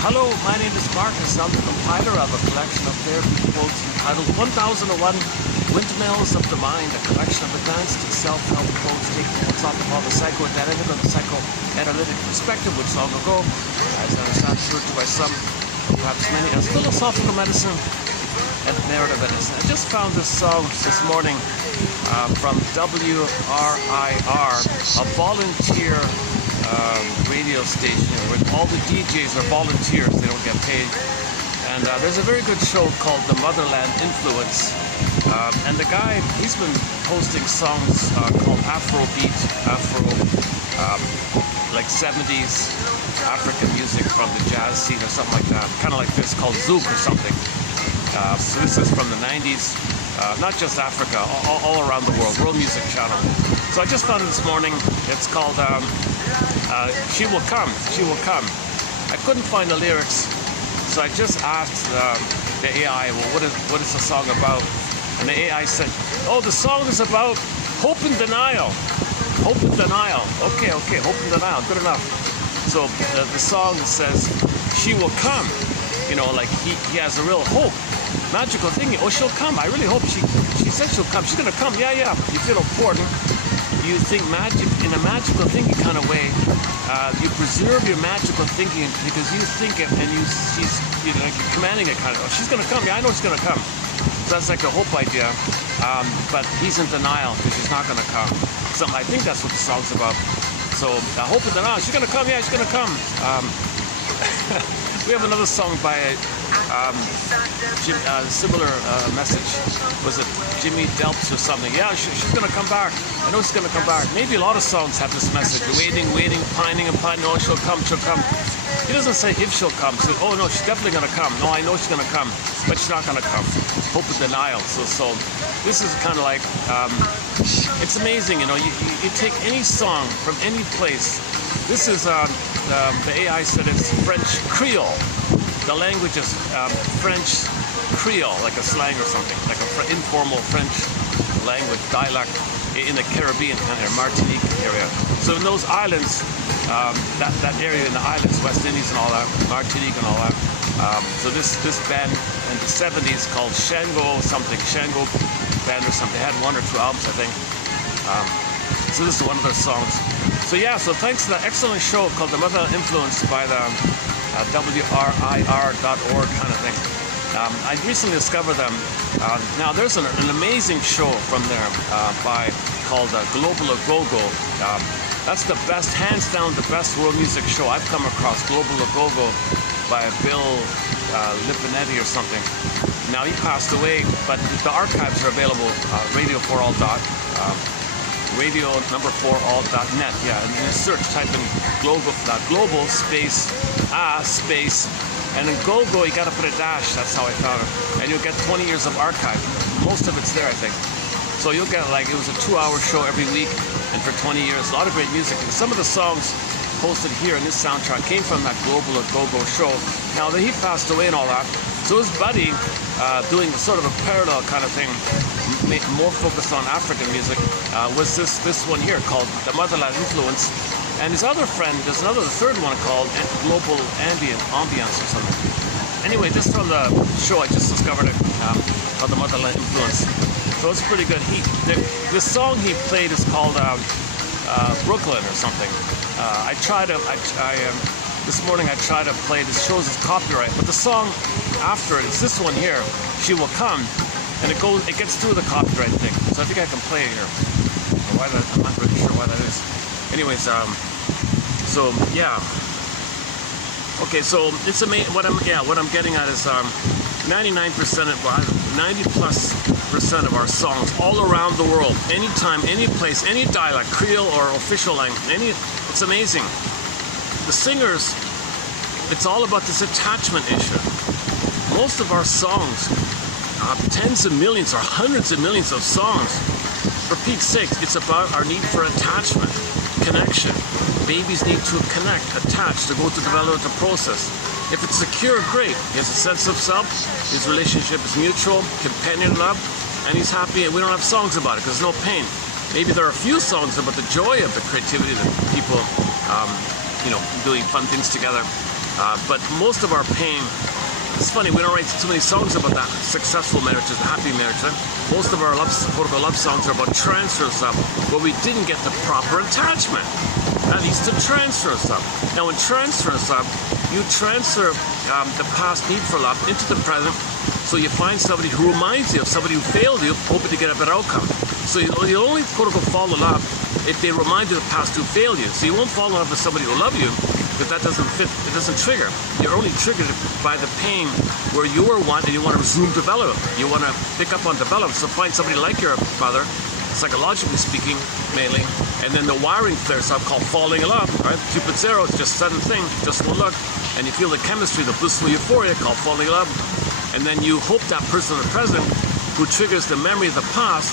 Hello, my name is Marcus. I'm the compiler of a collection of therapy quotes entitled 1001 Windmills of the Mind, a collection of advanced self-help quotes taken what's often called the psychoanalytic or the psychoanalytic perspective, which long ago, as I understand, referred to by some, perhaps many, as philosophical medicine and narrative medicine. I just found this song this morning from WRIR, a volunteer radio station where all the DJs are volunteers, they don't get paid. And there's a very good show called The Motherland Influence. And the guy, he's been posting songs called Afrobeat, like 70s African music from the jazz scene or something like that. Kind of like this, called Zouk or something. So this is from the 90s, not just Africa, all around the world music channel. So I just found it this morning. It's called She Will Come, She Will Come. I couldn't find the lyrics, so I just asked the AI, well, what is the song about? And the AI said, oh, the song is about hope and denial. Hope and denial. Okay, hope and denial, good enough. So the song says, she will come. You know, like he has a real hope. Magical thinking, oh, she'll come. I really hope she said she'll come. She's gonna come. Yeah. You feel important. You think magic in a magical thinking kind of way. You preserve your magical thinking because you think it and she's like commanding it kind of. Oh, she's gonna come. Yeah, I know she's gonna come. So that's like a hope idea. But he's in denial because she's not gonna come. So I think that's what the song's about. So hope and denial. She's gonna come. Yeah, she's gonna come. We have another song by similar message. Was it Jimmy Delps or something? Yeah, she's gonna come back. I know she's gonna come back. Maybe a lot of songs have this message. Waiting, pining and pining. Oh, she'll come. He doesn't say if she'll come. He says, oh no, she's definitely gonna come. No, I know she's gonna come, but she's not gonna come. Hope and denial. So this is kind of like, it's amazing, you know, you take any song from any place. This is, the AI said it's French Creole. The language is French Creole, like a slang or something, like an informal French language, dialect in the Caribbean kind of Martinique area. So in those islands, that area in the islands, West Indies and all that, Martinique and all that. So this band in the 70s called Shango band or something. They had one or two albums, I think. So this is one of their songs. So yeah, so thanks to that excellent show called The Mother Influence by the WRIR.org kind of thing. I recently discovered them. Now there's an amazing show from there called Global A Go-Go. That's the best, hands down, the best world music show I've come across. Global A Go-Go by Bill Lipinetti or something. Now he passed away, but the archives are available. radio4all.net. Yeah, and in search, type in global space, and then go, you gotta put a dash. That's how I found it. And you'll get 20 years of archive. Most of it's there, I think. So you'll get, like, it was a 2-hour show every week, and for 20 years, a lot of great music. And some of the songs posted here in this soundtrack came from that Global Go-Go show. Now that he passed away and all that, so his buddy, doing sort of a parallel kind of thing, more focused on African music, was this one here called The Motherland Influence. And his other friend, there's the third one called Global Ambience or something. Anyway, just from the show, I just discovered it, called The Motherland Influence. So it's pretty good. The song he played is called Brooklyn or something. This morning I tried to play, this shows it's copyright, but the song after it is this one here, She Will Come, and it gets through the copyright thing. So I think I can play it here. I'm not really sure why that is. Anyways, so yeah. Okay, so it's amazing. What I'm getting at is 90+% of our songs all around the world, anytime, any place, any dialect, Creole or official language, it's amazing. The singers, it's all about this attachment issue. Most of our songs, tens of millions or hundreds of millions of songs, for Pete's sake, it's about our need for attachment, connection. Babies need to connect, attach, to go to develop the process. If it's secure, great. He has a sense of self, his relationship is mutual, companion love, and he's happy, and we don't have songs about it because there's no pain. Maybe there are a few songs about the joy of the creativity that people, doing fun things together. But most of our pain, it's funny, we don't write too many songs about that successful marriages, the happy marriage. Right? Most of our quote-unquote love songs are about transfer stuff, where we didn't get the proper attachment. That leads to transfer stuff. Now, in transfer stuff, you transfer the past need for love into the present. So you find somebody who reminds you of somebody who failed you, hoping to get a better outcome. So you only quote-unquote fall in love if they remind you of the past who failed you. So you won't fall in love with somebody who loved you, because that doesn't fit, it doesn't trigger. You're only triggered by the pain where you are one and you want to resume development. You want to pick up on development. So find somebody like your mother, psychologically speaking, mainly, and then the wiring flares up called falling in love, right? Cupid's arrow is just a sudden thing, just one look, and you feel the chemistry, the blissful euphoria called falling in love. And then you hope that person in the present who triggers the memory of the past,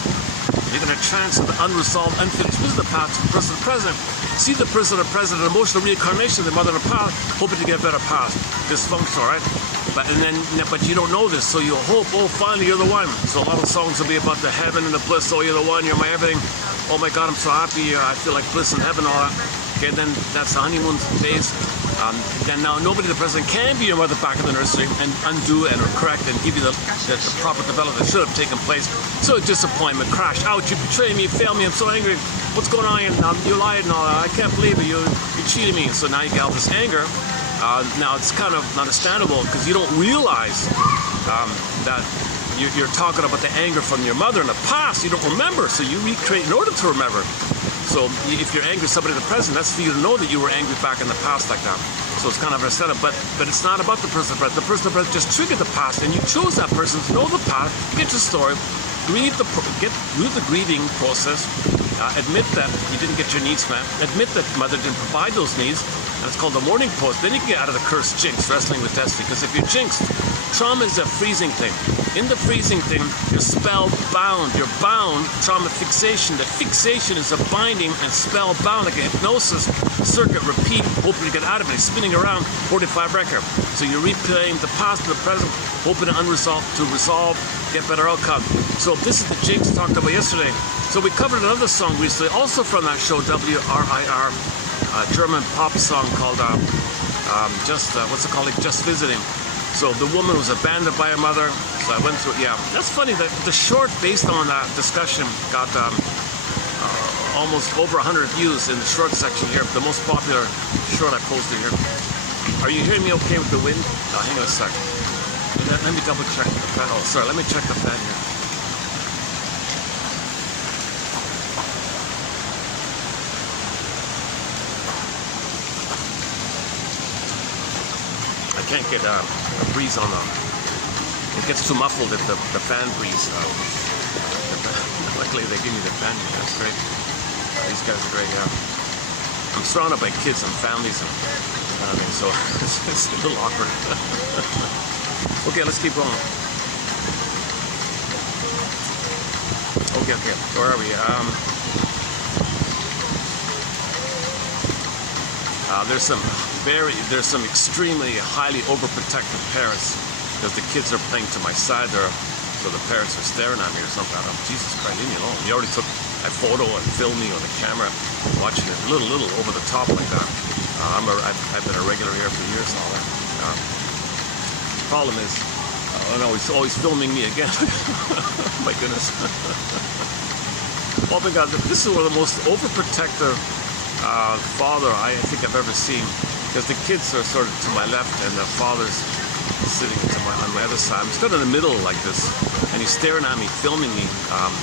you're going to transfer the unresolved, unfinished business of the past to the person present. See the person in the present, an emotional reincarnation of the mother in the past, hoping to get a better past. Dysfunctional, right? But you don't know this, so you hope, oh, finally you're the one. So a lot of songs will be about the heaven and the bliss. Oh, you're the one, you're my everything. Oh my God, I'm so happy. I feel like bliss in heaven, all that. Okay, then that's the honeymoon days. And now nobody in the present can be your mother back in the nursery and undo and correct and give you the proper development that should have taken place. So disappointment, crash, ouch, you betrayed me, you failed me, I'm so angry. What's going on? You lied and all that. I can't believe it. You cheated me. So now you get all this anger. Now it's kind of understandable because you don't realize that you're talking about the anger from your mother in the past. You don't remember, so you recreate in order to remember. So if you're angry with somebody in the present, that's for you to know that you were angry back in the past like that. So it's kind of a setup, but it's not about the person in the present. The person in the present just triggered the past, and you chose that person to know the past, get your story, do the grieving process, admit that you didn't get your needs met, admit that mother didn't provide those needs, and it's called the mourning post. Then you can get out of the cursed jinx, wrestling with destiny, because if you're jinxed, trauma is a freezing thing. In the freezing thing, you're spellbound. You're bound. Trauma fixation. The fixation is a binding and spellbound, like a hypnosis circuit. Repeat, hoping to get out of it. It's spinning around 45 record. So you're replaying the past to the present, hoping to resolve, get better outcome. So this is the jinx talked about yesterday. So we covered another song recently, also from that show, WRIR, a German pop song called Just Visiting. So the woman was abandoned by her mother. So I went through, yeah. That's funny that the short based on that discussion got almost over 100 views in the short section here. The most popular short I posted here. Are you hearing me okay with the wind? Hang on a sec. Let me double check the fan. Oh, sorry, let me check the fan here. I can't get a breeze on them. It gets too muffled if the fan breeze. Luckily they give me the fan. That's great. These guys are great, yeah. I'm surrounded by kids and families and things, so it's a little awkward. Okay, let's keep going. Okay, where are we? There's some extremely highly overprotective parents because the kids are playing to my side there, so the parents are staring at me or something. I'm Jesus Christ, leave me alone. You already took a photo and filmed me on the camera, watching it a little over the top like that. I've been a regular here for years and all that. The problem is, he's always filming me again. My goodness. Oh my God, this is one of the most overprotective father I think I've ever seen, because the kids are sort of to my left and the father's sitting on my other side. I'm stood in the middle like this, and he's staring at me, filming me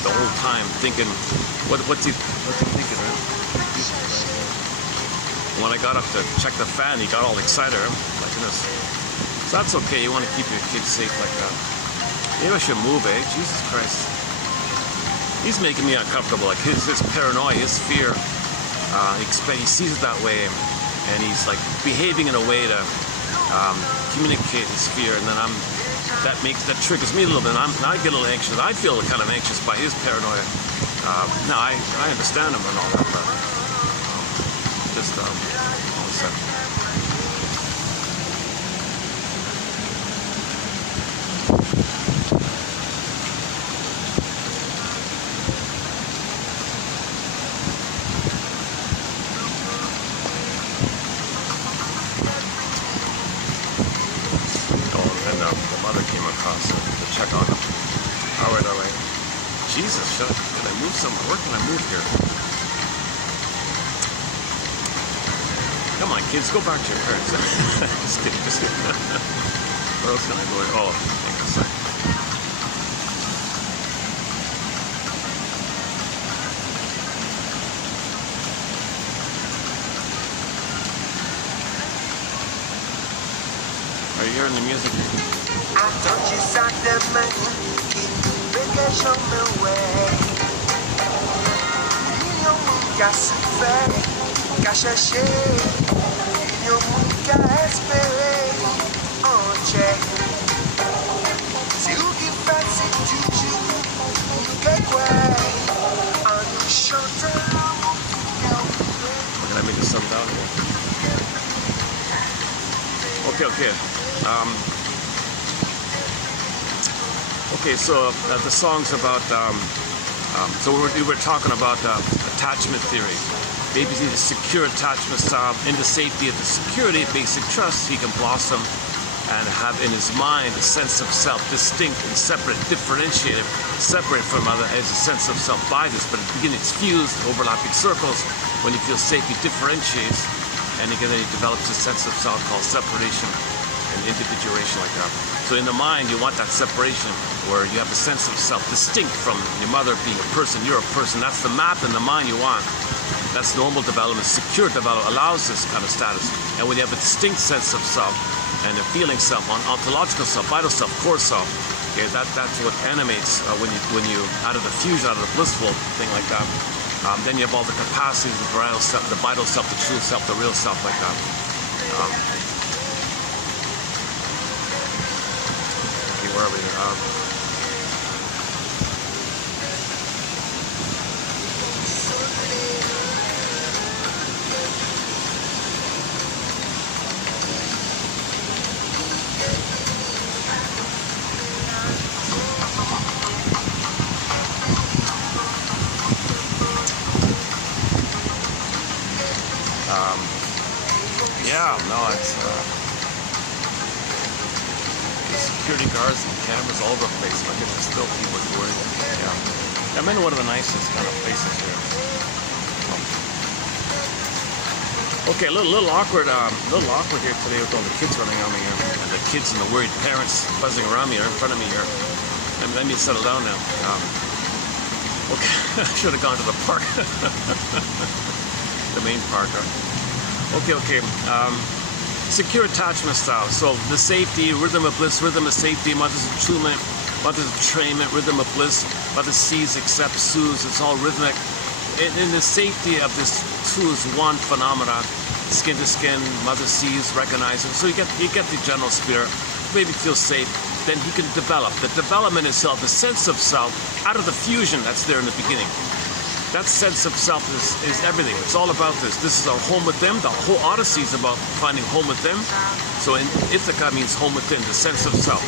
the whole time, thinking, what's he thinking, right? When I got up to check the fan, he got all excited. My goodness. So that's okay. You want to keep your kids safe like that. Maybe I should move, eh? Jesus Christ. He's making me uncomfortable. Like his paranoia, his fear. He sees it that way, and he's like behaving in a way to communicate his fear, and then that triggers me a little bit. And I get a little anxious. I feel kind of anxious by his paranoia. Now I understand him and all that, but just all of a sudden. the mother came across to check on them. All right. Jesus, can I move somewhere? Where can I move here? Come on, kids, go back to your parents. Just kidding. Where else can I go? Oh, hang on a sec. Are you hearing the music? Je me ouais, il y a un monde qui a souffert, qui a cherché, il y a un monde qui a espéré, en check. C'est où qui fait, c'est toujours, que quoi, en nous chantant. Can I make this sum down here? Okay. Okay, so the song's about, so we were talking about attachment theory. Babies need a secure attachment style. In the safety of the security, basic trust, he can blossom and have in his mind a sense of self, distinct and separate, differentiated, separate from other, as a sense of self by this. But at the beginning, it's fused, overlapping circles. When he feels safe, he differentiates, and then he develops a sense of self called separation and individuation like that. So in the mind, you want that separation where you have a sense of self distinct from your mother being a person, you're a person. That's the map in the mind you want. That's normal development. Secure development allows this kind of status. And when you have a distinct sense of self and a feeling self, ontological self, vital self, core self, okay, that's what animates when you out of the fusion, out of the blissful thing like that. Then you have all the capacities, the vital self, the true self, the real self like that. Where are we? Yeah, no, it's security guards and cameras all over the place, but there's still people doing it. Yeah. I'm in one of the nicest kind of places here. Okay, a little awkward here today with all the kids running on me here, and the kids and the worried parents buzzing around me or in front of me here. Let me settle down now. Okay, I should have gone to the park, the main park. Okay. Secure attachment style. So the safety, rhythm of bliss, rhythm of safety, mother's attunement, mother's entrainment, rhythm of bliss, mother sees, accepts, soothes. It's all rhythmic. In the safety of this two is one phenomena, skin to skin, mother sees, recognizes. So you get the general spirit. Baby feels safe. Then he can develop. The development itself, the sense of self, out of the fusion that's there in the beginning. That sense of self is everything. It's all about this. This is our home with them. The whole Odyssey is about finding home with them. So in Ithaca means home within, the sense of self.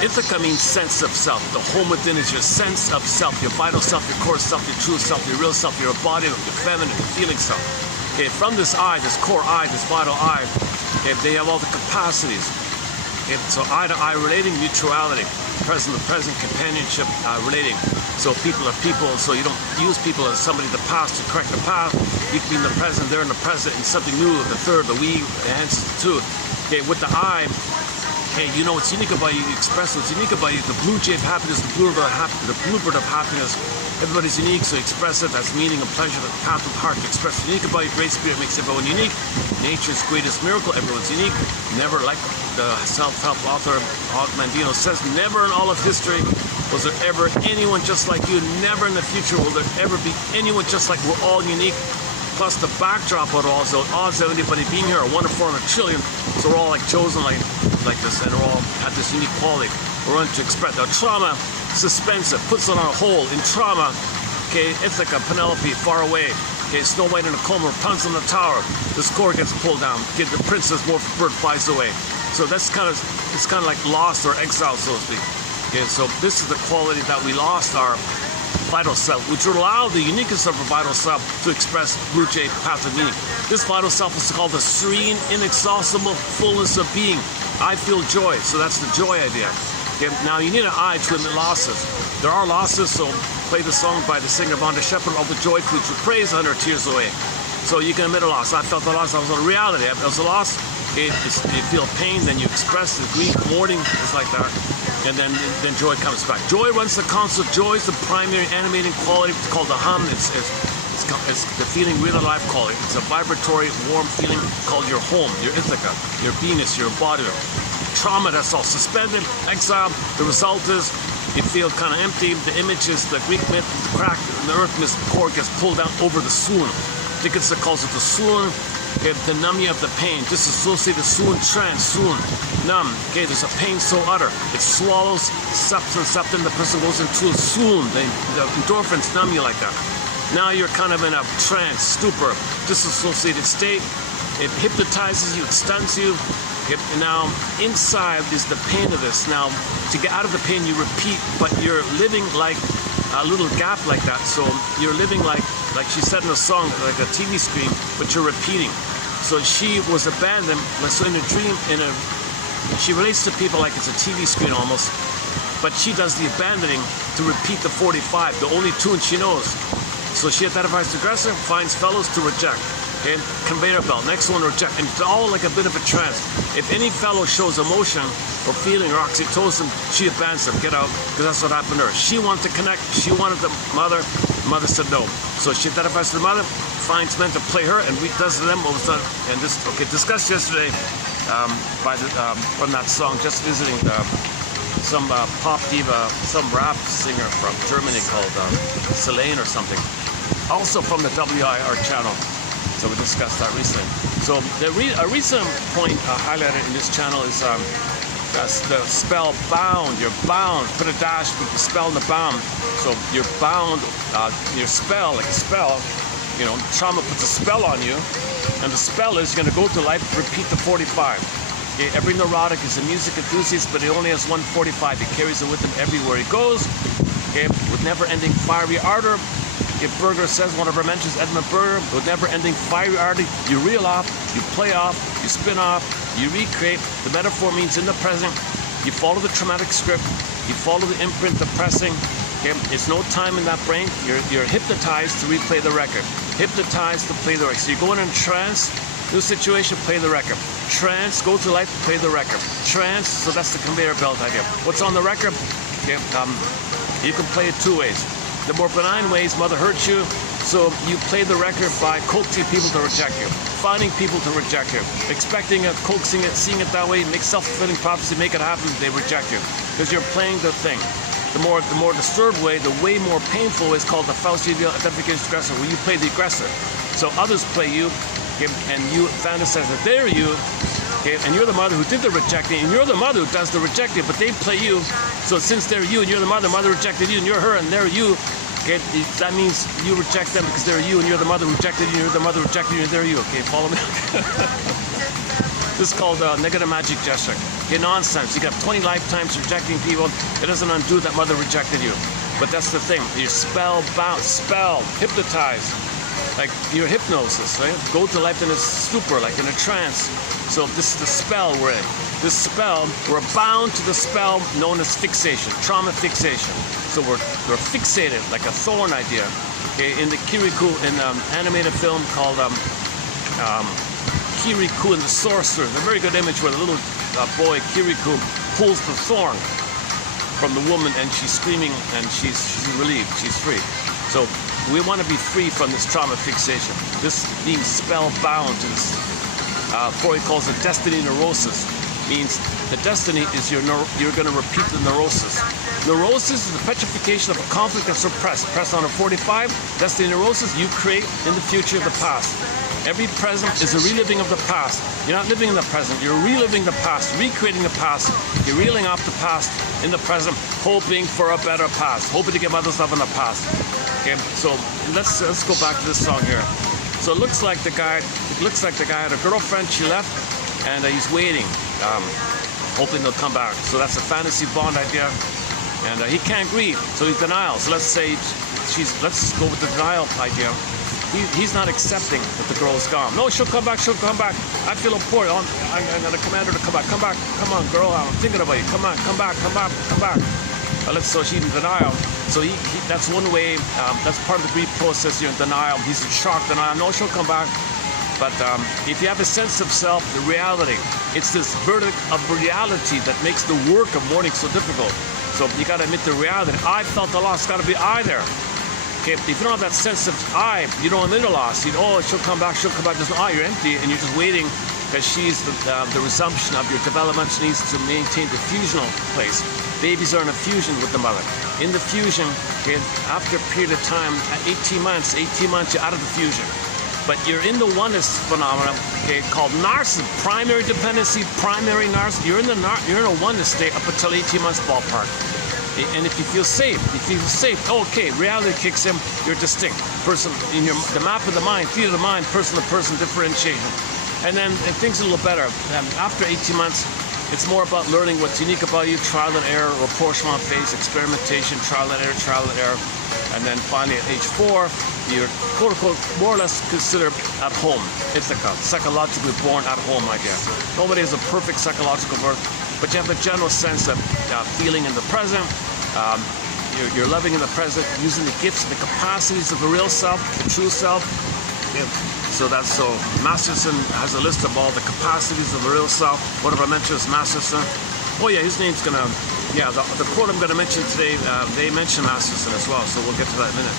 Ithaca means sense of self. The home within is your sense of self, your vital self, your core self, your true self, your real self, your embodiment, your feminine, your feeling self. Okay, from this I, this core I, this vital I, okay, they have all the capacities. Okay, so eye to eye relating, mutuality, present to present, companionship relating. So people are people, so you don't use people as somebody in the past to correct the past. You can be in the present, they're in the present, and something new, the third, the we, hence the two. Okay, with the I, hey, you know what's unique about you, you express what's unique about you, the blue jay of happiness, the bluebird of happiness. Everybody's unique, so express it. That's meaning and pleasure, the path of the heart to express what's unique about you. Great spirit makes everyone unique. Nature's greatest miracle, everyone's unique. Never, like the self-help author Og Mandino says, never in all of history was there ever anyone just like you. Never in the future will there ever be anyone just like we're all unique. Plus the backdrop of it all, so odds of anybody being here are 1 in 400 trillion. So we're all like chosen like this, and we're all at this unique quality. We're going to express. Now trauma suspends it, puts it on a hold. In trauma, okay, Ithaca, Penelope, far away. Okay, Snow White in a coma, Rapunzel in the tower. The score gets pulled down. Okay, the princess morph bird flies away. So that's it's kind of like lost or exiled, so to speak. Okay, so this is the quality that we lost our vital self, which would allow the uniqueness of our vital self to express blue jay path of meaning. This vital self is called the serene, inexhaustible fullness of being. I feel joy, so that's the joy idea. Okay, now you need an I to admit losses. There are losses, so play the song by the singer Von der Shepherd, all the joy flutes with praise 100 tears away. So you can admit a loss. I felt the loss, I was a reality. It was a loss. You feel pain, then you express the grief, mourning, it's like that. And then joy comes back. Joy runs the console. Joy is the primary animating quality. It's called the hum. It's the feeling real alive quality. It's a vibratory, warm feeling called your home, your Ithaca, your Venus, your embodiment. Trauma, that's all suspended, exile. The result is you feel kind of empty. The image is the Greek myth, the crack, the earth mist core gets pulled out over the swoon. Dickinson calls it the swoon. Okay, the numbing of the pain, disassociate the swoon trance, swoon, numb. Okay, there's a pain so utter, it swallows substance, then the person goes into a swoon. The endorphins numb you like that. Now you're kind of in a trance, stupor, disassociated state. It hypnotizes you, it stuns you. And now inside is the pain of this. Now to get out of the pain you repeat, but you're living like a little gap like that. So you're living like she said in the song, like a TV screen, but you're repeating. So she was abandoned, so in a dream, she relates to people like it's a TV screen almost, but she does the abandoning to repeat the 45, the only tune she knows. So she identifies the aggressor, finds fellows to reject. Okay, conveyor belt, next one reject, and it's all like a bit of a trance. If any fellow shows emotion or feeling or oxytocin, she abandons them, get out, because that's what happened to her. She wanted to connect, she wanted the mother said no. So she identifies the mother, finds men to play her, and does to them what was done. And this, okay, discussed yesterday from that song, just visiting some pop diva, some rap singer from Germany called Selene or something. Also from the WIR channel. So we discussed that recently. So a recent point highlighted in this channel is the spell bound. You're bound. Put a dash with the spell and the bound. So you're bound. Your spell, like a spell. You know, trauma puts a spell on you, and the spell is you're going to go through life, repeat the 45. Okay, every neurotic is a music enthusiast, but he only has 145. He carries it with him everywhere he goes. Okay, with never-ending fiery ardor. If Berger says, one of our mentions, Edmund Berger, with never-ending fiery ardor, you reel off, you play off, you spin off, you recreate. The metaphor means in the present. You follow the traumatic script, you follow the imprint, the pressing. Okay? It's no time in that brain. You're hypnotized to replay the record. Hypnotized to play the record. So you go in trance, new situation, play the record. Trance, go through life, play the record. Trance, so that's the conveyor belt idea. What's on the record? Okay, you can play it two ways. The more benign ways, mother hurts you, so you play the record by coaxing people to reject you, finding people to reject you, expecting it, coaxing it, seeing it that way, make self-fulfilling prophecy, make it happen, they reject you, because you're playing the thing. The more disturbed way, the way more painful is called the fancied identification aggressor, where you play the aggressor. So others play you, and you fantasize that they're you, and you're the mother who did the rejecting, and you're the mother who does the rejecting, but they play you. So since they're you, and you're the mother rejected you, and you're her, and they're you, okay, that means you reject them because they're you, and you're the mother who rejected you, and you're the mother who rejected you, and they're you. Okay, follow me? This is called negative magic gesture. Okay, nonsense. You got 20 lifetimes rejecting people. It doesn't undo that mother rejected you. But that's the thing. You're spellbound, hypnotized. Like your hypnosis, right? Go to life in a stupor, like in a trance. So this is the spell we're in. This spell, we're bound to the spell known as fixation, trauma fixation. So we're fixated, like a thorn idea. Okay, in the Kirikou, in an animated film called Kirikou and the Sorcerer, a very good image where the little boy Kirikou pulls the thorn from the woman, and she's screaming, and she's relieved, she's free. So we want to be free from this trauma fixation, this being spellbound to this. Freud calls it destiny neurosis. Means the destiny is you're going to repeat the neurosis. Neurosis is the petrification of a conflict that's suppressed. Press on a 45, destiny neurosis, you create in the future the past. Every present is a reliving of the past. You're not living in the present, you're reliving the past, recreating the past. You're reeling off the past in the present, hoping for a better past, hoping to give others love in the past. Okay, so let's go back to this song here. So it looks like the guy had a girlfriend, she left, and he's waiting, hoping they'll come back. So that's a fantasy bond idea, and he can't grieve, so he's denial. So let's say let's go with the denial idea. he's not accepting that the girl's gone. No, she'll come back, she'll come back. I feel important. I'm going to command her to come back. Come back, come on, girl, I'm thinking about you. Come on, come back, come back, come back. So she's in denial. So that's one way, that's part of the grief process. You're in denial. He's in shock, denial. No, she'll come back. But if you have a sense of self, the reality, it's this verdict of reality that makes the work of mourning so difficult. So you got to admit the reality. I felt the loss. Got to be I there. Okay, if you don't have that sense of I, you don't admit a loss. You know, oh, she'll come back. She'll come back. There's no I. You're empty, and you're just waiting because she's the resumption of your development. She needs to maintain the fusional place. Babies are in a fusion with the mother. In the fusion, okay, after a period of time, 18 months, you're out of the fusion. But you're in the oneness phenomenon, okay, called narcissism, primary dependency, primary narcissism. You're in a oneness state up until 18 months ballpark. And if you feel safe, okay, reality kicks in. You're distinct person in the map of the mind, theater of the mind, person to person differentiation. And then things are a little better. After 18 months, it's more about learning what's unique about you, trial and error, rapprochement phase, experimentation, trial and error. And then finally at age 4, you're quote unquote more or less considered at home. It's like a psychologically born at home idea. Nobody has a perfect psychological birth, but you have a general sense of feeling in the present. You're loving in the present, using the gifts and the capacities of the real self, the true self. So Masterson has a list of all the capacities of the real self. One of our mentors, Masterson. Oh yeah, his name's gonna, the quote I'm gonna mention today, they mention Masterson as well, so we'll get to that in a minute.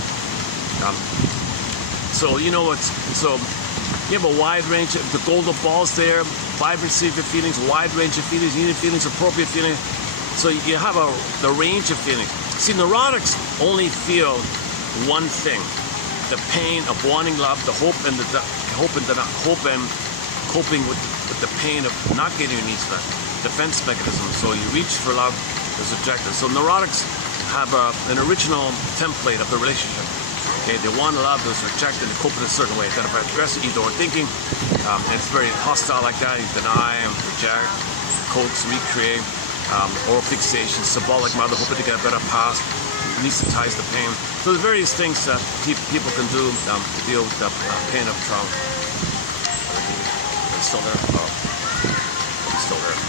So you know you have a wide range of the golden balls there, vibrancy of your feelings, wide range of feelings, unit feelings, appropriate feelings. So you have the range of feelings. See, neurotics only feel one thing: the pain of wanting love, the hope and coping with the pain of not getting your needs met. Defense mechanism. So you reach for love, is rejected. So neurotics have an original template of the relationship. Okay, they want love, it's rejected, they cope in a certain way. Then if aggressive, either or thinking, and it's very hostile like that. You deny and reject, coax, recreate, oral fixation, symbolic mother, hoping to get a better past, anesthetize the pain. So there's various things that people can do to deal with the pain of trauma. It's still there? Oh, it's still there.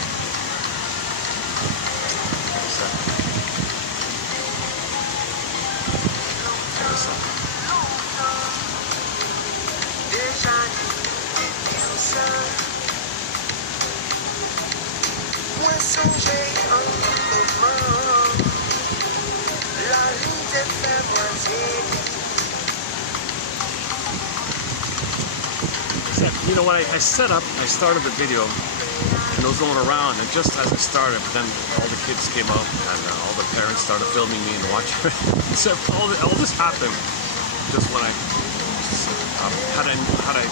You know, when I started the video, and there was no one around, and just as I started, then all the kids came up, and all the parents started filming me and watching. So all this happened just when I had I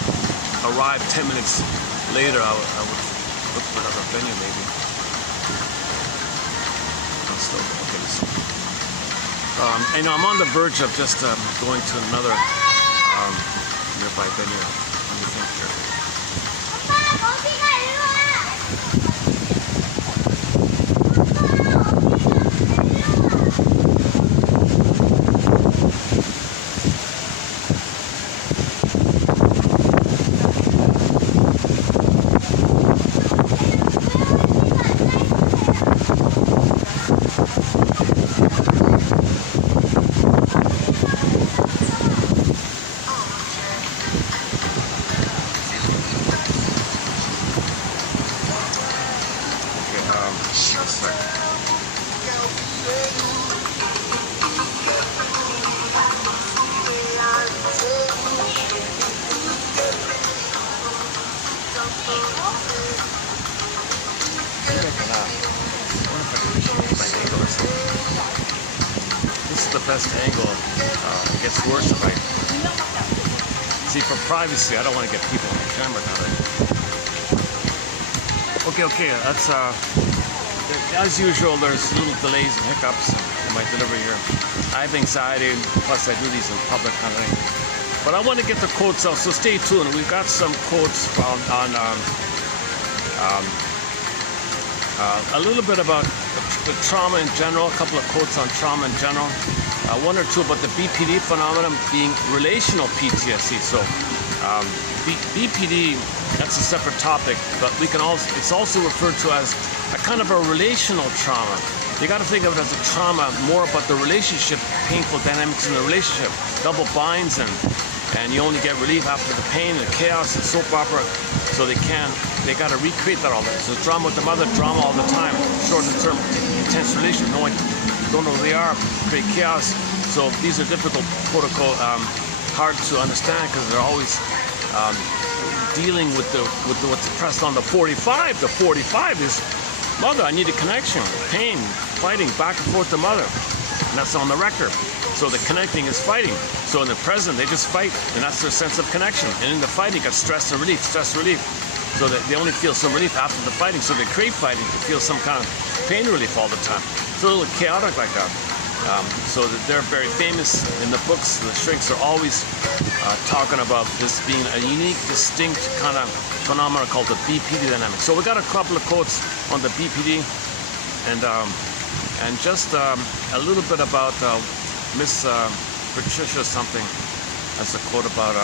arrived 10 minutes later, I would look for another venue maybe. And I'm on the verge of just going to another nearby venue. Let me think here. Best angle. It gets worse if I see, for privacy. I don't want to get people on the camera now. Okay. That's as usual. There's little delays and hiccups in my delivery here. I have anxiety, plus I do these in public kind of thing. But I want to get the quotes out, so stay tuned. We've got some quotes on a little bit about the trauma in general. A couple of quotes on trauma in general. one or two about the BPD phenomenon being relational PTSD. So BPD, that's a separate topic, but we can also, it's also referred to as a kind of a relational trauma. You got to think of it as a trauma more about the relationship, painful dynamics in the relationship, double binds, and you only get relief after the pain and the chaos and soap opera. So they got to recreate that all the time. So drama with the mother, drama all the time, short-term, intense relationship, knowing don't know who they are, create chaos. So these are difficult protocol, hard to understand because they're always dealing with what's pressed on the 45. The 45 is mother, I need a connection, pain, fighting back and forth to mother, and that's on the record. So the connecting is fighting. So in the present, they just fight, and that's their sense of connection. And in the fighting, got stress and relief, stress relief. So that they only feel some relief after the fighting. So they crave fighting to feel some kind of pain relief all the time. It's a little chaotic like that. So that they're very famous in the books. The shrinks are always talking about this being a unique, distinct kind of phenomena called the BPD dynamic. So we got a couple of quotes on the BPD, and just a little bit about Miss Patricia something as a quote about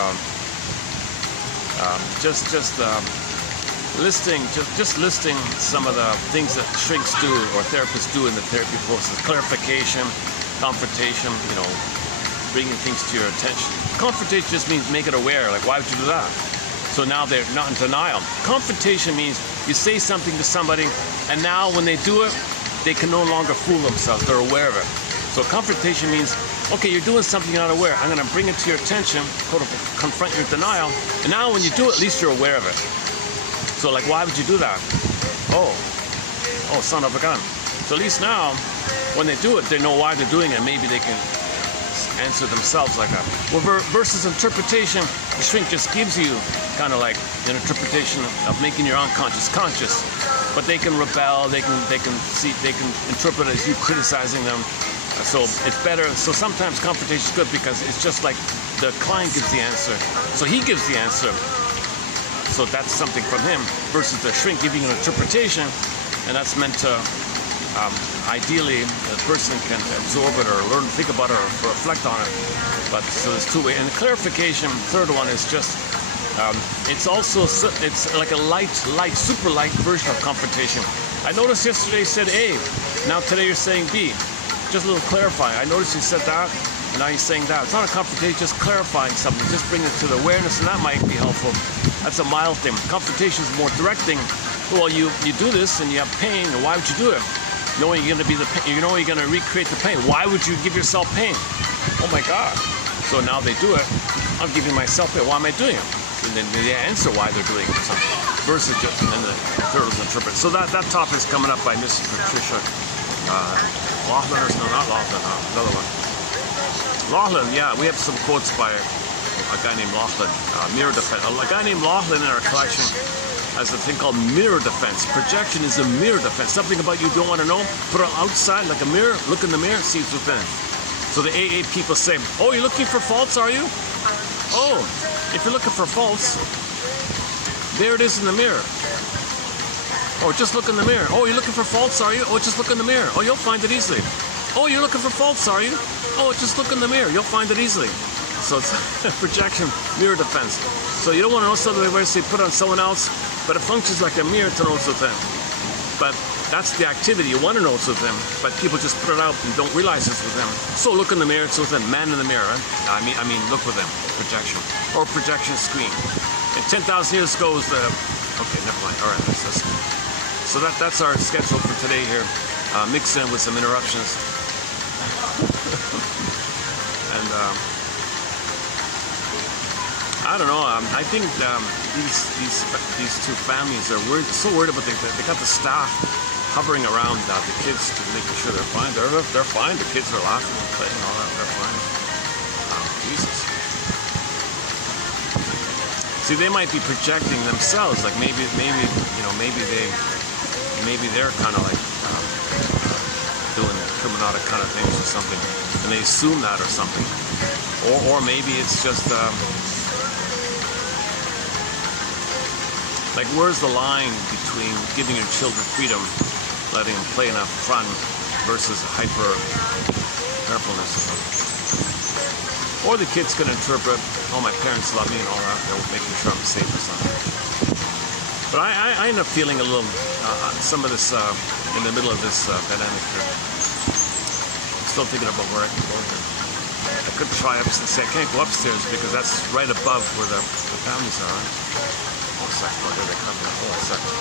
listing some of the things that shrinks do or therapists do in the therapy process: clarification, confrontation, bringing things to your attention. Confrontation just means make it aware, like why would you do that? So now they're not in denial. Confrontation means you say something to somebody, and now when they do it, they can no longer fool themselves. They're aware of it. So confrontation means, okay, you're doing something you're not aware. I'm going to bring it to your attention, quote unquote, confront your denial. And now when you do it, at least you're aware of it. So like, why would you do that? Oh, son of a gun. So at least now, when they do it, they know why they're doing it. Maybe they can answer themselves like that. Well, versus interpretation, the shrink just gives you kind of like an interpretation of making your unconscious conscious. But they can rebel. They can interpret it as you criticizing them. So it's better. So sometimes confrontation is good because it's just like the client gives the answer. So he gives the answer. So that's something from him versus the shrink giving an interpretation, and that's meant to ideally the person can absorb it or learn to think about it or reflect on it. But so there's two ways. And the clarification, third one is just it's like a light, super light version of confrontation. I noticed yesterday you said A, now today you're saying B. Just a little clarifying. I noticed you said that, and now you're saying that. It's not a confrontation, just clarifying something. Just bring it to the awareness, and that might be helpful. That's a mild thing. Confrontation is more directing. Well, you do this, and you have pain, and why would you do it? Knowing you're going to recreate the pain. Why would you give yourself pain? Oh my God. So now they do it. I'm giving myself pain. Why am I doing it? And then they answer why they're doing it. Versus just, and then the third was interpret. So that topic is coming up by Miss Patricia Laughlin, or no, not Laughlin, another one. Laughlin, yeah, we have some quotes by a guy named Laughlin. Mirror defense. A guy named Laughlin in our collection has a thing called mirror defense. Projection is a mirror defense. Something about you don't want to know, put it outside like a mirror, look in the mirror, see what's within. So the AA people say, oh, you're looking for faults, are you? Oh, if you're looking for faults, there it is in the mirror. Oh, just look in the mirror. Oh, you're looking for faults, are you? Oh, just look in the mirror. Oh, you'll find it easily. Oh, you're looking for faults, are you? Oh, just look in the mirror. You'll find it easily. So it's projection, mirror defense. So you don't want to know something where you put on someone else, but it functions like a mirror to know what's with them. But that's the activity. You want to know what's with them, but people just put it out and don't realize it's with them. So look in the mirror. It's with them. Man in the mirror. Right? I mean, look with them. Projection or projection screen. And 10,000 years ago was the. Okay, never mind. All right, that's so that's our schedule for today here. Mixed in with some interruptions. And I don't know. I think these two families are so worried about they got the staff hovering around the kids to making sure they're fine. They're fine. The kids are laughing and playing and all that. They're fine. Jesus. See, they might be projecting themselves. Like maybe they're kind of like doing criminal kind of things or something, and they assume that or something, or maybe it's just like, where's the line between giving your children freedom, letting them play and have fun, versus hyper carefulness about it. Or the kids can interpret, oh, my parents love me and all that. They're making sure I'm safe or something. But I end up feeling a little, some of this, in the middle of this dynamic here. I'm still thinking about where I can go here. I could try upstairs. See, I can't go upstairs because that's right above where the families are. Right? Oh, a second. Oh, there they come here. Oh, a second.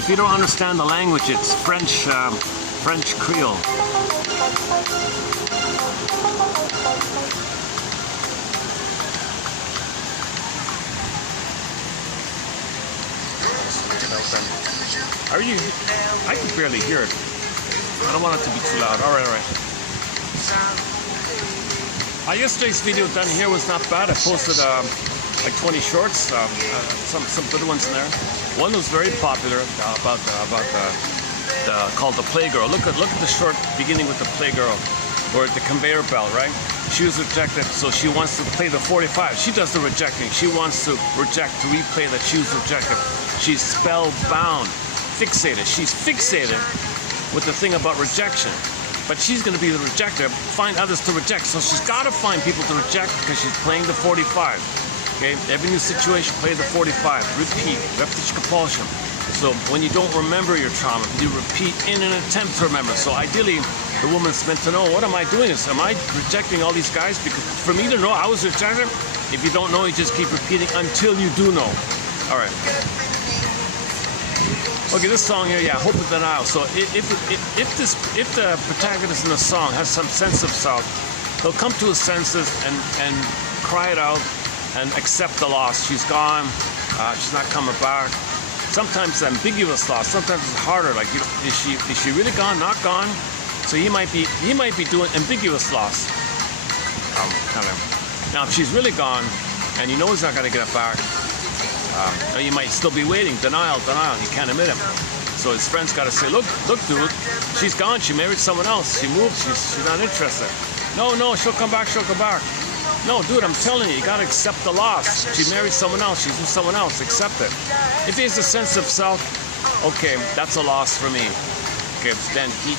If you don't understand the language, it's French Creole. I can barely hear it. I don't want it to be too loud. All right. Yesterday's video done here was not bad. I posted like 20 shorts, some good ones in there. One was very popular about called the Playgirl. Look at the short beginning with the Playgirl, or the conveyor belt, right? She was rejected, so she wants to play the 45. She does the rejecting. She wants to reject, to replay that she was rejected. She's spellbound, fixated. She's fixated with the thing about rejection. But she's going to be the rejecter, find others to reject. So she's got to find people to reject because she's playing the 45. Okay, every new situation, play the 45. Repeat, repetition compulsion. So when you don't remember your trauma, you repeat in an attempt to remember. So ideally, the woman's meant to know, what am I doing this? Am I rejecting all these guys? Because for me to know I was rejected, if you don't know, you just keep repeating until you do know. All right. Okay, this song here, yeah, Hope of Denial. So if the protagonist in the song has some sense of self, he'll come to his senses and cry it out and accept the loss. She's gone. She's not coming back. Sometimes ambiguous loss. Sometimes it's harder. Like, you know, is she really gone? Not gone? So he might be doing ambiguous loss. Now, if she's really gone, and you know he's not going to get it back, you might still be waiting. Denial. You can't admit him. So his friends got to say, look, dude, she's gone. She married someone else. She moved. She's not interested. No, she'll come back. No, dude, I'm telling you got to accept the loss. She married someone else. She's with someone else. Accept it. If he has a sense of self, okay, that's a loss for me. Okay, then he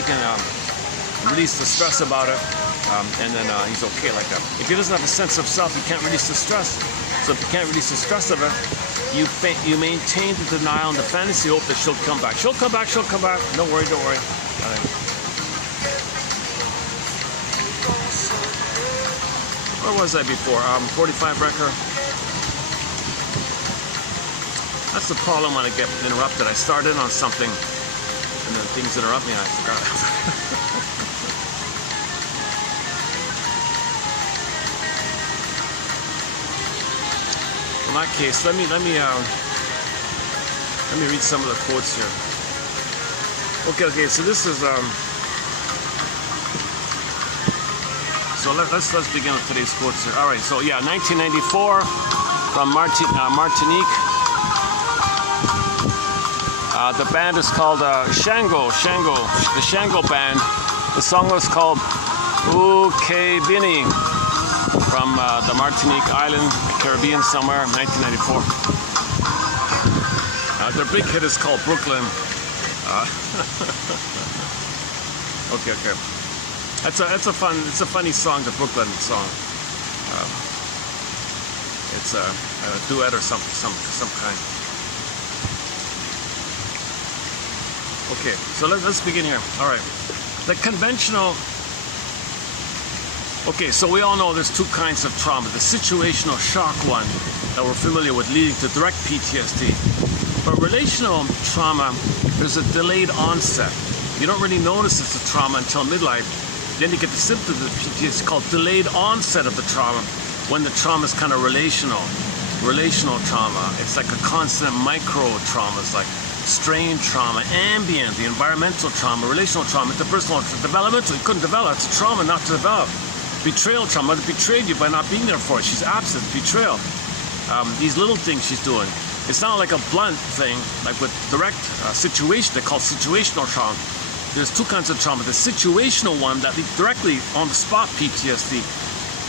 can release the stress about it, and then he's okay like that. If he doesn't have a sense of self, he can't release the stress. So if you can't release the stress of it, you maintain the denial and the fantasy hope that she'll come back. She'll come back. Don't worry. Where was I before? 45 record. That's the problem when I get interrupted. I start in on something, and then things interrupt me, and I forgot. In that case, let me read some of the quotes here. Okay. So this is So let's begin with today's quotes here. All right. So yeah, 1994 from Martinique. The band is called Shango, the Shango band. The song was called Okay Bini from the Martinique Island, Caribbean somewhere, 1994. Their big hit is called Brooklyn. Okay. It's a funny song, the Brooklyn song. It's a duet or some kind. Okay, so let's begin here. All right, the conventional. Okay, so we all know there's two kinds of trauma: the situational shock one that we're familiar with, leading to direct PTSD. But relational trauma, there's a delayed onset. You don't really notice it's a trauma until midlife. Then you get the symptoms of PTSD. It's called delayed onset of the trauma, when the trauma is kind of relational trauma. It's like a constant micro traumas, like strain trauma, ambient, the environmental trauma, relational trauma, interpersonal, developmental. You couldn't develop. It's a trauma not to develop Betrayal trauma. Mother betrayed you by not being there for it. She's absent. Betrayal. These little things she's doing. It's not like a blunt thing, like with direct situation. They call situational trauma. There's two kinds of trauma. The situational one that leads directly on the spot PTSD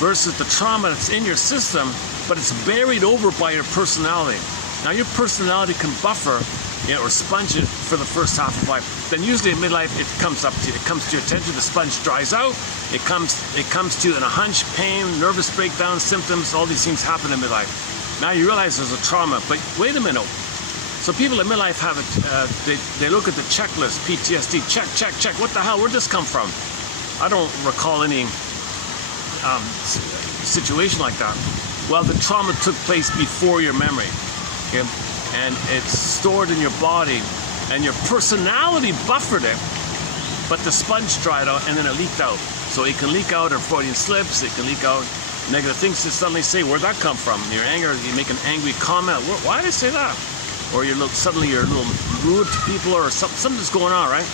versus the trauma that's in your system, but it's buried over by your personality. Now your personality can buffer or sponge it for the first half of life. Then usually in midlife it comes up to you. It comes to your attention. The sponge dries out. It comes to you in a hunch, pain, nervous breakdown, symptoms. All these things happen in midlife. Now you realize there's a trauma, but wait a minute. So people in midlife have it, they look at the checklist, PTSD, check, check, check. What the hell, where'd this come from? I don't recall any situation like that. Well, the trauma took place before your memory, okay? And it's stored in your body, and your personality buffered it, but the sponge dried out and then it leaked out. So it can leak out in Freudian slips, it can leak out negative things to suddenly say, where'd that come from? Your anger, you make an angry comment, why did I say that? Or suddenly you're a little rude to people, or something's going on, right?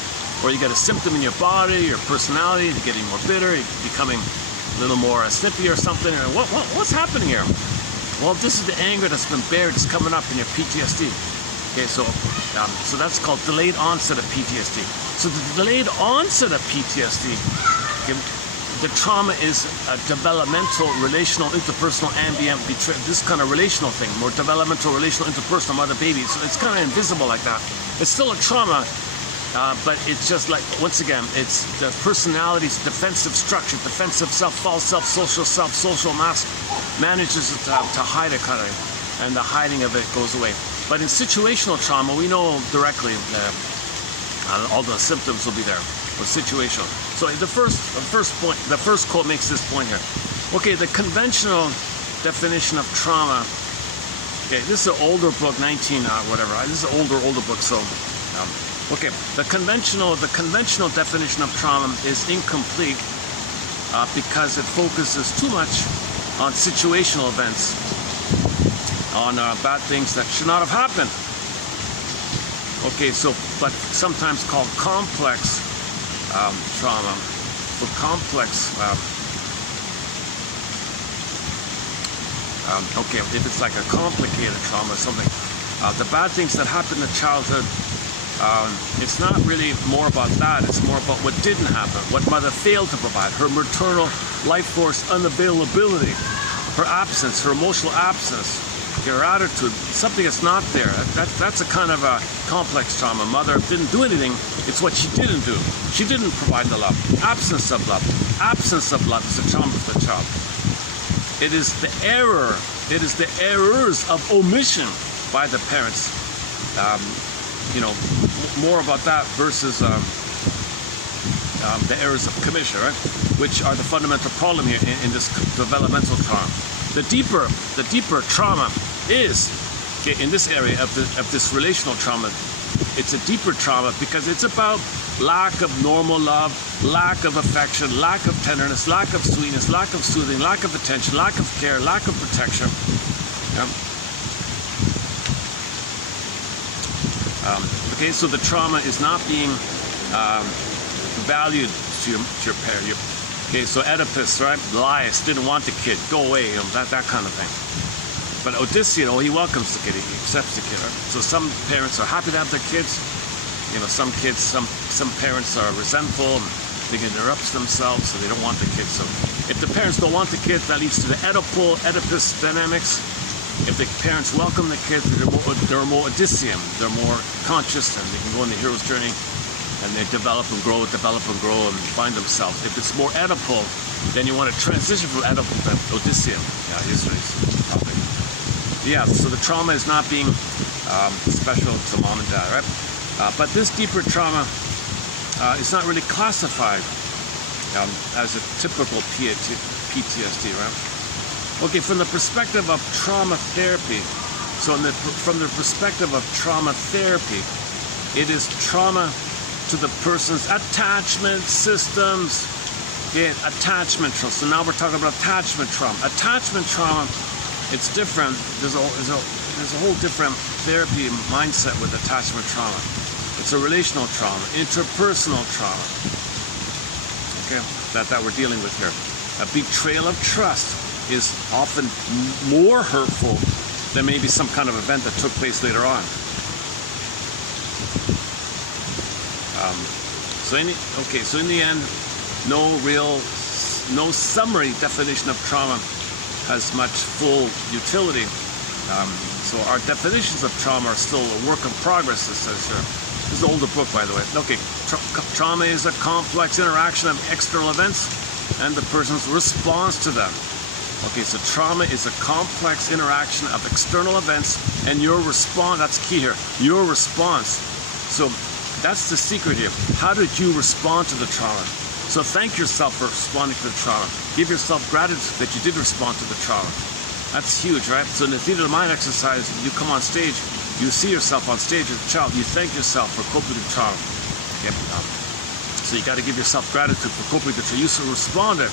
Or you get a symptom in your body, your personality, you're getting more bitter, you're becoming a little more snippy or something. And what's happening here? Well, this is the anger that's been buried, it's coming up in your PTSD. Okay, so that's called delayed onset of PTSD. So the delayed onset of PTSD, okay, the trauma is a developmental, relational, interpersonal, ambient, this kind of relational thing, more developmental, relational, interpersonal, mother-baby. So it's kind of invisible like that. It's still a trauma, but it's just like, once again, it's the personality's defensive structure, defensive self, false self, social mask manages to hide it kind of, and the hiding of it goes away. But in situational trauma, we know directly all the symptoms will be there. Or situational. So the first quote makes this point here. Okay, the conventional definition of trauma. Okay, this is an older book, whatever. This is an older book. So, okay, the conventional definition of trauma is incomplete because it focuses too much on situational events, on bad things that should not have happened. Okay, so but sometimes called complex. Trauma. For complex, okay, if it's like a complicated trauma or something, the bad things that happen in childhood, it's not really more about that, it's more about what didn't happen, what mother failed to provide, her maternal life force unavailability, her absence, her emotional absence, her attitude, something that's not there. That's a kind of a complex trauma. Mother didn't do anything, it's what she didn't do. She didn't provide the love. Absence of love. Absence of love is the trauma of the child. It is the error, it is the errors of omission by the parents. More about that versus the errors of commission, right? Which are the fundamental problem here in this developmental trauma. The deeper trauma is, okay, in this area of this relational trauma, it's a deeper trauma because it's about lack of normal love, lack of affection, lack of tenderness, lack of sweetness, lack of soothing, lack of attention, lack of care, lack of protection. Okay, so the trauma is not being valued to your parent. Okay, so Oedipus, right? Laius didn't want the kid. Go away, that kind of thing. But Odysseus, he welcomes the kid. He accepts the kid. Right? So some parents are happy to have their kids. Some kids, some parents are resentful. They can interrupt themselves, so they don't want the kid. So if the parents don't want the kid, that leads to the Oedipus dynamics. If the parents welcome the kid, they're more Odyssean. They're more conscious, and they can go on the hero's journey. And they develop and grow, and find themselves. If it's more Oedipal, then you want to transition from Oedipal to Odyssean. Yeah, yesterday's topic. Yeah, so the trauma is not being special to mom and dad, right? But this deeper trauma is not really classified as a typical PTSD, right? Okay, from the perspective of trauma therapy, so from the perspective of trauma therapy, it is trauma to the person's attachment systems. Yeah, attachment trauma. So now we're talking about attachment trauma. Attachment trauma, it's different. There's a whole different therapy mindset with attachment trauma. It's a relational trauma, interpersonal trauma. Okay, that we're dealing with here. A betrayal of trust is often more hurtful than maybe some kind of event that took place later on. So in the end, no summary definition of trauma has much full utility. So our definitions of trauma are still a work in progress, it says here. This is an older book, by the way. Okay, trauma is a complex interaction of external events and the person's response to them. Okay, so trauma is a complex interaction of external events and your response. That's key here. Your response. So that's the secret here. How did you respond to the trauma? So thank yourself for responding to the trauma. Give yourself gratitude that you did respond to the trauma. That's huge, right? So in the theater of the mind exercise, you come on stage, you see yourself on stage as a child, you thank yourself for coping with trauma. Okay? So you got to give yourself gratitude for coping with the trauma. You responded,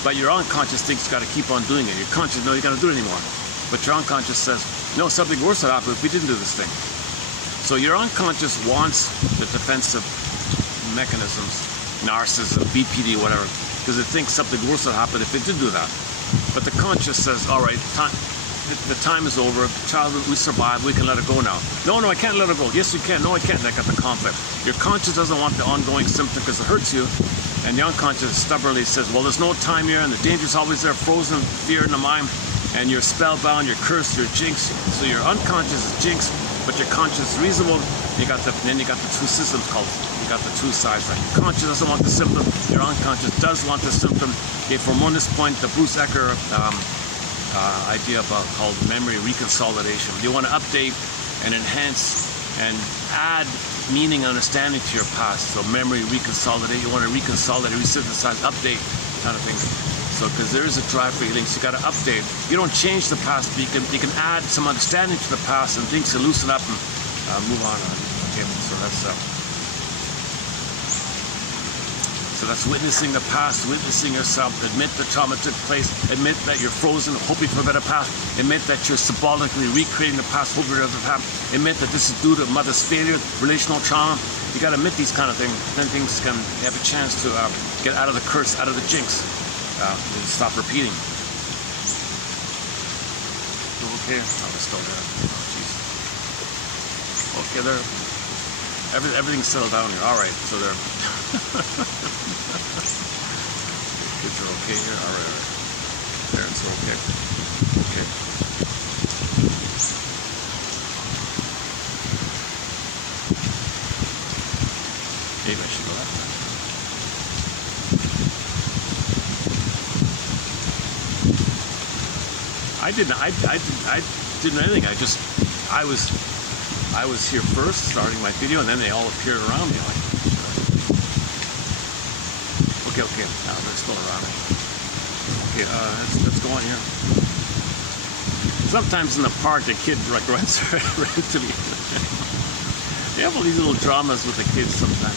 but your unconscious thinks you got to keep on doing it. Your conscious, no, you got to do it anymore. But your unconscious says, no, something worse would happen if we didn't do this thing. So your unconscious wants the defensive mechanisms, narcissism, BPD, whatever, because it thinks something worse would happen if it did do that. But the conscious says, all right, the time is over. Childhood, we survived. We can let it go now. No, I can't let it go. Yes, you can. No, I can't. I got the conflict. Your conscious doesn't want the ongoing symptom because it hurts you. And the unconscious stubbornly says, well, there's no time here, and the danger's always there, frozen fear in the mind, and you're spellbound, you're cursed, you're jinxed. So your unconscious is jinxed, but your conscious is reasonable. Then you got the two systems called, you got the two sides. Like your conscious doesn't want the symptom, your unconscious does want the symptom. Okay, from on this point, the Bruce Ecker idea called memory reconsolidation. You want to update and enhance and add meaning and understanding to your past. So memory reconsolidate, you want to reconsolidate, resynthesize, update kind of thing. So because there is a drive for healing, so you got to update. You don't change the past, but you can add some understanding to the past and things to loosen up and move on. Okay, so that's witnessing the past, witnessing yourself, admit the trauma took place, admit that you're frozen, hoping for a better past, admit that you're symbolically recreating the past, hoping for a better past, admit that this is due to mother's failure, relational trauma. You got to admit these kind of things, then things can have a chance to get out of the curse, out of the jinx, stop repeating. Okay, oh, it's still there. Oh, jeez. Okay, there. Everything's settled down here. All right, so there. Kids are okay here. All right. Parents are okay. Okay. Maybe I should go that way. I didn't do anything. I was here first, starting my video, and then they all appeared around me. Like, okay, now they're still around me. Okay, let's go on here. Sometimes in the park, the kid runs right into me. They have all these little dramas with the kids sometimes.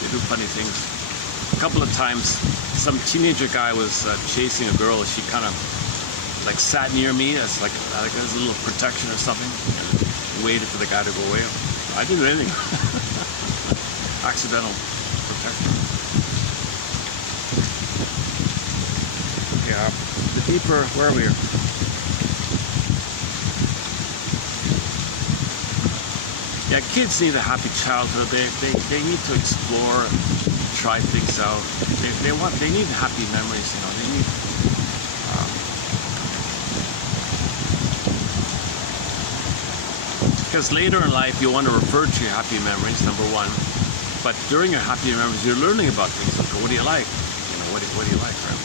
They do funny things. A couple of times, some teenager guy was chasing a girl. She kind of like sat near me as like a little protection or something. And waited for the guy to go away. I didn't do anything. Accidental protection. Okay, the deeper, where are we? Yeah, kids need a happy childhood. They need to explore and try things out. They need happy memories. You know, they need. Because later in life you want to refer to your happy memories, number one. But during your happy memories, you're learning about things. Like, what do you like? You know, what do you like, right?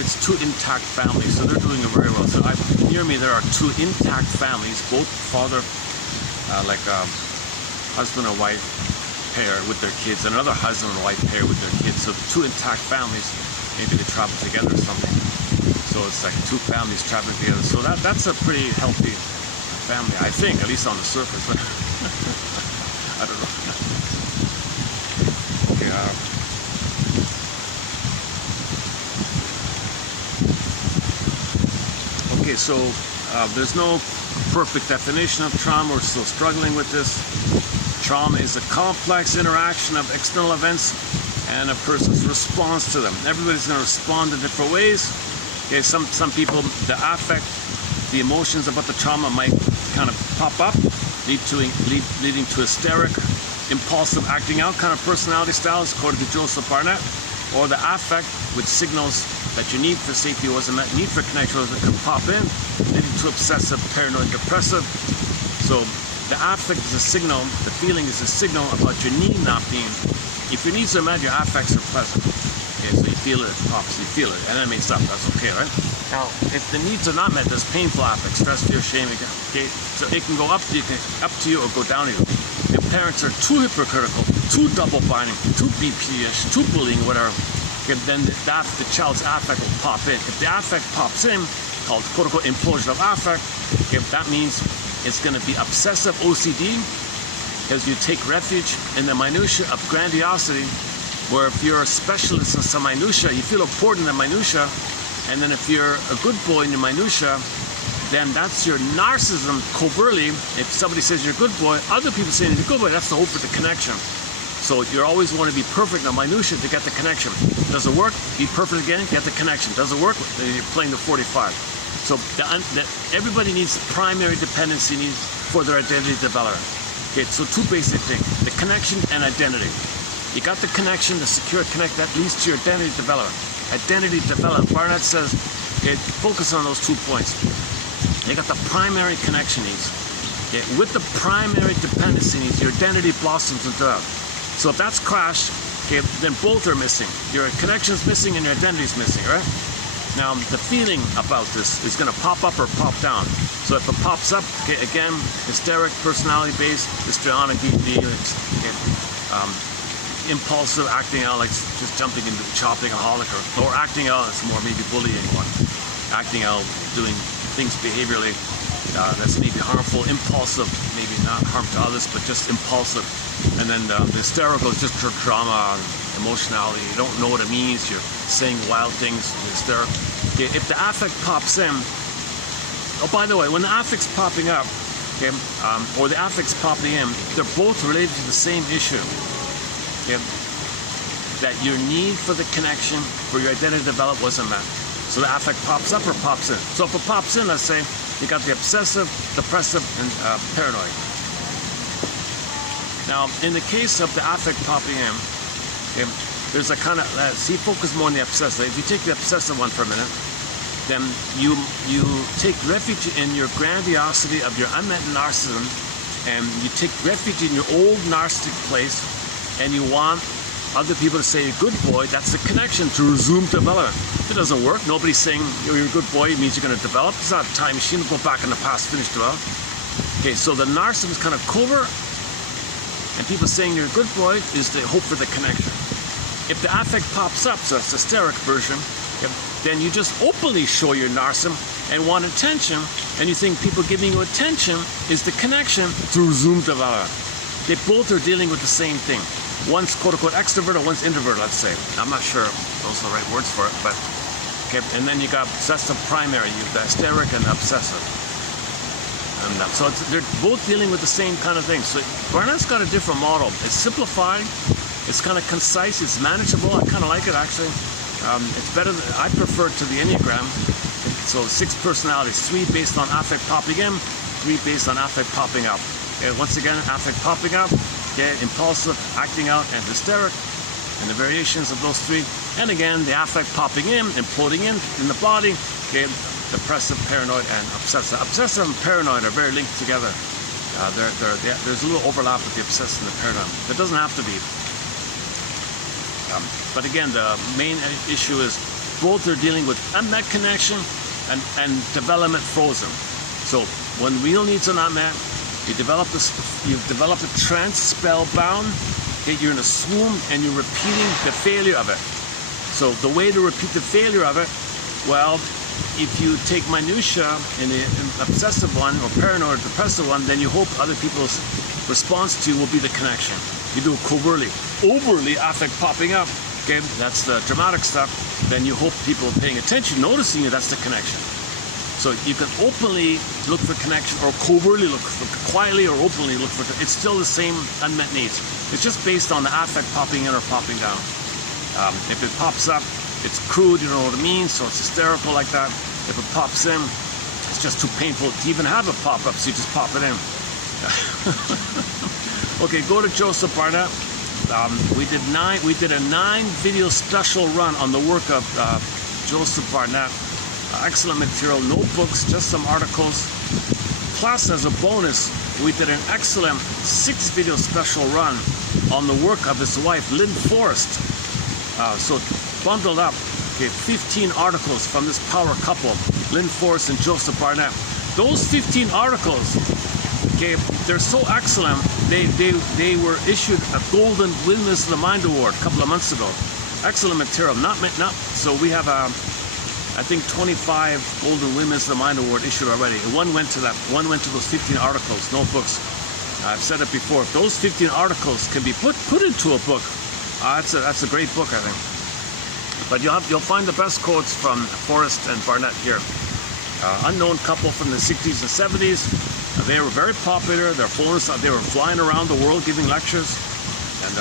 It's two intact families, so they're doing it very well. So near me there are two intact families, both father, husband and wife pair with their kids, and another husband and wife pair with their kids. So the two intact families. Maybe they travel together or something. So it's like two families traveling together. So that's a pretty healthy family, I think, at least on the surface. I don't know. Okay, so there's no perfect definition of trauma. We're still struggling with this. Trauma is a complex interaction of external events and a person's response to them. Everybody's going to respond in different ways. Okay, some people, the affect, the emotions about the trauma might kind of pop up, leading to hysteric, impulsive acting out kind of personality styles, according to Joseph Barnett, or the affect, which signals that your need for safety wasn't met, need for connection wasn't, can pop in, leading to obsessive, paranoid, depressive. So the affect is a signal, the feeling is a signal about your need not being. If your needs are met, your affects are pleasant. Okay, so you feel it, pops, you feel it, and then it makes up. That's okay, right? Now, if the needs are not met, there's painful affect, stress, fear, shame. Okay, so it can go up to you or go down to you. If parents are too hypocritical, too double-binding, too BP-ish, too bullying, whatever, okay, then the child's affect will pop in. If the affect pops in, called quote-unquote implosion of affect, okay, that means it's going to be obsessive OCD, because you take refuge in the minutia of grandiosity, where if you're a specialist in some minutia, you feel important in the minutia, and then if you're a good boy in the minutia, then that's your narcissism covertly. If somebody says you're a good boy, other people say you're a good boy, that's the hope for the connection. So you always want to be perfect in the minutia to get the connection. Does it work? Be perfect again, get the connection. Does it work? Then you're playing the 45. So everybody needs primary dependency needs for their identity development. Okay, so two basic things, the connection and identity. You got the connection, the secure connect, that leads to your identity development. Identity development, Barnett says, okay, focus on those 2 points. You got the primary connection needs. Okay, with the primary dependency needs, your identity blossoms into that. So if that's crashed, okay, then both are missing. Your connection's missing and your identity's missing, right? Now, the feeling about this is going to pop up or pop down. So if it pops up, okay, again, hysteric, personality-based, histrionic, okay, impulsive, acting out, like just jumping into chopping a holic, or acting out, it's more maybe bullying one. Acting out, doing things behaviorally that's maybe harmful, impulsive, maybe not harm to others, but just impulsive. And then the hysterical is just drama, emotionality. You don't know what it means. You're saying wild things, hysterical. Okay, if the affect pops in, oh, by the way, when the affect's popping up, okay, or the affect's popping in, they're both related to the same issue. Okay, that your need for the connection, for your identity to develop wasn't met. So the affect pops up or pops in. So if it pops in, let's say, you got the obsessive, depressive, and paranoid. Now, in the case of the affect popping in, okay, there's a kind of, focus more on the obsessive. If you take the obsessive one for a minute, then you take refuge in your grandiosity of your unmet narcissism, and you take refuge in your old narcissistic place, and you want other people to say, good boy, that's the connection to resume development. If it doesn't work, nobody's saying you're a good boy, it means you're going to develop. It's not a time machine to go back in the past, finish develop. Okay, so the narcissism is kind of covert, and people saying you're a good boy is the hope for the connection. If the affect pops up, so it's the hysteric version, then you just openly show your narcissism and want attention, and you think people giving you attention is the connection to resume development. They both are dealing with the same thing. One's quote-unquote extrovert or one's introvert, let's say. I'm not sure those are the right words for it, but okay. And then you got obsessive primary, you've got hysteric and obsessive. And so they're both dealing with the same kind of thing. So Barnett's got a different model. It's simplified, it's kind of concise, it's manageable. I kind of like it, actually. It's better than, I prefer it to the Enneagram. So 6 personalities, 3 based on affect popping in, 3 based on affect popping out. Okay, once again, affect popping out, okay, impulsive, acting out, and hysteric, and the variations of those 3. And again, the affect popping in, imploding in the body, okay, depressive, paranoid, and obsessive. Obsessive and paranoid are very linked together. There's a little overlap with the obsessive and the paranoid. There doesn't have to be. But again, the main issue is both are dealing with unmet connection and development frozen. So when real needs are not met, you've developed a trance, spellbound, okay, you're in a swoon and you're repeating the failure of it. So the way to repeat the failure of it, well, if you take minutia in the obsessive one or paranoid or depressive one, then you hope other people's response to you will be the connection. You do it covertly, overtly affect popping up, okay, that's the dramatic stuff, then you hope people are paying attention, noticing you, that's the connection. So you can openly look for connection, or covertly look for, quietly or openly look for. It's still the same unmet needs. It's just based on the affect popping in or popping down. If it pops up, it's crude, you don't know what it means, so it's hysterical like that. If it pops in, it's just too painful to even have it pop up, so you just pop it in. Okay, go to Joseph Barnett. We did a 9-video special run on the work of Joseph Barnett. Excellent material, no books, just some articles. Plus, as a bonus, we did an excellent 6-video special run on the work of his wife, Lynn Forrest. So bundled up, okay, 15 articles from this power couple, Lynn Forrest and Joseph Barnett. Those 15 articles, okay, they're so excellent. They were issued a Golden Windmills of the Mind Award a couple of months ago. Excellent material. So we have I think 25 Golden Windmills of the Mind Award issued already. One went to that. One went to those 15 articles, no books. I've said it before. If those 15 articles can be put into a book, that's a great book, I think. But you'll find the best quotes from Forrest and Barnett here. Unknown couple from the 60s and 70s. They were very popular. They were flying around the world giving lectures, and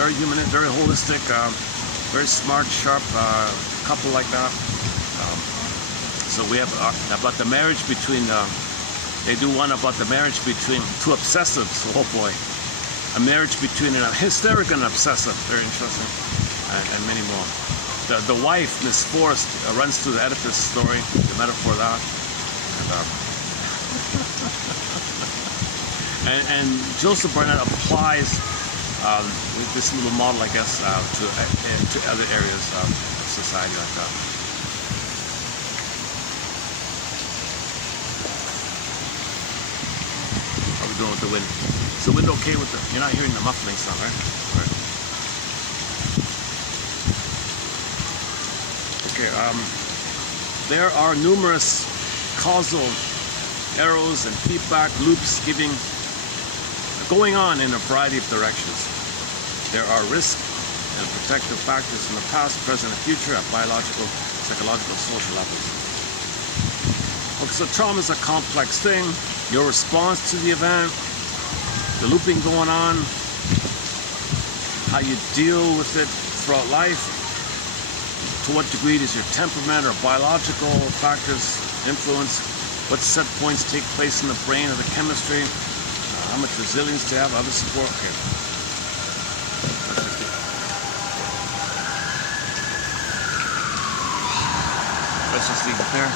very human, very holistic, very smart, sharp couple like that. So we have about the marriage between. They do one about the marriage between two obsessives. Oh boy, a marriage between a hysteric and an obsessive. Very interesting, and many more. The wife, Miss Forrest, runs through the Oedipus story, the metaphor of that. And Joseph Barnett applies this little model, I guess, to other areas of society like that. How are we doing with the wind? Is the wind okay with the? You're not hearing the muffling sound, right? All right. Okay. There are numerous causal arrows and feedback loops going on in a variety of directions. There are risk and protective factors from the past, present, and future at biological, psychological, social levels. Okay, so trauma is a complex thing. Your response to the event, the looping going on, how you deal with it throughout life, to what degree does your temperament or biological factors influence, what set points take place in the brain or the chemistry, how much resilience to have, other support. Okay. Let's just leave it there.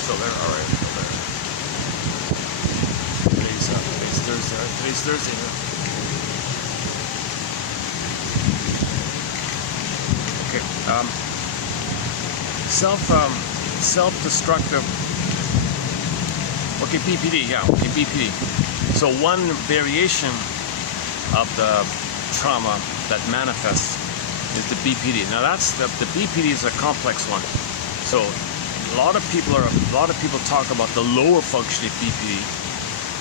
Still there? All right, still there. Today's Thursday. Okay. Self-destructive. Okay, BPD. Yeah. Okay, BPD. So one variation of the trauma that manifests is the BPD. Now that's the BPD is a complex one. So a lot of people talk about the lower functioning BPD,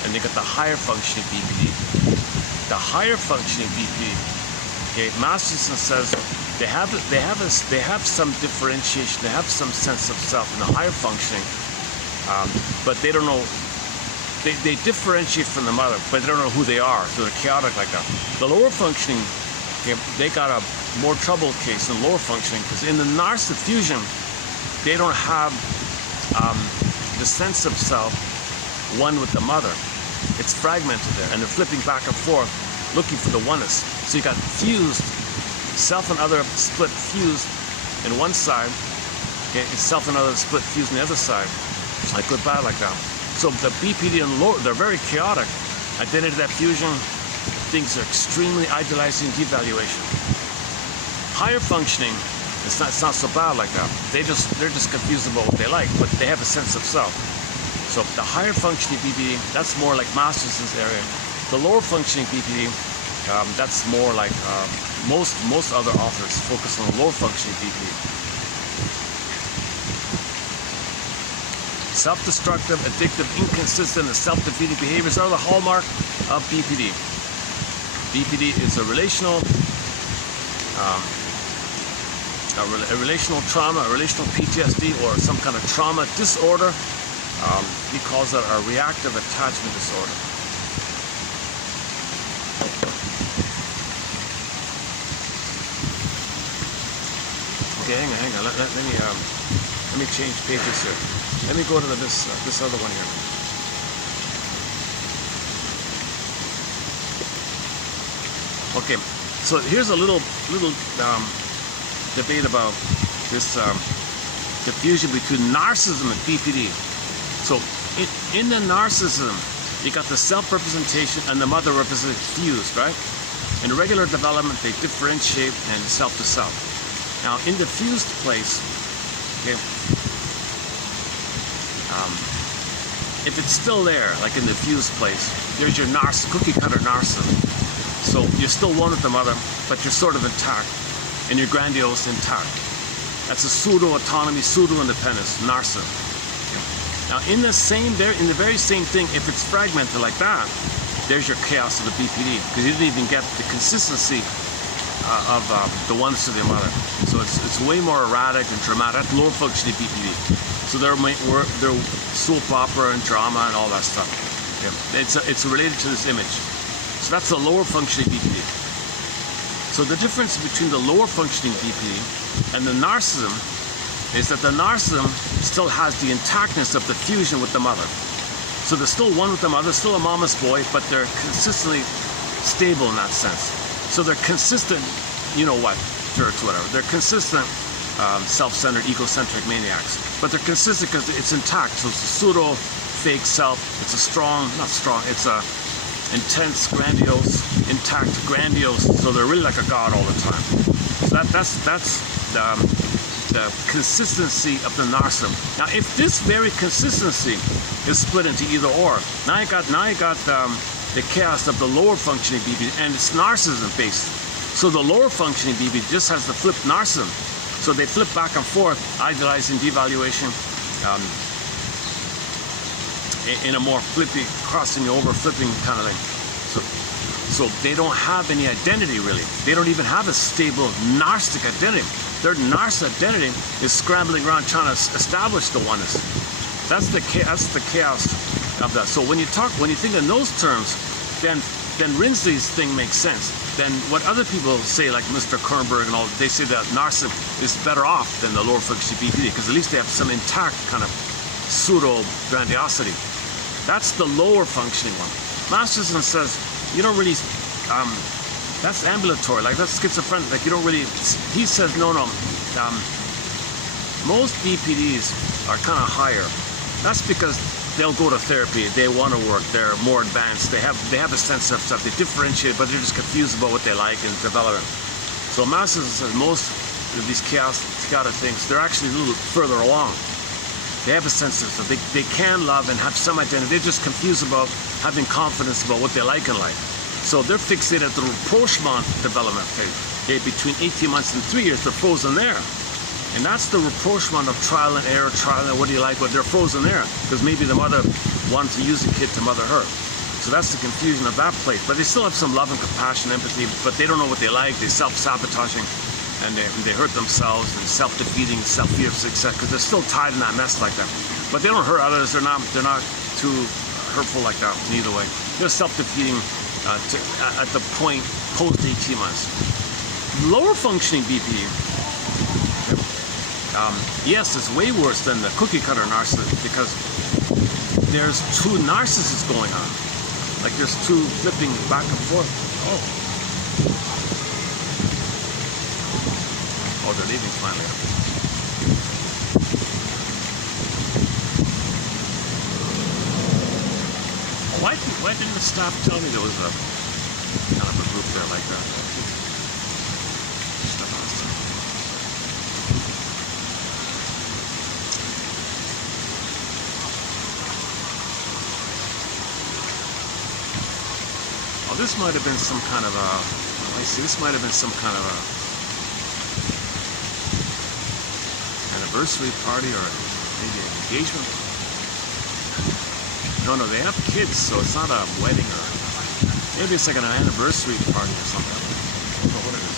and they got the higher functioning BPD. The higher functioning BPD, okay, Masterson says they have some differentiation, they have some sense of self in the higher functioning, but they don't know. They differentiate from the mother, but they don't know who they are, so they're chaotic like that. The lower functioning, okay, they got a more troubled case in lower functioning, because in the narcissistic fusion, they don't have the sense of self one with the mother. It's fragmented there, and they're flipping back and forth looking for the oneness. So you got fused, self and other split fused in one side, okay, self and other split fused on the other side. Like good bad like that. So the BPD and lower, they're very chaotic. Identity that fusion, things are extremely idealizing, devaluation. Higher functioning, it's not so bad like that. They're just confused about what they like, but they have a sense of self. So the higher functioning BPD, that's more like Masterson's area. The lower functioning BPD, that's more like most other authors focus on the lower functioning BPD. Self-destructive, addictive, inconsistent, and self-defeating behaviors are the hallmark of BPD. BPD is a relational trauma, a relational PTSD, or some kind of trauma disorder. He calls that a reactive attachment disorder. Okay, hang on. Let me change pages here. Let me go to this other one here. Okay, so here's a little debate about this diffusion between narcissism and BPD. So in the narcissism, you got the self-representation and the mother representation fused, right? In regular development, they differentiate and self-to-self. Now, in the fused place, okay, if it's still there, like in the fused place, there's your cookie-cutter narcissism. So you're still one with the mother, but you're sort of intact, and you're grandiose intact. That's a pseudo-autonomy, pseudo-independence, narcissism. Now, in the very same thing, if it's fragmented like that, there's your chaos of the BPD, because you didn't even get the consistency of the oneness of the mother. So it's way more erratic and dramatic. That's lower functioning BPD. So they're soap opera and drama and all that stuff. Yeah. It's related to this image. So that's the lower functioning BPD. So the difference between the lower functioning BPD and the narcissism is that the narcissism still has the intactness of the fusion with the mother. So they're still one with the mother, still a mama's boy, but they're consistently stable in that sense. So they're consistent, you know what, jerks, whatever. They're consistent, self-centered, egocentric maniacs. But they're consistent because it's intact. So it's a pseudo fake self. It's a it's a intense, grandiose, intact, grandiose. So they're really like a god all the time. So that's the consistency of the narcissism. Now, if this very consistency is split into either or, now you got the chaos of the lower functioning BPD, and it's narcissism based. So the lower functioning BPD just has the flipped narcissism. So they flip back and forth, idealizing, devaluation, in a more flippy, crossing over, flipping kind of thing. So they don't have any identity really. They don't even have a stable narcissistic identity. Their narcissistic identity is scrambling around trying to establish the oneness. That's the chaos of that. So when you think in those terms, then Rinsley's thing makes sense. Then what other people say, like Mr. Kernberg and all, they say that narcissism is better off than the lower functioning BPD because at least they have some intact kind of pseudo grandiosity. That's the lower functioning one. Masterson says you don't really. That's ambulatory, like that's schizophrenic. Like you don't really. He says no. Most BPDs are kind of higher. That's because they'll go to therapy. They want to work. They're more advanced. They have a sense of stuff. They differentiate, but they're just confused about what they like and development. So Masterson says most of these chaotic things, they're actually a little further along. They have a sense of stuff. They can love and have some identity. They're just confused about having confidence about what they like in life. So they're fixated at the rapprochement development phase. Okay, between 18 months and 3 years, they're frozen there. And that's the rapprochement of trial and error, what do you like, what they're frozen there. Because maybe the mother wanted to use the kid to mother her. So that's the confusion of that place. But they still have some love and compassion, empathy, but they don't know what they like. They're self-sabotaging, and they hurt themselves, and self-defeating, self-fear of success, because they're still tied in that mess like that. But they don't hurt others. They're not too hurtful like that, neither way. They're self-defeating at the point post-18 months. Lower functioning BPD, yes, it's way worse than the cookie-cutter narcissist because there's two narcissists going on. Like there's two flipping back and forth. Oh, they're leaving finally. Why didn't the staff tell me there was a kind of a group there like that? Oh, this might have been some kind of a. I see. This might have been some kind of a anniversary party or maybe an engagement. No, they have kids, so it's not a wedding or maybe it's like an anniversary party or something. I don't know what it is.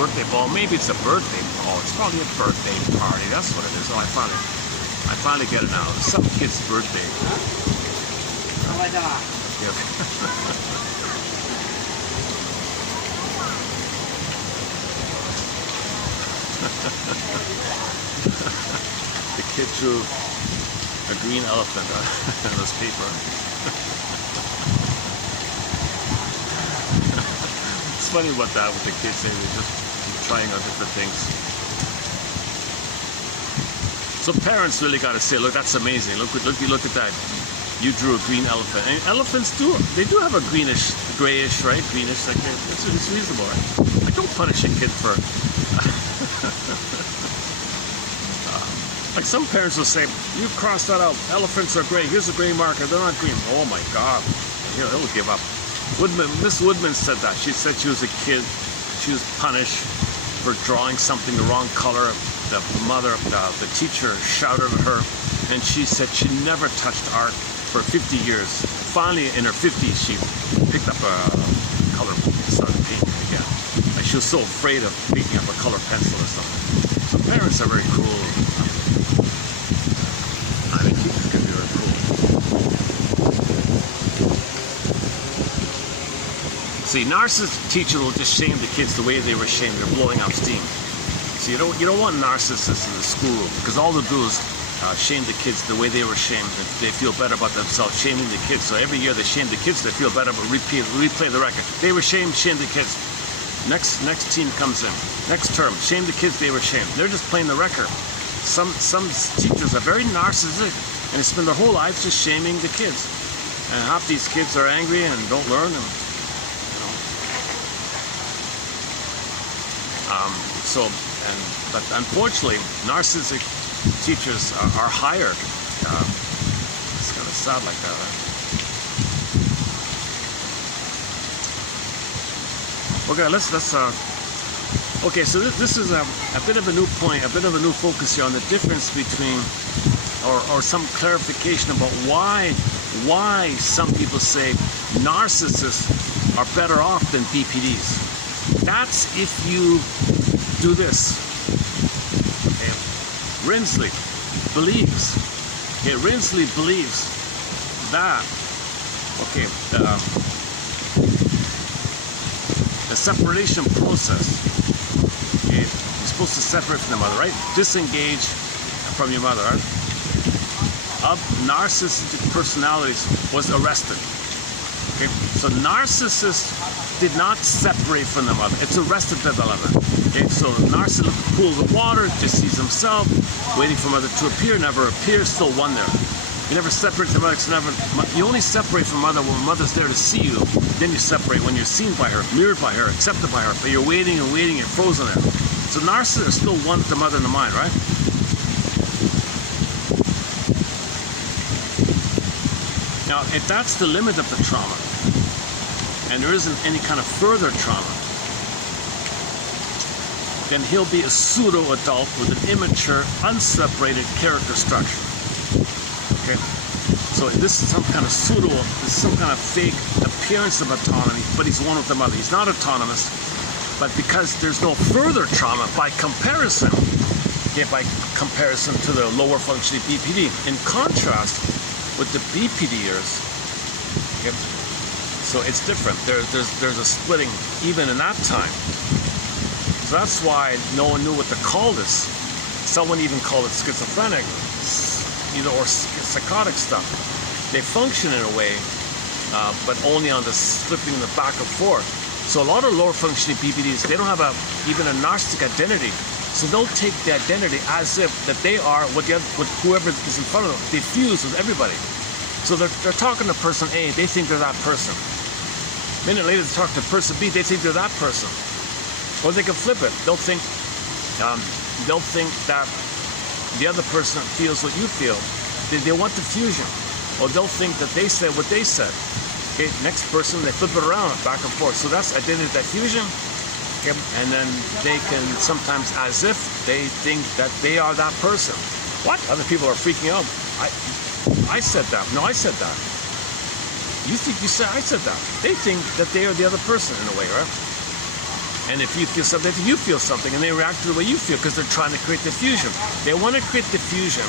Birthday ball, maybe it's a birthday ball. It's probably a birthday party. That's what it is. Oh, I finally get it now. It's some kid's birthday. Yeah. The kid drew a green elephant on this paper. It's funny about that with the kids. They're just trying out different things. So parents really got to say, look, that's amazing. Look at that. You drew a green elephant. And elephants do have a greenish, grayish, right? Greenish, like it's reasonable, right? Like, don't punish a kid for. Like some parents will say, you crossed that out. Elephants are gray. Here's a gray marker. They're not green. Oh my God. He'll give up. Miss Woodman said that. She said she was a kid. She was punished for drawing something the wrong color. The mother, the teacher shouted at her, and she said she never touched art for 50 years. Finally, in her 50s, she picked up a color book and started painting again. Like she was so afraid of picking up a color pencil or something. So parents are very cruel. I think teachers can be very cruel. See, narcissist teachers will just shame the kids the way they were shamed. They're blowing out steam. So you don't want narcissists in the school because all they do is shame the kids the way they were shamed. They feel better about themselves, shaming the kids. So every year they shame the kids, they feel better, but replay the record. They were shamed, shame the kids. Next team comes in. Next term, shame the kids, they were shamed. They're just playing the record. Some teachers are very narcissistic and they spend their whole lives just shaming the kids. And half these kids are angry and don't learn. But unfortunately, narcissistic teachers are hired. It's kind of sad like that, right? Okay, okay, so this is a bit of a new point, a bit of a new focus here on the difference between, or some clarification about why some people say narcissists are better off than BPDs. That's if you do this. Okay. Rinsley believes that, okay, the separation process, okay, you're supposed to separate from the mother, right? Disengage from your mother, right? Of narcissistic personalities was arrested. Okay, so narcissists did not separate from the mother. It's arrested development. Okay, so narcissist looked at the pool of water, just sees himself, waiting for mother to appear, never appears, still one there. You never separate from mother. You only separate from mother when mother's there to see you. Then you separate when you're seen by her, mirrored by her, accepted by her. But you're waiting and waiting and frozen there. So narcissists are still one with the mother in the mind, right? Now, if that's the limit of the trauma, and there isn't any kind of further trauma, then he'll be a pseudo-adult with an immature, unseparated character structure. Okay? So this is some kind of some kind of fake appearance of autonomy, but he's one with the mother. He's not autonomous, but because there's no further trauma, by comparison to the lower functioning BPD. In contrast with the BPDers, okay, so it's different. There's a splitting even in that time. So that's why no one knew what to call this. Someone even called it schizophrenic, or psychotic stuff. They function in a way, but only on the flipping the back and forth. So a lot of lower functioning BPDs, they don't have even a narcissistic identity. So they'll take the identity as if that they are with whoever is in front of them. They fuse with everybody. So they're talking to person A, they think they're that person. A minute later, they talk to person B, they think they're that person. Or they can flip it. They'll think that the other person feels what you feel. They want the fusion. Or they'll think that they said what they said. Okay, next person, they flip it around, back and forth. So that's identity diffusion. Okay, and then they can sometimes, as if they think that they are that person. What? Other people are freaking out. I said that. No, I said that. You think you said I said that. They think that they are the other person in a way, right? And if you feel something, you feel something, and they react to the way you feel because they're trying to create diffusion. They want to create diffusion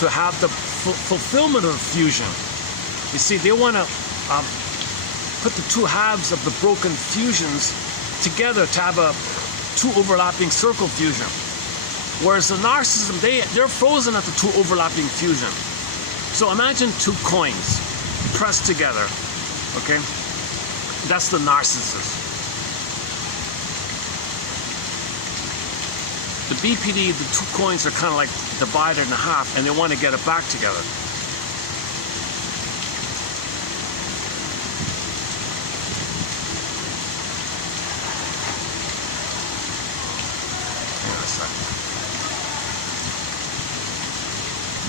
to have the fulfillment of fusion. You see, they want to put the two halves of the broken fusions together to have a two overlapping circle fusion. Whereas the narcissism, they're frozen at the two overlapping fusion. So imagine two coins pressed together, okay? That's the narcissist. The BPD, the two coins are kind of like divided in half, and they want to get it back together. Hang on a second.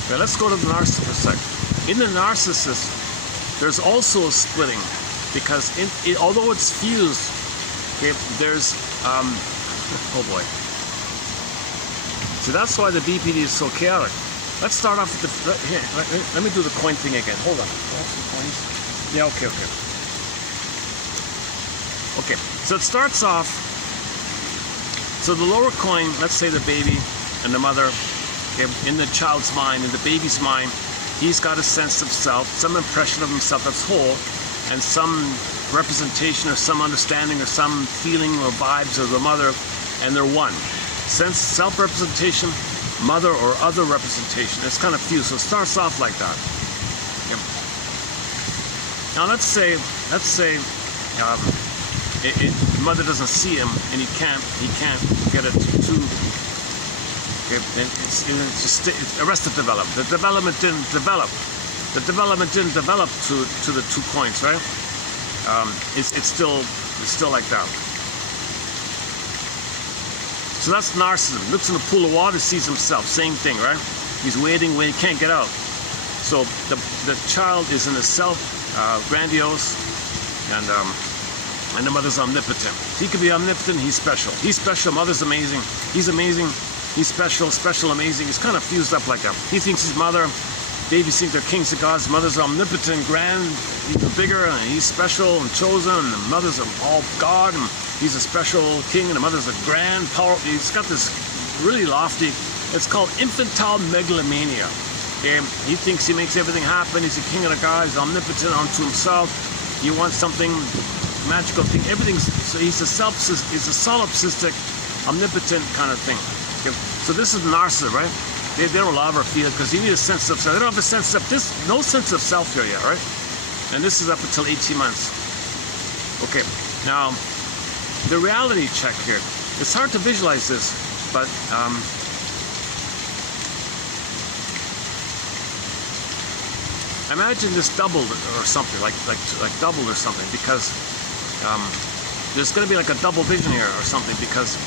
Okay, let's go to the narcissist for a second. In the narcissist, there's also a splitting, because although it's fused, okay, there's, oh boy. See, that's why the BPD is so chaotic. Let's start off with the, here, let me do the coin thing again. Hold on. Yeah, okay. Okay, so it starts off, so the lower coin, let's say the baby and the mother, okay, in the child's mind, in the baby's mind, he's got a sense of self, some impression of himself that's whole, and some representation or some understanding or some feeling or vibes of the mother, and they're one. Sense, self-representation, mother or other representation. It's kind of fused, so it starts off like that. Okay. Now let's say mother doesn't see him, and he can't get it to. Okay, and it's just arrested development. The development didn't develop. The development didn't develop to the two coins, right? It's still like that. So that's narcissism. Looks in a pool of water, sees himself. Same thing, right? He's waiting when he can't get out. So the child is in a self grandiose, and the mother's omnipotent. He could be omnipotent. He's special. He's special. Mother's amazing. He's amazing. He's special. Special, amazing. He's kind of fused up like that. He thinks his mother. Babies think they're kings and gods. Mother's omnipotent, grand, even bigger, and he's special and chosen. And the mother's all God, and he's a special king, and the mother's a grand, powerful. He's got this really lofty. It's called infantile megalomania. Okay? He thinks he makes everything happen. He's a king of the gods. He's omnipotent unto himself. He wants something magical thing. Everything's so he's a solipsistic, omnipotent kind of thing. Okay? So this is narcissism, right? They don't love or feel because you need a sense of self. They don't have a sense of this, no sense of self here yet, right? And this is up until 18 months. Okay, now the reality check here. It's hard to visualize this, but imagine this doubled or something, like doubled or something, because there's going to be like a double vision here or something, because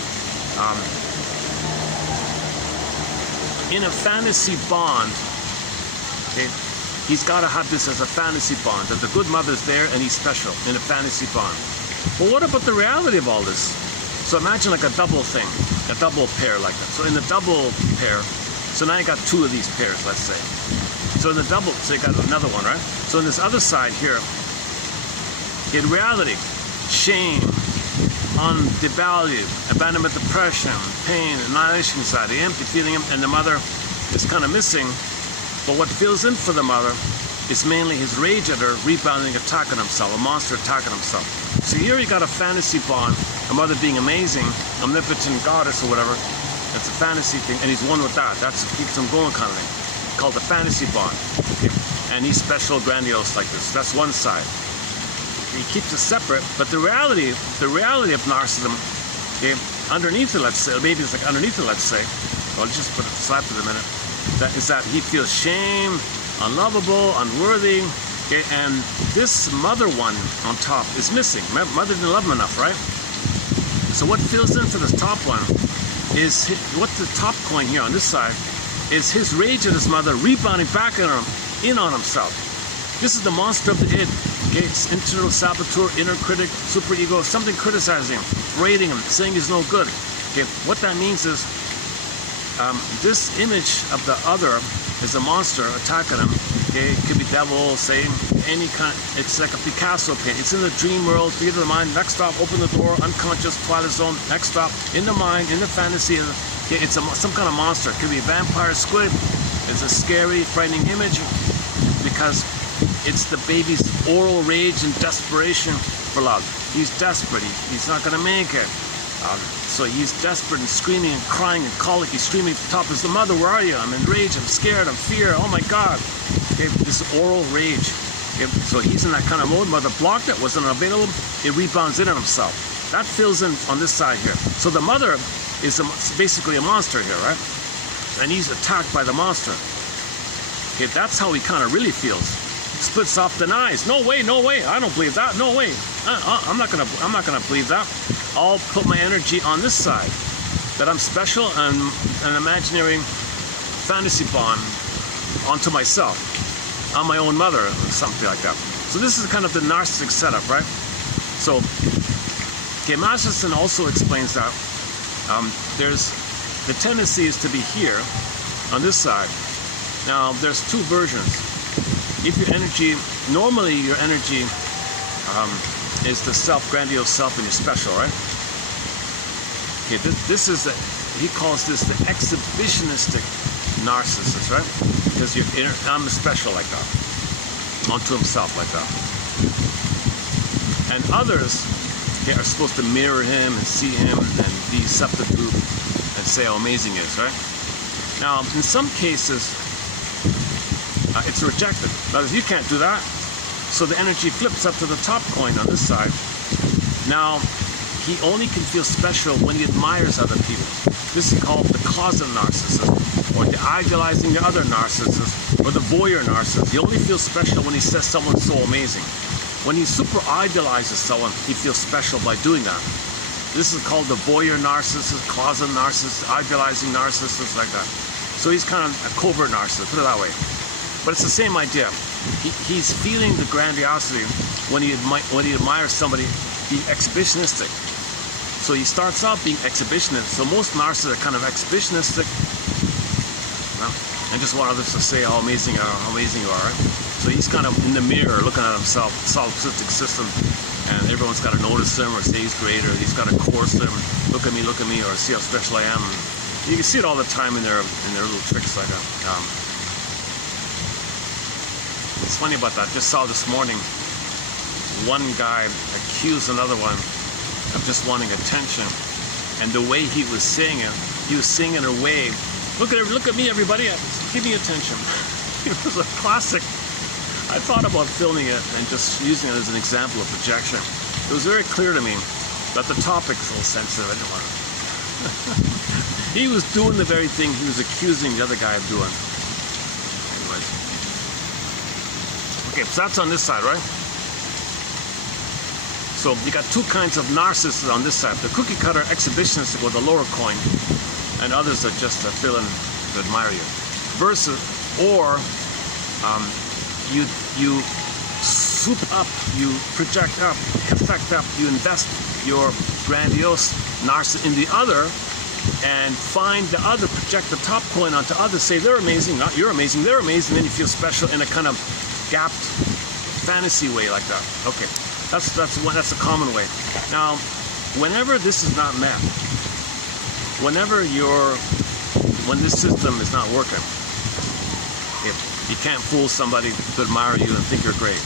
in a fantasy bond, okay, he's got to have this as a fantasy bond, that the good mother's there and he's special in a fantasy bond. But what about the reality of all this? So imagine like a double thing, a double pair like that. So in the double pair, so now you got two of these pairs, let's say. So in the double, so you got another one, right? So in this other side here, in reality, shame, devalued, abandonment, depression, pain, annihilation, anxiety, empty feeling, and the mother is kind of missing. But what fills in for the mother is mainly his rage at her, rebounding attack on himself, a monster attack on himself. So here you got a fantasy bond, a mother being amazing, omnipotent goddess or whatever. That's a fantasy thing, and he's one with that. That's what keeps him going, kind of thing. Called the fantasy bond. Okay? And he's special, grandiose like this. That's one side. He keeps it separate, but the reality of narcissism, okay, underneath it, let's say, maybe it's like underneath it, let's say, well, let's just put it slap for the minute, that is that he feels shame, unlovable, unworthy, okay, and this mother one on top is missing. Mother didn't love him enough, right? So what fills in for this top one is what the top coin here on this side is his rage at his mother rebounding back on him, in on himself. This is the monster of the id. Okay, it's internal saboteur, inner critic, superego, something criticizing him, rating him, saying he's no good. Okay, what that means is this image of the other is a monster attacking him. Okay, it could be devil, Satan, any kind. It's like a Picasso paint. It's in the dream world, theater of the mind. Next stop, open the door, unconscious, twilight zone. Next stop, in the mind, in the fantasy. Okay, it's some kind of monster. It could be a vampire, squid. It's a scary, frightening image because it's the baby's oral rage and desperation for love. He's desperate. He's not going to make it. So he's desperate and screaming and crying and calling. He's screaming at the top. Is the mother? Where are you? I'm in rage. I'm scared. I'm fear. Oh my God. Okay, this oral rage. Okay, so he's in that kind of mode. Mother blocked it. Wasn't available. It rebounds in on himself. That fills in on this side here. So the mother is basically a monster here, right? And he's attacked by the monster. Okay, that's how he kind of really feels. Splits off, denies. No way, no way. I don't believe that. No way. I'm not gonna believe that. I'll put my energy on this side, that I'm special and an imaginary fantasy bond onto myself, on my own mother, or something like that. So this is kind of the narcissistic setup, right? So, okay, Masterson also explains that there's the tendency is to be here on this side. Now there's two versions. If your energy, normally your energy is the grandiose self, and you're special, right? Okay, this is he calls this the exhibitionistic narcissist, right? Because I'm special like that, onto himself like that. And others are supposed to mirror him and see him and be substitute and say how amazing he is, right? Now, in some cases, it's rejected. That is, you can't do that. So the energy flips up to the top coin on this side. Now, he only can feel special when he admires other people. This is called the closet narcissist, or the idealizing the other narcissist, or the voyeur narcissist. He only feels special when he says someone's so amazing. When he super idealizes someone, he feels special by doing that. This is called the voyeur narcissist, closet narcissist, idealizing narcissist, like that. So he's kind of a covert narcissist, put it that way. But it's the same idea. He's feeling the grandiosity when he admires somebody being exhibitionistic. So he starts out being exhibitionist. So most narcissists are kind of exhibitionistic, and just want others to say how amazing you are. Right? So he's kind of in the mirror looking at himself, solipsistic system, and everyone's got to notice him or say he's great, or he's got to coerce them, look at me, or see how special I am. And you can see it all the time in their little tricks like that. It's funny about that. Just saw this morning, one guy accused another one of just wanting attention, and the way he was saying it in a way, look at me, everybody, give me attention. It was a classic. I thought about filming it and just using it as an example of projection. It was very clear to me that the topic is a little sensitive. I didn't want to. He was doing the very thing he was accusing the other guy of doing. Anyways. Okay, so that's on this side, right? So you got two kinds of narcissists on this side. The cookie cutter exhibitionist with the lower coin, and others that just fill in to admire you. Versus, or you swoop up, you project up, effect up, you invest your grandiose narcissist in the other, and find the other, project the top coin onto others, say they're amazing, not you're amazing, they're amazing, then you feel special in a kind of gapped fantasy way like that. Okay, that's a common way. Now, whenever this is not met, when this system is not working, you can't fool somebody to admire you and think you're great,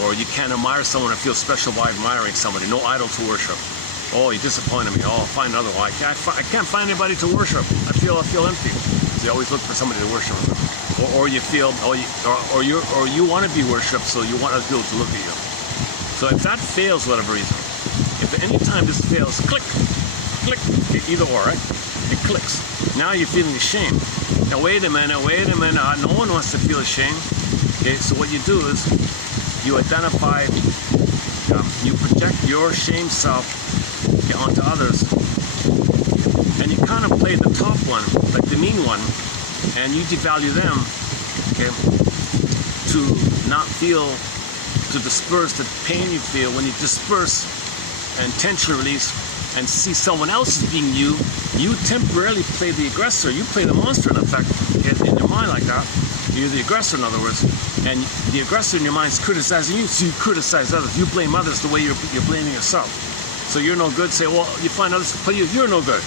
or you can't admire someone and feel special by admiring somebody. No idol to worship. Oh, you disappointed me. Oh, I'll find another one. I can't find anybody to worship. I feel empty. So you always look for somebody to worship, or you feel, or you want to be worshipped, so you want other people to look at you. So if that fails, whatever reason, if at any time this fails, click, either or, right? It clicks. Now you're feeling ashamed. Now wait a minute. No one wants to feel ashamed. Okay, so what you do is you identify, you project your shame self onto others, and you kind of play the top one, like the mean one, and you devalue them, okay, to not feel, to disperse the pain you feel when you disperse and tension release and see someone else as being you temporarily play the aggressor, you play the monster in effect, in your mind like that, you're the aggressor, in other words, and the aggressor in your mind is criticizing you, so you criticize others. You blame others the way you're blaming yourself. So you're no good, say, well, you find others, but you're no good.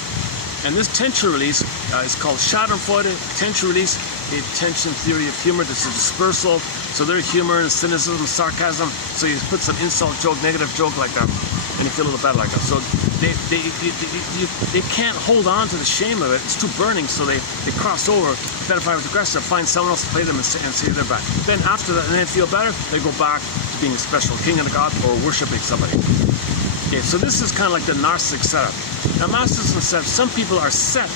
And this tension release is called Schadenfreude, tension release, a tension theory of humor. This is dispersal. So there's humor and cynicism, sarcasm. So you put some insult joke, negative joke like that, and you feel a little better like that. So they can't hold on to the shame of it. It's too burning, so they cross over, identify with the aggressor, find someone else to play them and say they're back. Then after that, and they feel better, they go back to being a special king and a god or worshiping somebody. Okay, so this is kind of like the narcissistic setup. Now, narcissism says some people are set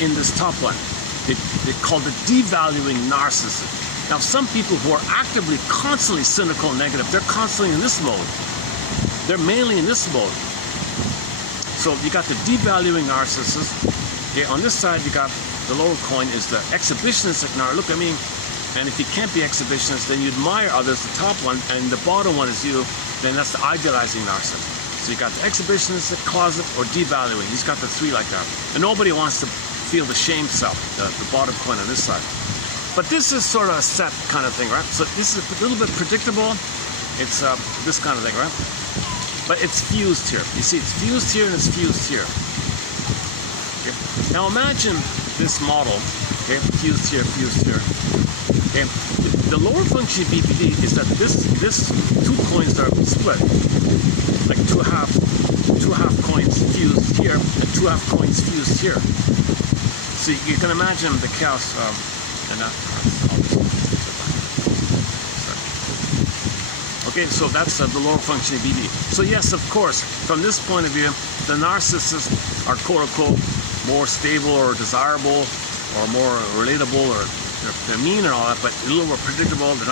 in this top one. They call it devaluing narcissism. Now, some people who are actively, constantly cynical and negative, they're constantly in this mode. They're mainly in this mode. So you got the devaluing narcissist. Okay, on this side, you got the lower coin is the exhibitionistic narcissist. Look at me. And if you can't be exhibitionist, then you admire others, the top one, and the bottom one is you. Then that's the idealizing narcissist. So you got the exhibitionist, the closet, or devaluing. He's got the three like that. And nobody wants to feel the shame self, the bottom coin on this side. But this is sort of a set kind of thing, right? So this is a little bit predictable. It's this kind of thing, right? But it's fused here. You see, it's fused here and it's fused here. Okay. Now imagine this model, okay? Fused here, fused here. Okay. The lower function BPD is that this two coins are split, like two half coins fused here and two half coins fused here. So you can imagine the chaos. Okay, so that's the lower function of BPD. So yes, of course, from this point of view, the narcissists are quote-unquote more stable or desirable or more relatable, or they're mean and all that, but a little more predictable. They're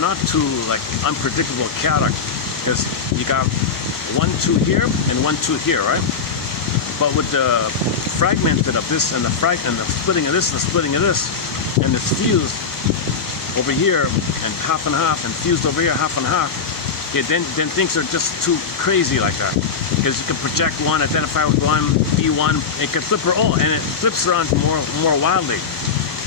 not too like unpredictable, chaotic, because you got 1, 2 here and 1, 2 here, right? But with the fragmented of this and the splitting of this and the splitting of this, and it's fused over here and half and fused over here half and half. Okay, then things are just too crazy like that, because you can project one, identify with one, be one. It can flip and it flips around more wildly.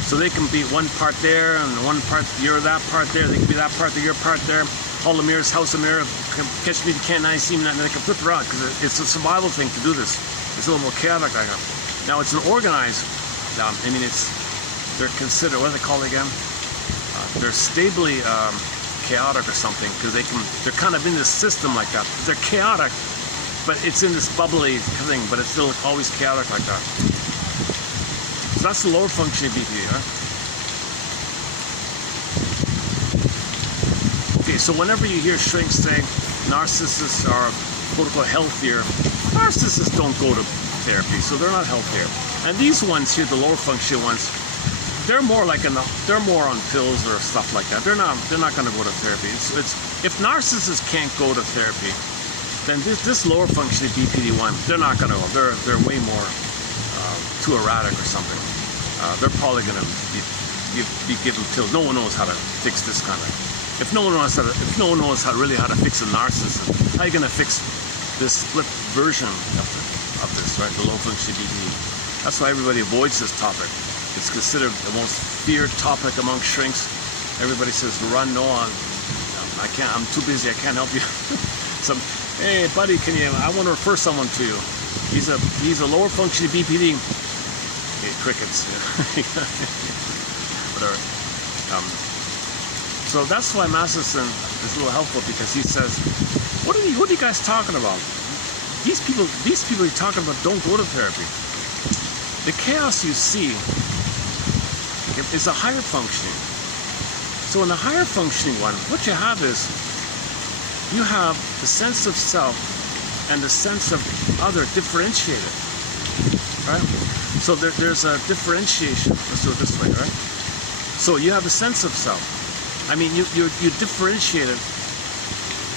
So they can be one part there and one part you're that part there. They can be that part there, your part there. Hall of Mirrors, House of Mirror, catch me if you can, I see me not, and they can flip around because it's a survival thing to do this. It's a little more chaotic like that. Now it's an organized. I mean, they're considered, what do they call it again? They're stably chaotic or something, because they're kind of in this system like that. They're chaotic, but it's in this bubbly thing, but it's still always chaotic like that. So that's the lower function of BPD, right? Okay, so whenever you hear shrinks say narcissists are quote-unquote healthier, narcissists don't go to therapy, so they're not healthier. And these ones here, the lower function ones, they're more like they're more on pills or stuff like that. They're not going to go to therapy. It's if narcissists can't go to therapy, then this lower function of BPD one, they're not going to go. They're way more too erratic or something. They're probably going to be given pills. No one knows how to fix this kind of. If no one knows how to fix a narcissist, how are you going to fix this split version of this, right? The low function BPD. That's why everybody avoids this topic. It's considered the most feared topic among shrinks. Everybody says, run, no, I can't, I'm too busy, I can't help you. Hey buddy, I want to refer someone to you. He's a lower function BPD. Okay, crickets. Whatever. So that's why Masterson is a little helpful, because he says, what are you guys talking about? These people you're talking about don't go to therapy. The chaos you see is a higher functioning. So in the higher functioning one, what you have is, you have the sense of self and the sense of other differentiated, right? So there's a differentiation. Let's do it this way, right? So you have a sense of self. I mean, you're differentiated,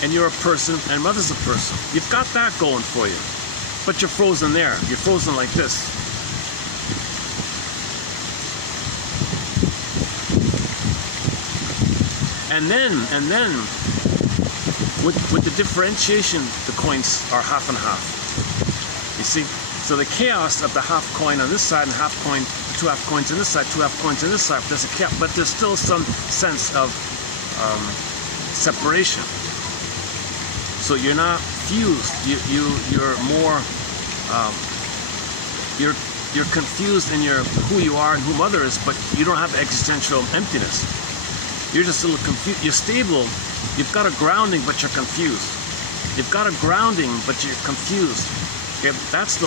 and you're a person, and mother's a person. You've got that going for you, but you're frozen there. You're frozen like this. And then, with the differentiation, the coins are half and half. You see? So So the chaos of the half coin on this side and half coin, two half coins on this side, two half coins on this side, there's a chaos, but there's still some sense of separation. So you're not fused. You're more. You're confused in your who you are and who mother is, but you don't have existential emptiness. You're just a little confused. You're stable. You've got a grounding, but you're confused. You've got a grounding, but you're confused. Okay, that's the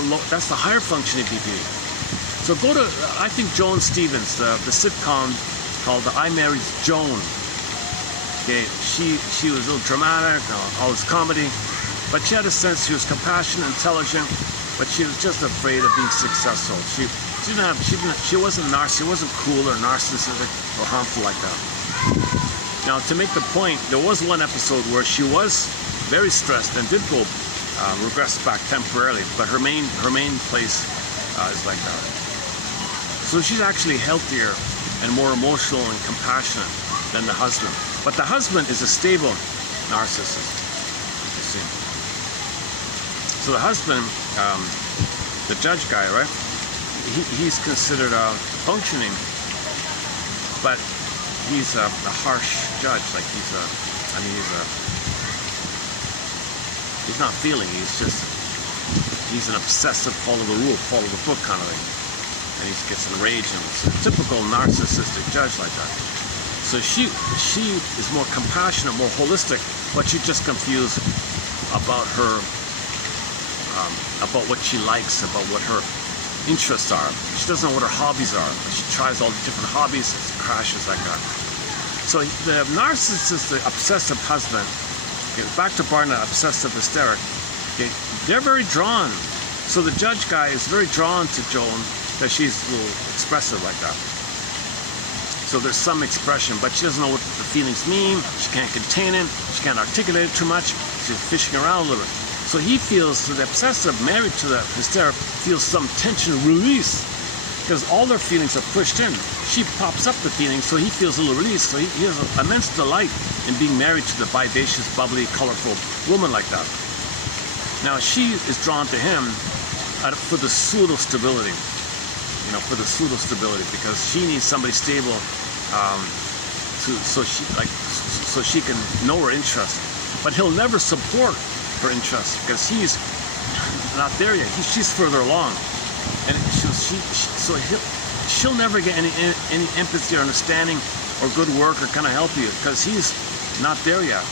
higher functioning BPD. So go to, I think Joan Stevens, the sitcom called I Married Joan. Okay, she was a little dramatic, all this comedy, but she had a sense. She was compassionate, intelligent, but she was just afraid of being successful. She wasn't narcissistic, she wasn't cool or narcissistic or harmful like that. Now, to make the point, there was one episode where she was very stressed and did go regress back temporarily, but her main place is like that. So she's actually healthier and more emotional and compassionate than the husband. But the husband is a stable narcissist, you see. So the husband, the judge guy, right? He's considered functioning, but he's a harsh judge. Like he's not feeling. He's an obsessive, follow the rule, follow the book kind of thing, and he gets enraged. And it's a typical narcissistic judge like that. So she is more compassionate, more holistic, but she's just confused about her. About what she likes, about what her interests are. She doesn't know what her hobbies are. She tries all the different hobbies, crashes like that. So the narcissist, the obsessive husband, okay, back to Barna, obsessive hysteric, okay, they're very drawn. So the judge guy is very drawn to Joan, that she's a little expressive like that. So there's some expression, but she doesn't know what the feelings mean. She can't contain it. She can't articulate it too much. She's fishing around a little bit. So he feels, so the obsessive married to the hysteric feels some tension release because all their feelings are pushed in. She pops up the feelings, so he feels a little release. So he has an immense delight in being married to the vivacious, bubbly, colorful woman like that. Now she is drawn to him for the pseudo stability, because she needs somebody stable, so she can know her interest. But he'll never support her interest because he's not there yet. She's further along, and she'll never get any empathy or understanding or good work or kind of help you because he's not there yet.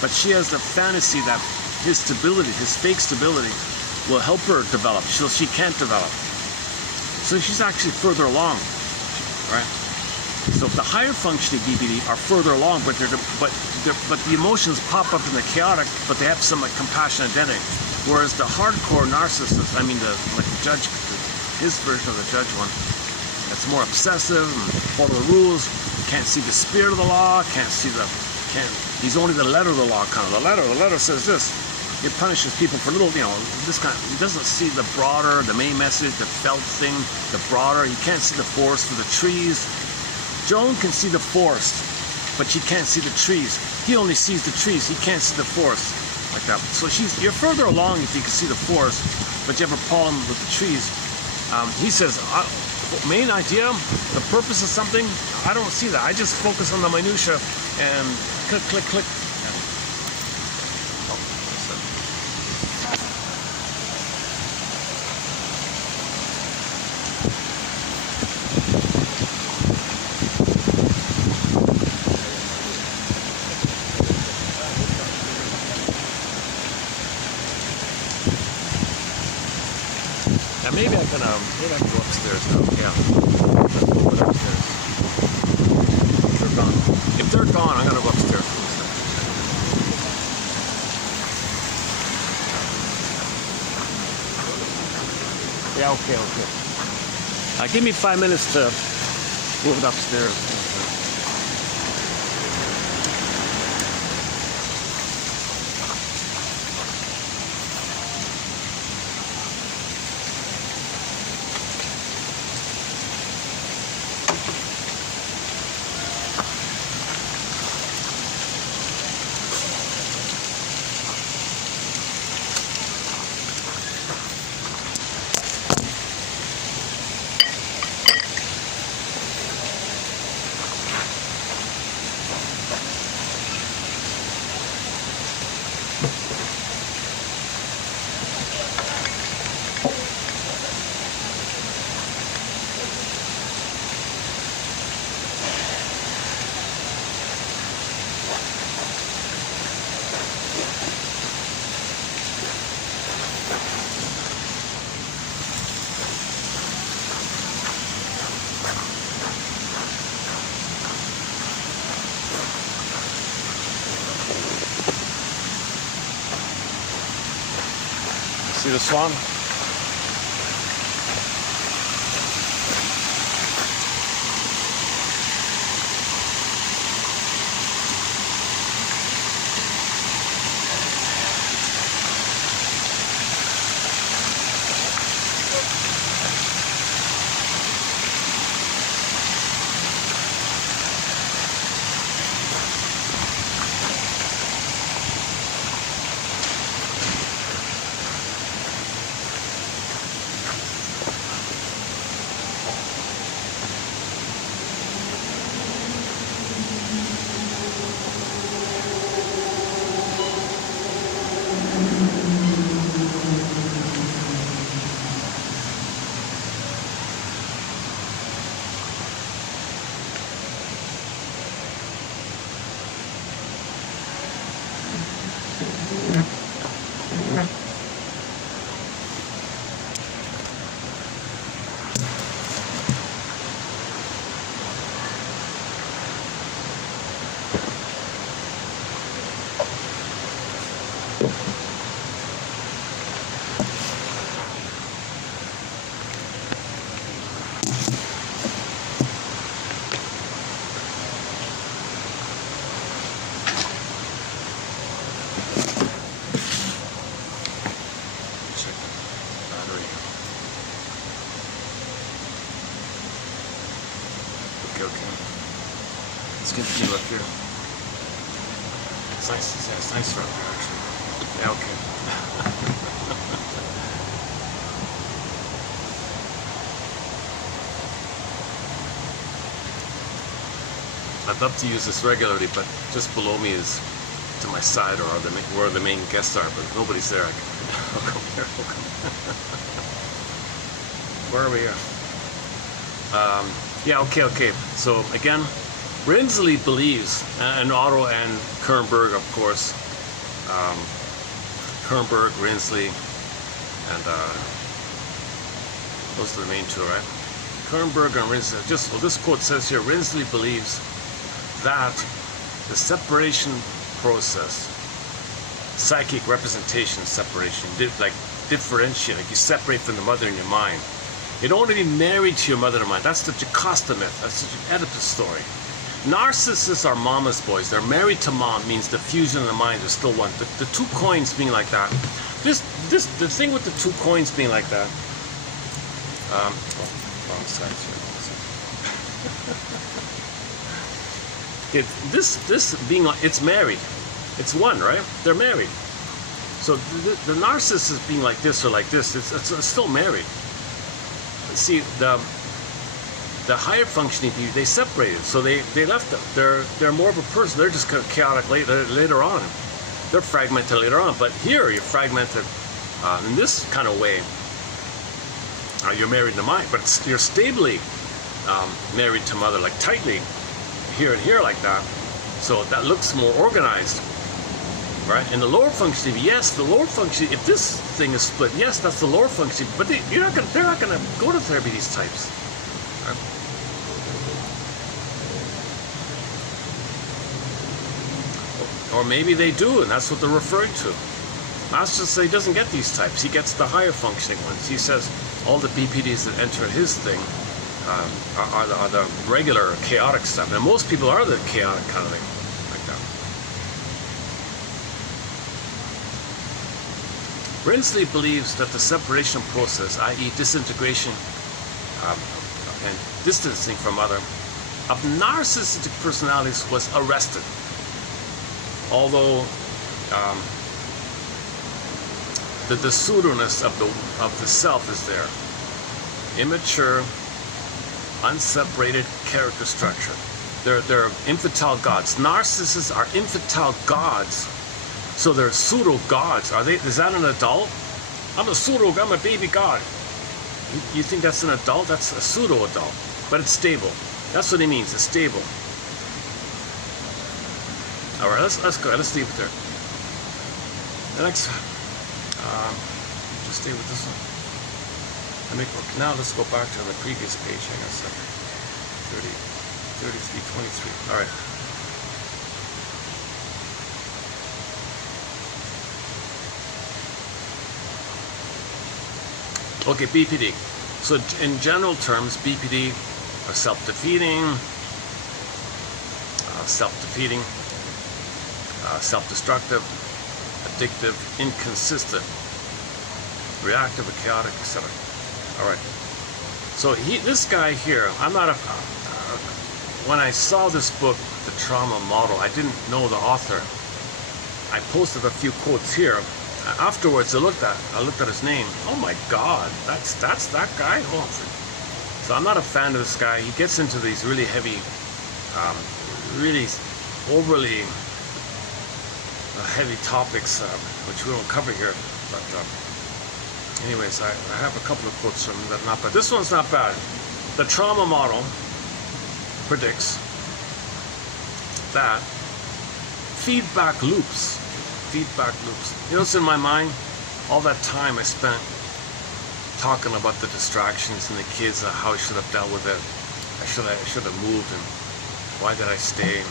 But she has the fantasy that his stability, his fake stability, will help her develop. She can't develop. So she's actually further along, right? So the higher functioning BBD are further along, but the emotions pop up in the chaotic, but they have some compassion identity. Whereas the hardcore narcissist, the judge, his version of the judge one, that's more obsessive and follow the rules, can't see the spirit of the law, he's only the letter of the law kind of. The letter says this. It punishes people for little, this kind of, he doesn't see the broader, the main message, the felt thing, the broader, he can't see the forest for the trees. Joan can see the forest, but she can't see the trees. He only sees the trees, he can't see the forest, like that. So you're further along if you can see the forest, but you have a problem with the trees. He says, main idea, the purpose of something, I don't see that. I just focus on the minutia and click, click, click. Maybe I can go upstairs now. Yeah. Go upstairs. They're gone. If they're gone, I'm gonna go upstairs. Yeah, okay. Give me 5 minutes to move it upstairs. See the swan? Let's continue up here. It's nice, yeah, it's nicer up here actually. Yeah, okay. I'd love to use this regularly, but just below me is to my side or where the main guests are, but nobody's there. I'll come here. Where are we here? Yeah, okay. So again, Rensley believes, and Otto and Kernberg, of course, Kernberg, Rensley, and those are the main two, right? Kernberg and Rensley. Well, this quote says here, Rensley believes that the separation process, psychic representation separation, like differentiate, like you separate from the mother in your mind. You don't want to be married to your mother in mind. That's the Jocasta myth. That's the Oedipus story. Narcissists are mama's boys. They're married to mom, means the fusion of the mind is still one. The two coins being like that. The thing with the two coins being like that. Wrong side here. This being like, it's married. It's one, right? They're married. So the narcissist being like this or like this, it's still married. See, the higher functioning people, they separated, so they left them. They're more of a person. They're just kind of chaotic later on. They're fragmented later on. But here you're fragmented in this kind of way. You're married to mind, but you're stably married to mother, like tightly here and here like that. So that looks more organized, right? And the lower functioning, yes, the lower functioning. If this thing is split, yes, that's the lower functioning. But they're not gonna go to therapy. These types. Right? Or maybe they do, and that's what they're referring to. Master says he doesn't get these types. He gets the higher functioning ones. He says all the BPDs that enter his thing are the regular chaotic stuff. And most people are the chaotic kind of thing, like that. Rensley believes that the separation process, i.e. disintegration and distancing from other, of narcissistic personalities was arrested. Although the pseudoness of the self is there. Immature, unseparated character structure. They're infantile gods. Narcissists are infantile gods. So they're pseudo gods. Are they? Is that an adult? I'm a baby god. You think that's an adult? That's a pseudo adult. But it's stable. That's what he means. It's stable. All right, let's go. Let's leave it there. The next, just stay with this one. Now let's go back to the previous page. Hang on a second. 33, 23. All right. Okay, BPD. So in general terms, BPD are self-defeating, self-destructive, addictive, inconsistent, reactive, or chaotic, etc. All right. So this guy here, I'm not a. When I saw this book, The Trauma Model, I didn't know the author. I posted a few quotes here. Afterwards, I looked at his name. Oh my God, that's that guy. Oh, so I'm not a fan of this guy. He gets into these really heavy, really overly heavy topics, which we won't cover here. But anyways, I have a couple of quotes from him that are not bad. This one's not bad. The trauma model predicts that feedback loops. You know what's in my mind? All that time I spent talking about the distractions and the kids, how I should have dealt with it. I should have moved, and why did I stay? And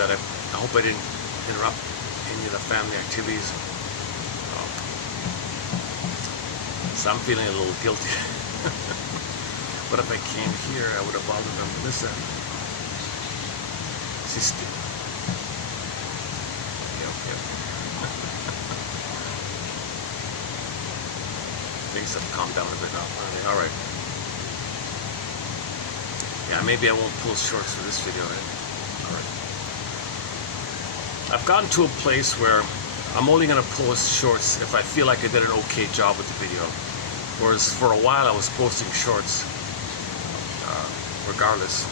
that I hope I didn't interrupt any of the family activities. So I'm feeling a little guilty. But if I came here, I would have bothered them. Listen. Things have calmed down a bit now. All right. Yeah, maybe I won't post shorts for this video. Right? All right. I've gotten to a place where I'm only going to post shorts if I feel like I did an okay job with the video. Whereas for a while I was posting shorts regardless.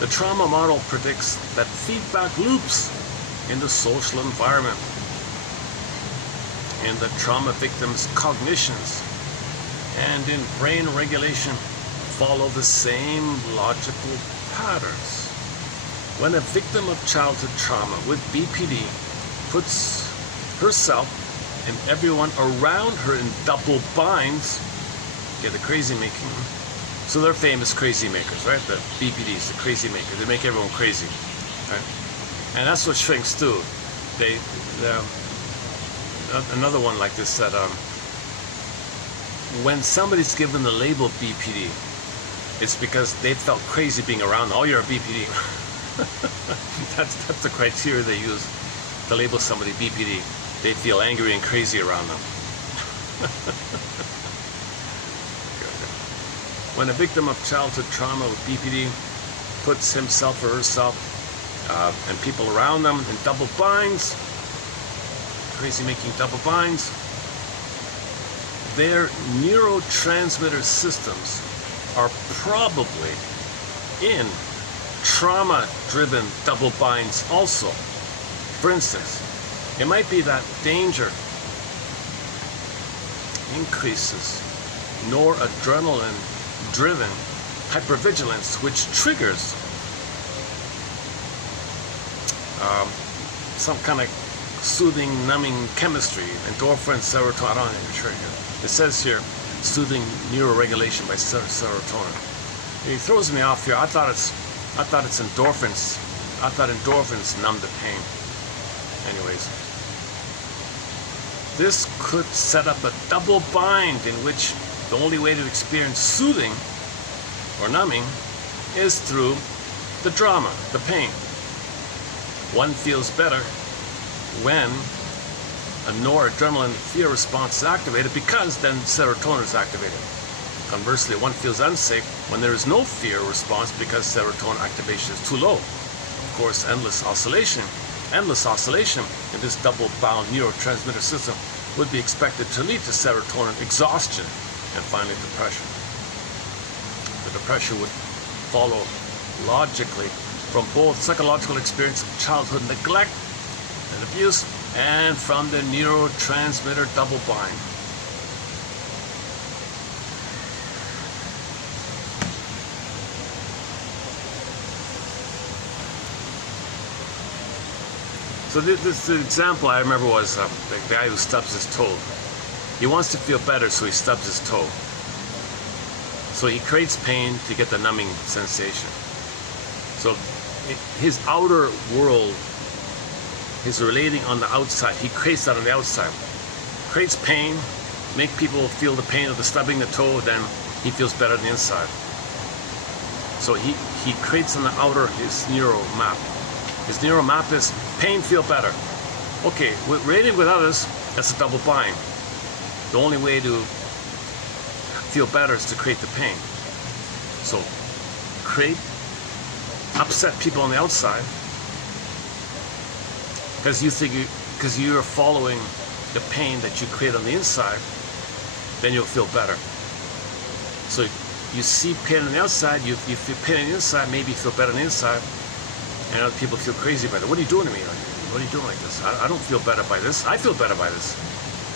The trauma model predicts that feedback loops in the social environment, in the trauma victim's cognitions, and in brain regulation follow the same logical patterns. When a victim of childhood trauma with BPD puts herself and everyone around her in double binds, get the crazy making. So they're famous crazy makers, right? The BPDs, the crazy makers. They make everyone crazy, right? And that's what shrinks do. Another one like this said, when somebody's given the label BPD, it's because they felt crazy being around them. Oh, you're a BPD. that's the criteria they use to label somebody BPD. They feel angry and crazy around them. When a victim of childhood trauma with BPD puts himself or herself and people around them in double binds, crazy making double binds, their neurotransmitter systems are probably in trauma-driven double binds also. For instance, it might be that danger increases noradrenaline-driven hypervigilance, which triggers some kind of soothing, numbing chemistry, endorphin, serotonin. I don't know, sure. It says here, soothing neuroregulation by serotonin. It throws me off here. I thought it's endorphins. I thought endorphins numb the pain. Anyways, this could set up a double bind in which the only way to experience soothing or numbing is through the drama, the pain. One feels better when a noradrenaline fear response is activated because then serotonin is activated. Conversely, one feels unsafe when there is no fear response because serotonin activation is too low. Of course, endless oscillation in this double-bound neurotransmitter system would be expected to lead to serotonin exhaustion and finally depression. The depression would follow logically from both psychological experience of childhood neglect and abuse and from the neurotransmitter double bind. So this example I remember was the guy who stubs his toe. He wants to feel better, so he stubs his toe. So he creates pain to get the numbing sensation. So his outer world He's relating on the outside. He creates that on the outside. Creates pain, make people feel the pain of the stubbing the toe, then he feels better on the inside. So he creates on the outer his neural map. His neural map is pain, feel better. Okay, relating with others, that's a double bind. The only way to feel better is to create the pain. So upset people on the outside, because you're following the pain that you create on the inside, then you'll feel better. So you see pain on the outside, you feel pain on the inside, maybe you feel better on the inside, and other people feel crazy about it. What are you doing to me? What are you doing like this? I don't feel better by this. I feel better by this.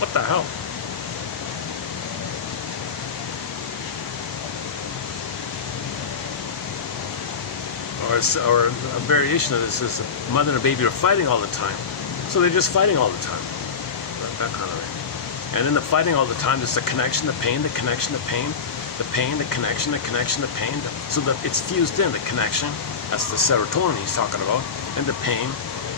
What the hell? Or a variation of this is a mother and a baby are fighting all the time. So they're just fighting all the time. That kind of thing. And in the fighting all the time, there's the connection, the pain, the connection, the pain, the pain, the connection, the connection, the pain. So that it's fused in, the connection. That's the serotonin he's talking about. And the pain.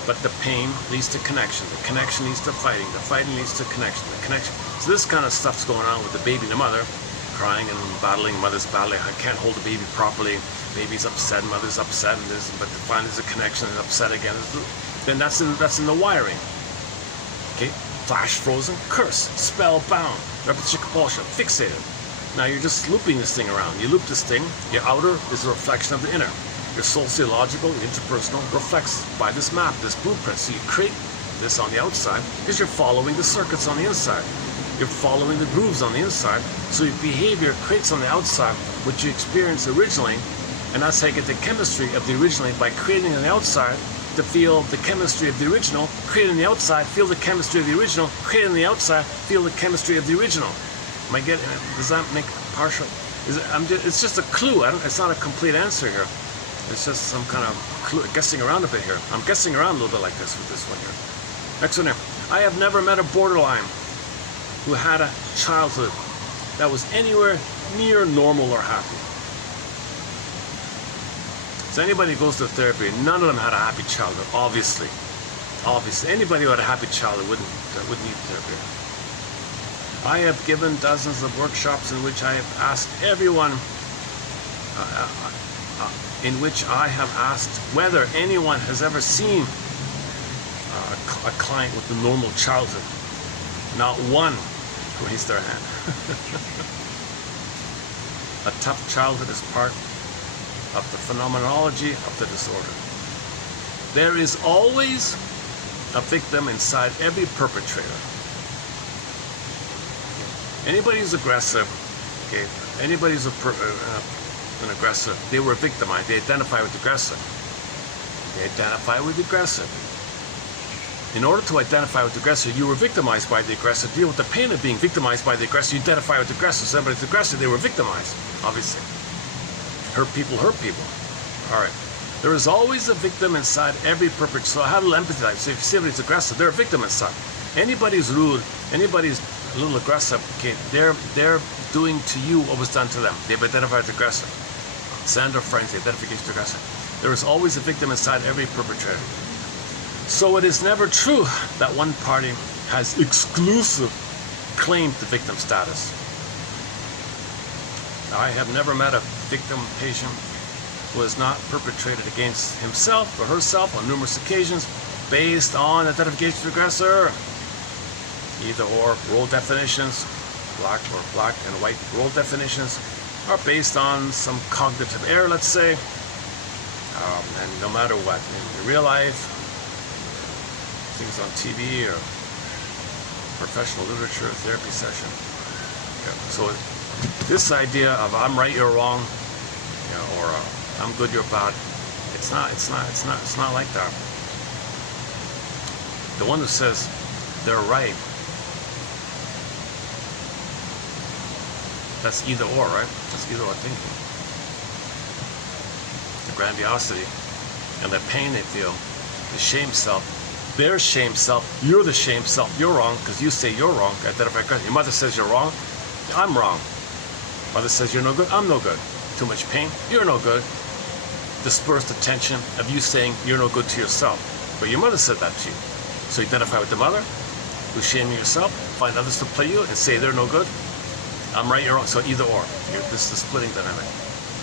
But the pain leads to connection. The connection leads to fighting. The fighting leads to connection. The connection. So this kind of stuff's going on with the baby and the mother. Crying and battling, mother's battling. I can't hold the baby properly. Baby's upset, mother's upset, and but finally there's a connection and upset again. Then that's in the wiring. Okay, flash, frozen, curse, spellbound, repetition, compulsion, fixated. Now you're just looping this thing around. You loop this thing. Your outer is a reflection of the inner. Your sociological, interpersonal reflects by this map, this blueprint. So you create this on the outside because you're following the circuits on the inside. You're following the grooves on the inside. So your behavior creates on the outside what you experienced originally. And that's how you get the chemistry of the originally, by creating on the outside to feel the chemistry of the original, create on the outside, feel the chemistry of the original, create on the outside, feel the chemistry of the original. Am I getting, does that make partial? It's just a clue. It's not a complete answer here. It's just some kind of clue, guessing around a bit here. I'm guessing around a little bit like this with this one here. Next one here. I have never met a borderline who had a childhood that was anywhere near normal or happy. So anybody who goes to therapy, none of them had a happy childhood, obviously. Obviously, anybody who had a happy childhood wouldn't need therapy. I have given dozens of workshops in which I have asked everyone, in which I have asked whether anyone has ever seen a client with a normal childhood. Not one raised their hand. A tough childhood is part of the phenomenology of the disorder. There is always a victim inside every perpetrator. Anybody who's aggressive, okay, anybody who's an aggressive, they were victimized. They identify with the aggressive. They identify with the aggressive. In order to identify with the aggressor, you were victimized by the aggressor. Deal with the pain of being victimized by the aggressor. You identify with the aggressor. Somebody's aggressive, they were victimized, obviously. Hurt people hurt people. All right. There is always a victim inside every perpetrator. So how to empathize? So if you see somebody's aggressive, they're a victim inside. Anybody who's rude, anybody who's a little aggressive, okay, they're doing to you what was done to them. They've identified the aggressor. Sandra Frank's identification of the aggressor. There is always a victim inside every perpetrator. So it is never true that one party has exclusive claim to victim status. I have never met a victim patient who has not perpetrated against himself or herself on numerous occasions based on identification of the aggressor. Either or role definitions, black and white role definitions, are based on some cognitive error, let's say. And no matter what, in real life, things on TV or professional literature, therapy session. Okay. So this idea of I'm right, you're wrong, you know, or I'm good, you're bad, it's not like that. The one who says they're right, that's either or, right? That's either or thinking. The grandiosity and the pain they feel, the shame self, their shame self, you're the shame self, you're wrong because you say you're wrong. Your mother says you're wrong, I'm wrong. Mother says you're no good, I'm no good. Too much pain, you're no good. Dispersed attention of you saying you're no good to yourself. But your mother said that to you. So you identify with the mother, who's shaming yourself, find others to play you and say they're no good. I'm right, you're wrong. So either or. This is the splitting dynamic.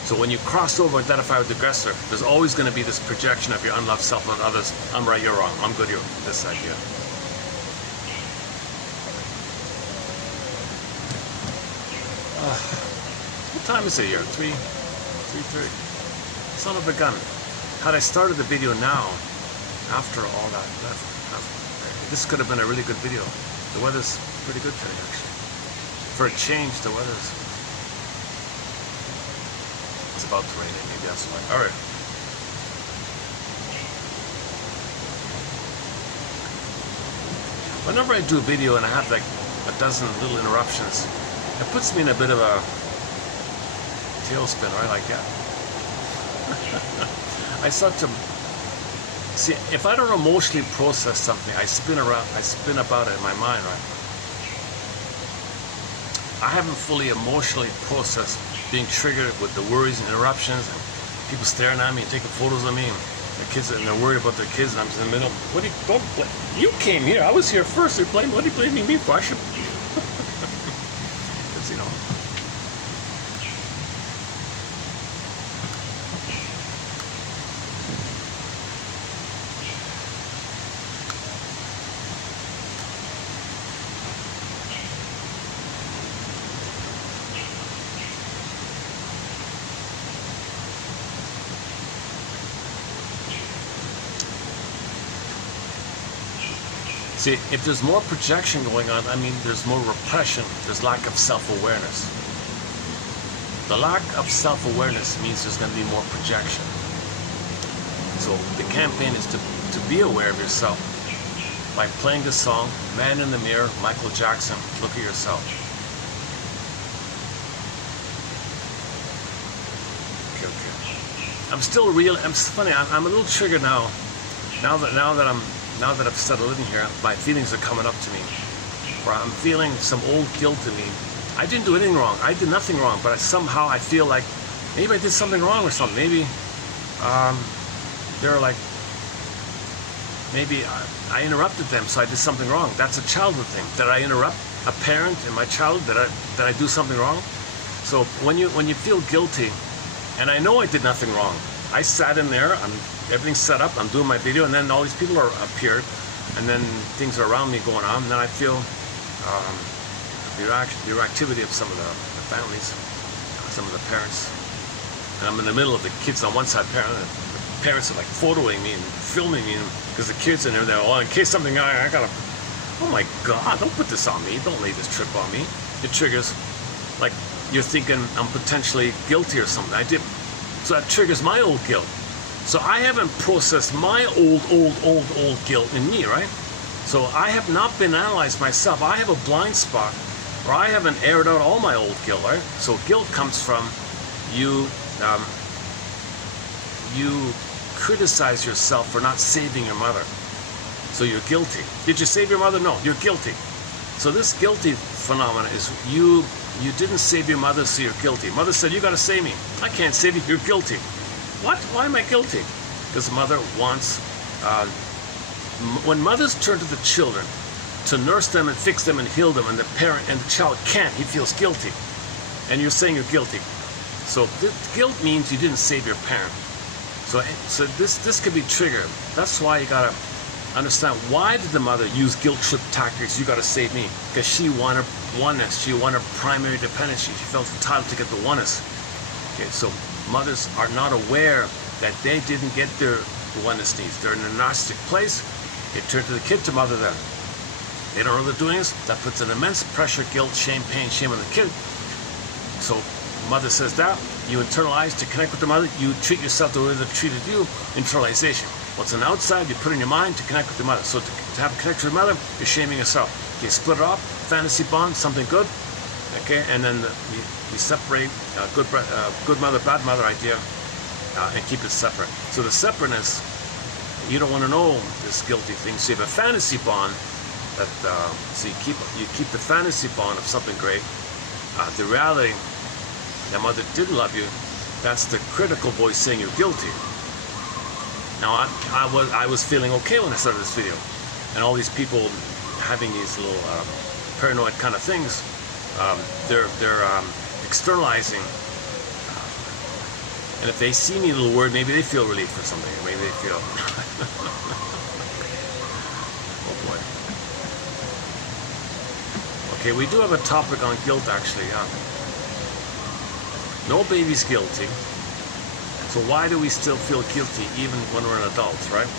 So when you cross over and identify with the aggressor, there's always going to be this projection of your unloved self on others. I'm right, you're wrong. I'm good, you're this idea. What time is it here? 3:30. Son of a gun. Had I started the video now, after all that, this could have been a really good video. The weather's pretty good today, actually. For a change, the weather's... It's about to rain, maybe that's why. All right. Whenever I do a video and I have like a dozen little interruptions, it puts me in a bit of a tailspin, right, like that. I start to see, if I don't emotionally process something, I spin about it in my mind, right? I haven't fully emotionally processed being triggered with the worries and interruptions and people staring at me and taking photos of me and the kids, and they're worried about their kids and I'm just in the middle. What do you, don't blame, you came here, I was here first, what are you blaming me for? I should, because, you know. See, if there's more projection going on, I mean, there's more repression, there's lack of self-awareness. The lack of self-awareness means there's going to be more projection. So the campaign is to be aware of yourself by playing the song, Man in the Mirror, Michael Jackson, Look at Yourself. Okay. I'm still real, it's funny, I'm a little triggered now. Now that I've settled in here, my feelings are coming up to me. Where I'm feeling some old guilt in me. I didn't do anything wrong. I did nothing wrong, but somehow I feel like maybe I did something wrong or something. Maybe they're like, maybe I interrupted them, so I did something wrong. That's a childhood thing. Did I interrupt a parent in my childhood? Did I do something wrong? So when you feel guilty, and I know I did nothing wrong. I sat in there, everything's set up, I'm doing my video, and then all these people appeared, and then things are around me going on, and then I feel the reactivity of some of the families, some of the parents, and I'm in the middle of the kids on one side, the parents are like photoing me and filming me, because the kids in there, they're, oh, in case something, I gotta, oh my God, don't put this on me, don't lay this trip on me. It triggers, like, you're thinking I'm potentially guilty or something. I did. So that triggers my old guilt. So I haven't processed my old guilt in me, right? So I have not been analyzed myself. I have a blind spot, or I haven't aired out all my old guilt, right? So guilt comes from you criticize yourself for not saving your mother. So you're guilty. Did you save your mother? No, you're guilty. So this guilty phenomenon is you didn't save your mother, so you're guilty. Mother said, you gotta save me. I can't save you, you're guilty. What? Why am I guilty? Because mother wants, when mothers turn to the children to nurse them and fix them and heal them, and the parent and the child can't, he feels guilty. And you're saying you're guilty. So guilt means you didn't save your parent. So this could be triggered. That's why you gotta understand, why did the mother use guilt trip tactics? You gotta save me. Because she wanted oneness. She wanted primary dependency. She felt entitled to get the oneness. Okay, so mothers are not aware that they didn't get their oneness needs. They're in a narcissistic place. They turn to the kid to mother them. They don't know they're doing this. That puts an immense pressure, guilt, shame, pain, shame on the kid. So mother says that. You internalize to connect with the mother. You treat yourself the way they've treated you. Internalization. What's on the outside, you put in your mind to connect with the mother. So to have a connection with the mother, you're shaming yourself. You split it off, fantasy bond, something good, okay, and then you separate good mother, bad mother idea, and keep it separate. So the separateness, you don't want to know this guilty thing. So you have a fantasy bond that, so you keep the fantasy bond of something great. The reality, that mother didn't love you, that's the critical voice saying you're guilty. Now, I was feeling okay when I started this video. and all these people having these little paranoid kind of things, they're externalizing. And if they see me a little word, maybe they feel relief or something. Maybe they feel, oh boy. Okay, we do have a topic on guilt actually. No baby's guilty. So why do we still feel guilty even when we're an adult, right?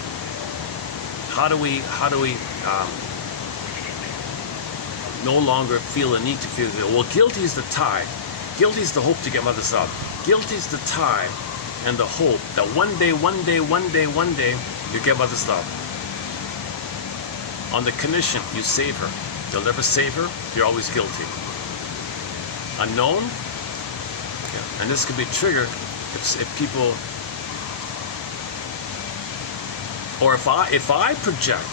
How do we no longer feel the need to feel guilty? Well, guilty is the tie. Guilty is the hope to get mother's love. Guilty is the tie and the hope that one day, you get mother's love. On the condition you save her. You'll never save her, you're always guilty. Unknown, yeah. And this could be triggered if people, or if I project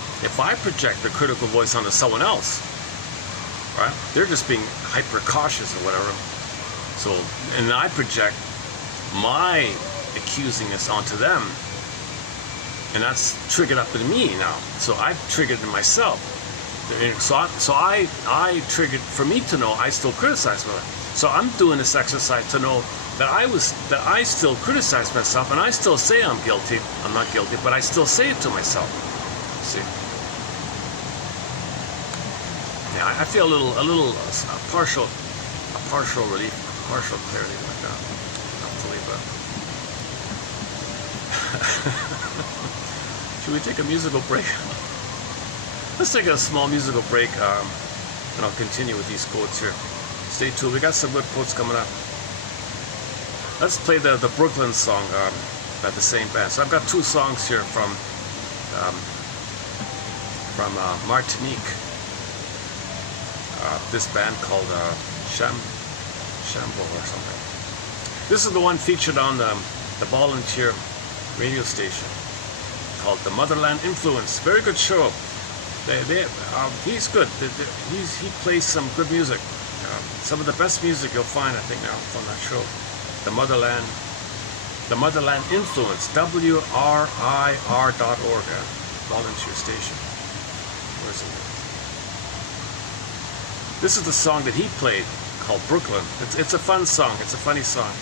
the critical voice onto someone else, right? They're just being hyper cautious or whatever. So, and I project my accusingness onto them, and that's triggered up in me now. So I've triggered in myself. So I triggered for me to know I still criticize her. So I'm doing this exercise to know that I still criticize myself, and I still say I'm guilty. I'm not guilty, but I still say it to myself. See? Yeah, I feel a partial relief, partial clarity like that. Hopefully, but should we take a musical break? Let's take a small musical break, and I'll continue with these quotes here. Stay tuned. We got some good quotes coming up. Let's play the Brooklyn song by the same band. So I've got two songs here from Martinique. This band called Shambo or something. This is the one featured on the volunteer radio station called The Motherland Influence. Very good show. He's good. He plays some good music. Some of the best music you'll find, I think, now from that show. The Motherland Influence. WRIR.org. Volunteer station. Where is it? This is the song that he played called Brooklyn. It's a fun song. It's a funny song.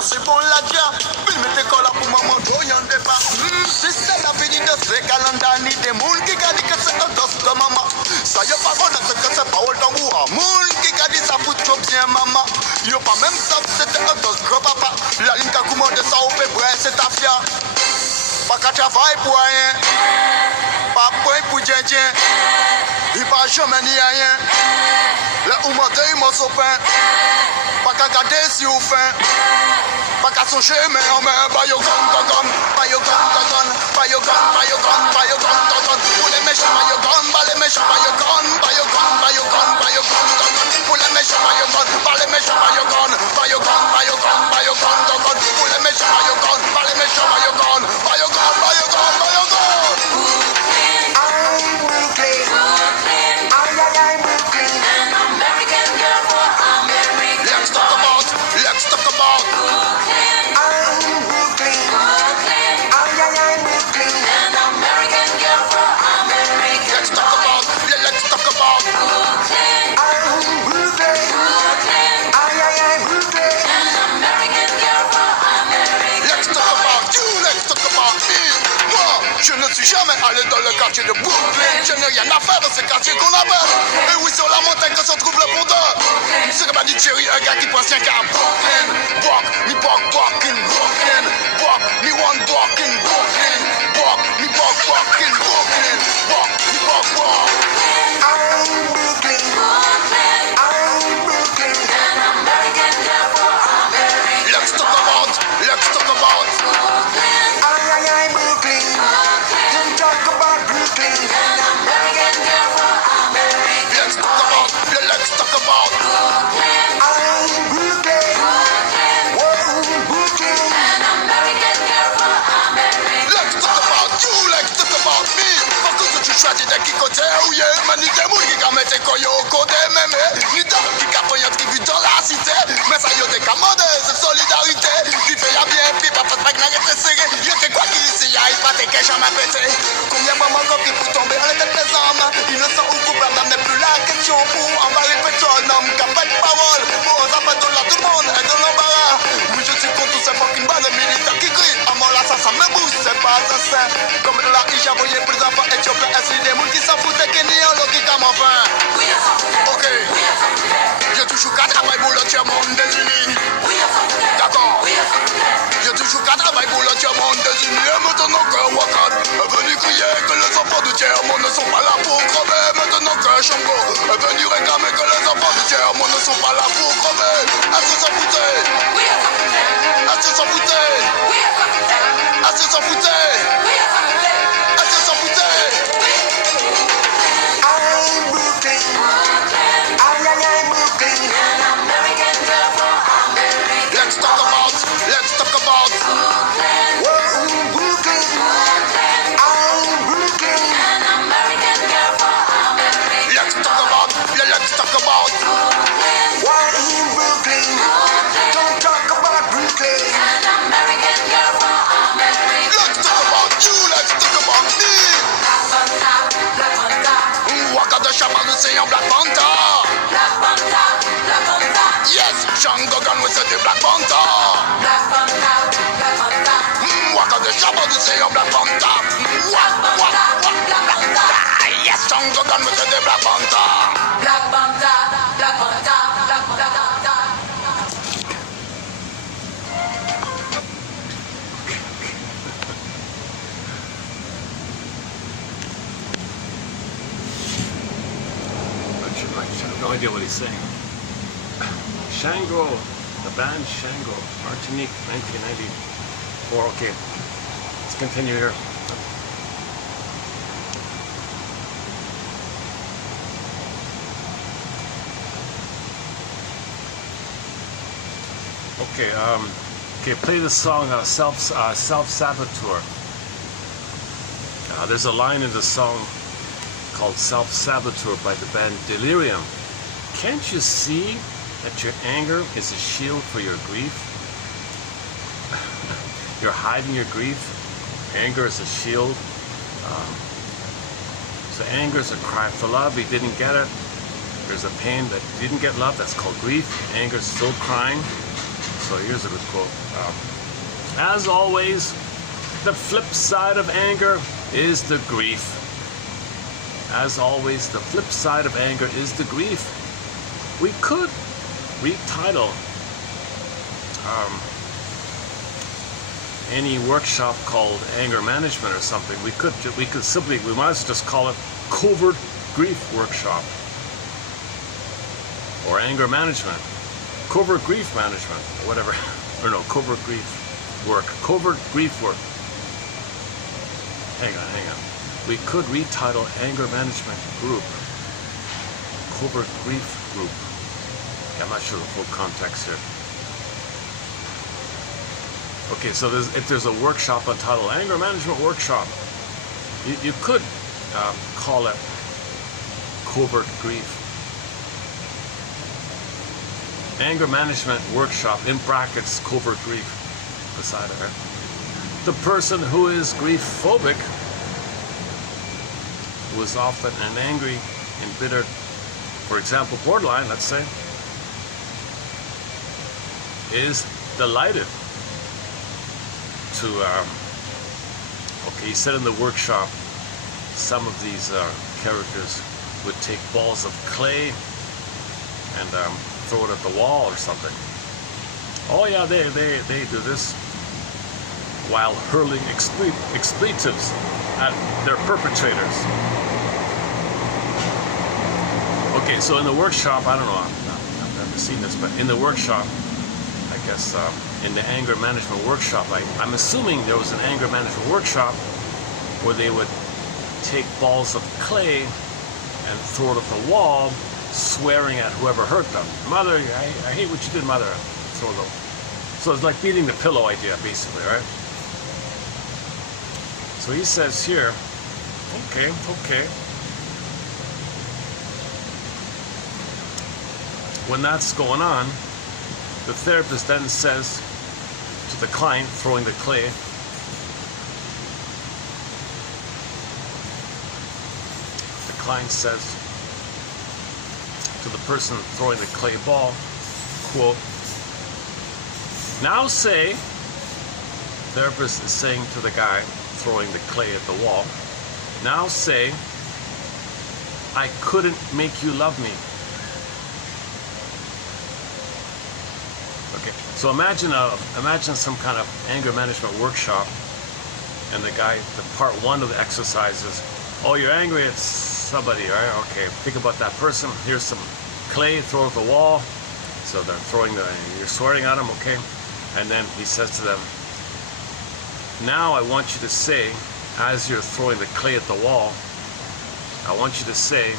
C'est bon la dia, il me décolle pour maman, voyant des pas. C'est ça la vie de ce calendrier des moules qui a dit que c'est un dos de maman. Ça y est pas bon, c'est que c'est pas autant ou un moule qui a dit ça fout trop bien maman. Yo pas même ça, c'était un dos gros papa. La ligne qui a commandé ça au pébré, c'est ta fia. Pas qu'à travailler pour rien, pas pour djin djin. Il va jamais ni rien. Là où mon deuil m'a sopin, pas qu'à garder si ou fin. Pas qu'à son chemin, mais pas yo gun, pas yo gun, pas yo gun, pas yo gun, pas yo gun. Pour les méchants, pas yo gun, pas les méchants, pas yo gun, pas yo gun, pas yo gun, pas yo gun. Pour les méchants, pas yo gun, pas les méchants, pas yo gun, pas yo gun, pas yo gun, pas yo gun. Pour les méchants, pas yo gun, pas les méchants, pas yo gun, pas yo gun, pas yo gun, pas yo gun. I'm Brooklyn, I'm Brooklyn, an American girl for America. Let's talk about. Je ne suis jamais allé dans le quartier de Brooklyn. Je n'ai rien à faire dans ce quartier qu'on appelle. Et oui, sur la montagne que se trouve le pondeur. C'est comme a dit Thierry, un gars qui pense rien qu'à Brooklyn. Walk, me walk in Brooklyn. Walk, me one walk in Brooklyn. Walk, me walk in Brooklyn. Walk, me walk. I'm Brooklyn. I'm Brooklyn. An American girl for America. Let's talk about. I'm Brooklyn. Talk about Brooklyn. An American girl for America. Let's talk about. I'm Brooklyn. cité, ou yé, mais ni des moules qui a metté koyo au côté, même, ni d'hommes qui a pris un tribut dans la cité, mais ça y est, commandé, c'est solidarité, qui fait la bien, puis pas de bague, n'a rien serré, y'a fait quoi qui ici, y'a pas de cash à ma pété, combien de moments qui pour tomber, on était les hommes, innocent ou coupable, n'est plus la question pour embarrer le pétrole, homme qui a pas de parole, pour aux appâts là, tout le monde est dans l'embarras, oui, je suis contre tous ces fucking bandes militaires qui crient, à mort là, ça me bouge, c'est pas assassin, comme de la Isha, voyez pour les enfants éthiopiens, est-ce des moules qui s'en foutent, qui n'y ont l'autre qui comme enfin, ok, j'ai toujours qu'à travailler pour le tiers-monde des unis, d'accord, j'ai toujours qu'à travailler pour le tiers-monde des unis, et maintenant que Wakan est venu crier que les enfants du tiers-monde ne sont pas là pour crever, maintenant que Shango est venu réclamer que les enfants du tiers-monde ne sont pas là pour crever, est-ce que s'en foutait, est-ce que s'en foutait, est-ce que s'en foutait, est-ce que s'en foutait, I'm Brooklyn, I'm Brooklyn, let's talk about, we're Brooklyn, I'm Brooklyn, let's talk about, why in Brooklyn, don't talk about Brooklyn, let's talk about you, let's talk about me, Waka the Shabba the say Black Panther, yes, Shango Gun with the Black Panther, Waka the Shabba the say Black Panther, yes, Shango Gun with the Black Panther, Black Panther, Black Panther, Black Panther. I have no idea what he's saying. Shango, the band Shango, Martinique, 1994. Okay, let's continue here. Okay, play the song Self-Saboteur. There's a line in the song called Self-Saboteur by the band Delirium. Can't you see that your anger is a shield for your grief? You're hiding your grief. Anger is a shield. So anger is a cry for love. He didn't get it. There's a pain that didn't get love. That's called grief. Anger is still crying. So here's a good quote. As always, the flip side of anger is the grief. As always, the flip side of anger is the grief. We could retitle any workshop called anger management or something. We might as well just call it covert grief workshop or anger management, covert grief management, or whatever. Or no, covert grief work, covert grief work. Hang on. We could retitle anger management group covert grief group. I'm not sure the full context here. Okay, so if there's a workshop entitled Anger Management Workshop, you could call it Covert Grief. Anger Management Workshop, in brackets, Covert Grief, beside it. Right? The person who is grief-phobic, who is often an angry, embittered, for example, borderline, let's say, is delighted to, okay, he said in the workshop, some of these characters would take balls of clay and throw it at the wall or something. Oh yeah, they do this while hurling expletives at their perpetrators. Okay, so in the workshop, I don't know, I've never seen this, but in the workshop, I guess in the anger management workshop, I'm assuming there was an anger management workshop where they would take balls of clay and throw it at the wall, swearing at whoever hurt them. Mother, I hate what you did, mother. Throw them. So it's like beating the pillow idea, basically, right? So he says here, okay. when that's going on, the therapist then says to the client throwing the clay, the client says to the person throwing the clay ball, quote, now say, therapist is saying to the guy throwing the clay at the wall, now say, I couldn't make you love me. Okay, so imagine some kind of anger management workshop, and the guy, the part one of the exercise is, oh, you're angry at somebody, right? Okay, think about that person. Here's some clay, throw it at the wall. So they're throwing you're swearing at them, okay? And then he says to them, now I want you to say, as you're throwing the clay at the wall, I want you to say,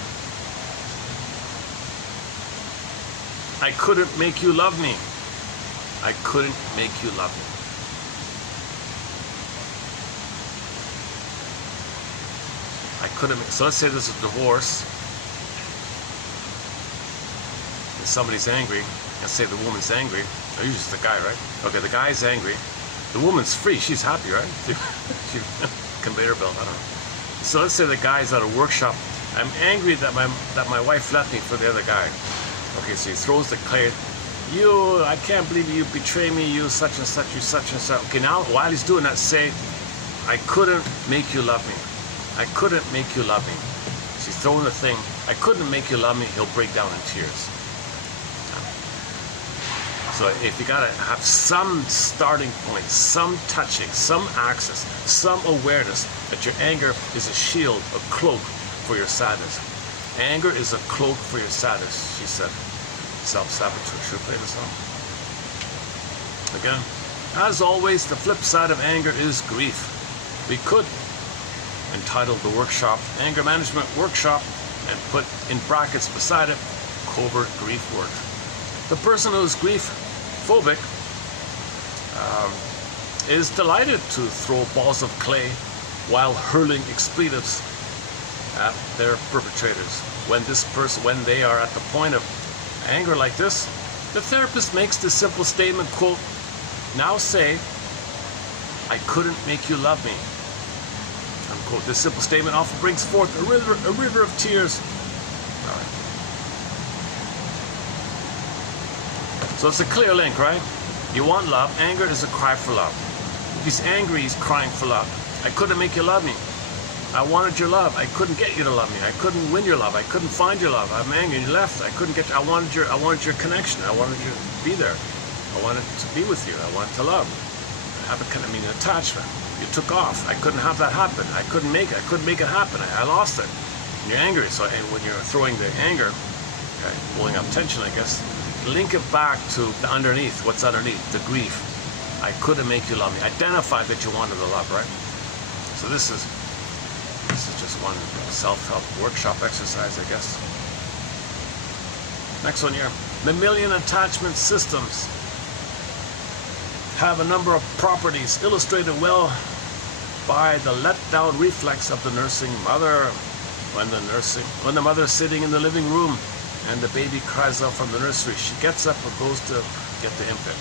I couldn't make you love me. I couldn't make you love me. So let's say there's a divorce, and somebody's angry. Let's say the woman's angry. Or usually it's the guy, right? Okay, the guy's angry. The woman's free. She's happy, right? She conveyor belt, I don't know. So let's say the guy's at a workshop. I'm angry that my wife left me for the other guy. Okay, so he throws the clay. You, I can't believe you betray me, you such and such, you such and such. Okay, now while he's doing that, say, I couldn't make you love me. I couldn't make you love me. So he's throwing the thing, I couldn't make you love me, he'll break down in tears. So if you gotta have some starting point, some touching, some access, some awareness that your anger is a shield, a cloak for your sadness. Anger is a cloak for your sadness, she said. Self-saboteur. Should we play the song? Again. As always, the flip side of anger is grief. We could entitle the workshop Anger Management Workshop and put in brackets beside it covert grief work. The person who is grief-phobic is delighted to throw balls of clay while hurling expletives at their perpetrators. When they are at the point of anger like this, the therapist makes the simple statement, quote, now say, I couldn't make you love me, unquote. This simple statement often brings forth a river of tears. All right. So it's a clear link, right? You want love. Anger is a cry for love. If he's angry, he's crying for love. I couldn't make you love me. I wanted your love. I couldn't get you to love me. I couldn't win your love. I couldn't find your love. I'm angry. You left. I couldn't get. I wanted your connection. I wanted you to be there. I wanted to be with you. I wanted to love. Have an attachment. You took off. I couldn't have that happen. I couldn't make it. I couldn't make it happen. I lost it. And you're angry. So when you're throwing the anger, okay, pulling up tension, I guess, link it back to the underneath. What's underneath? The grief. I couldn't make you love me. Identify that you wanted the love, right? So this is just one self-help workshop exercise, I guess. Next one here. Mammalian attachment systems have a number of properties illustrated well by the let-down reflex of the nursing mother. When the mother is sitting in the living room and the baby cries out from the nursery, she gets up and goes to get the infant.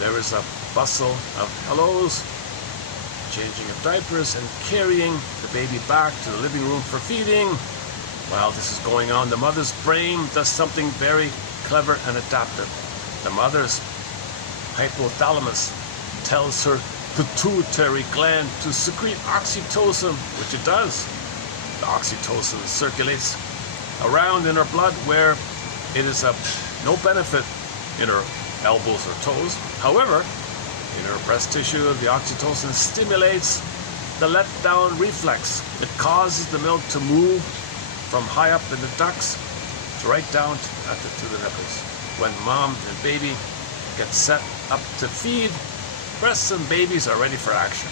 There is a bustle of hellos, changing of diapers, and carrying the baby back to the living room for feeding. While this is going on, the mother's brain does something very clever and adaptive. The mother's hypothalamus tells her pituitary gland to secrete oxytocin, which it does. The oxytocin circulates around in her blood where it is of no benefit in her elbows or toes. However, in her breast tissue, the oxytocin stimulates the let-down reflex. It causes the milk to move from high up in the ducts to right down to the nipples. When mom and baby get set up to feed, breasts and babies are ready for action.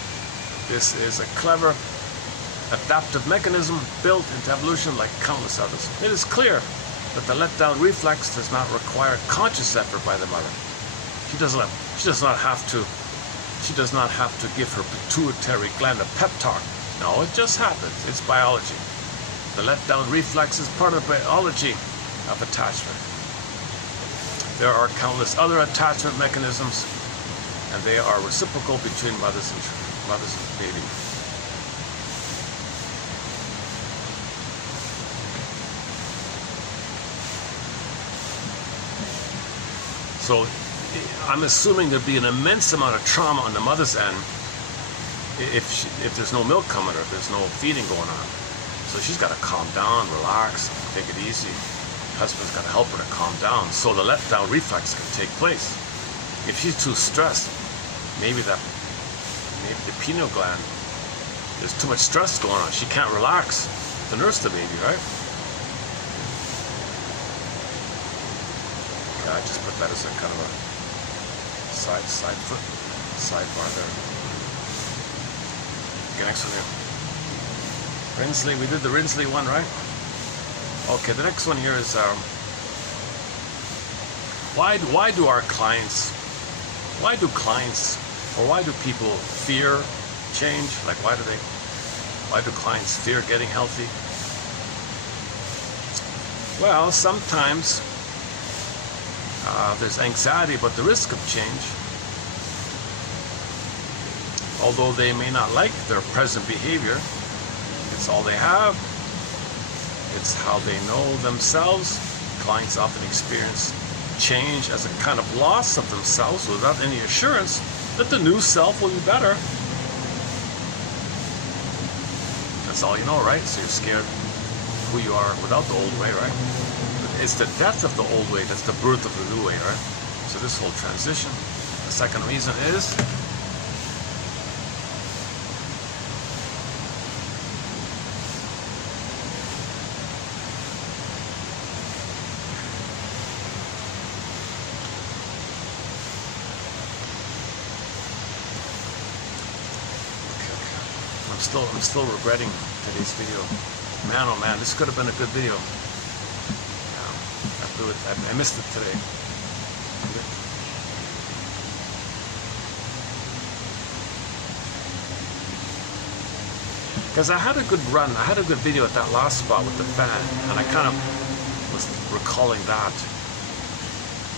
This is a clever adaptive mechanism built into evolution like countless others. It is clear that the let-down reflex does not require conscious effort by the mother. She does not have to give her pituitary gland a pep talk. No, it just happens. It's biology. The let-down reflex is part of biology of attachment. There are countless other attachment mechanisms, and they are reciprocal between mothers and baby. So I'm assuming there'd be an immense amount of trauma on the mother's end if there's no milk coming or if there's no feeding going on. So she's got to calm down, relax, take it easy. Husband's got to help her to calm down so the letdown reflex can take place. If she's too stressed, maybe the pineal gland, there's too much stress going on. She can't relax to nurse the baby, right? Yeah, I just put that as a kind of a sidebar there. Okay, next one here. Rinsley, we did the Rinsley one, right? Okay, the next one here is why do people fear change? Like why do clients fear getting healthy? Well, sometimes there's anxiety about the risk of change. Although they may not like their present behavior, it's all they have. It's how they know themselves. Clients often experience change as a kind of loss of themselves without any assurance that the new self will be better. That's all you know, right? So you're scared who you are without the old way, right? It's the death of the old way that's the birth of the new way, right? So this whole transition. The second reason is I'm still regretting today's video. Man, oh man, this could have been a good video. I missed it today. Because I had a good run. I had a good video at that last spot with the fan, and I kind of was recalling that.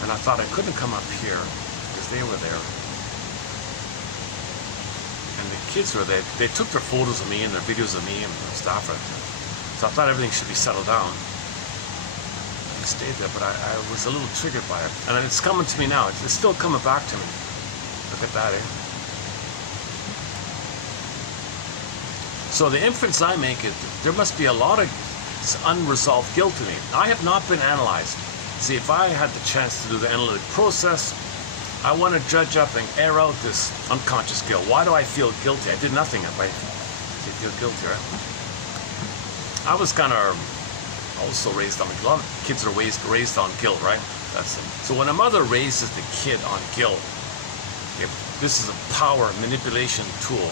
And I thought I couldn't come up here because they were there. And the kids were there. They took their photos of me and their videos of me and stuff. So I thought everything should be settled down. I stayed there, but I was a little triggered by it. And it's coming to me now. It's still coming back to me. Look at that, eh? So the inference I make is there must be a lot of unresolved guilt in me. I have not been analyzed. See, if I had the chance to do the analytic process, I want to judge up and air out this unconscious guilt. Why do I feel guilty? I did nothing if I feel guilty, right? I was kind of also raised on, a lot of kids are raised on guilt, right? That's it. So when a mother raises the kid on guilt, this is a power manipulation tool.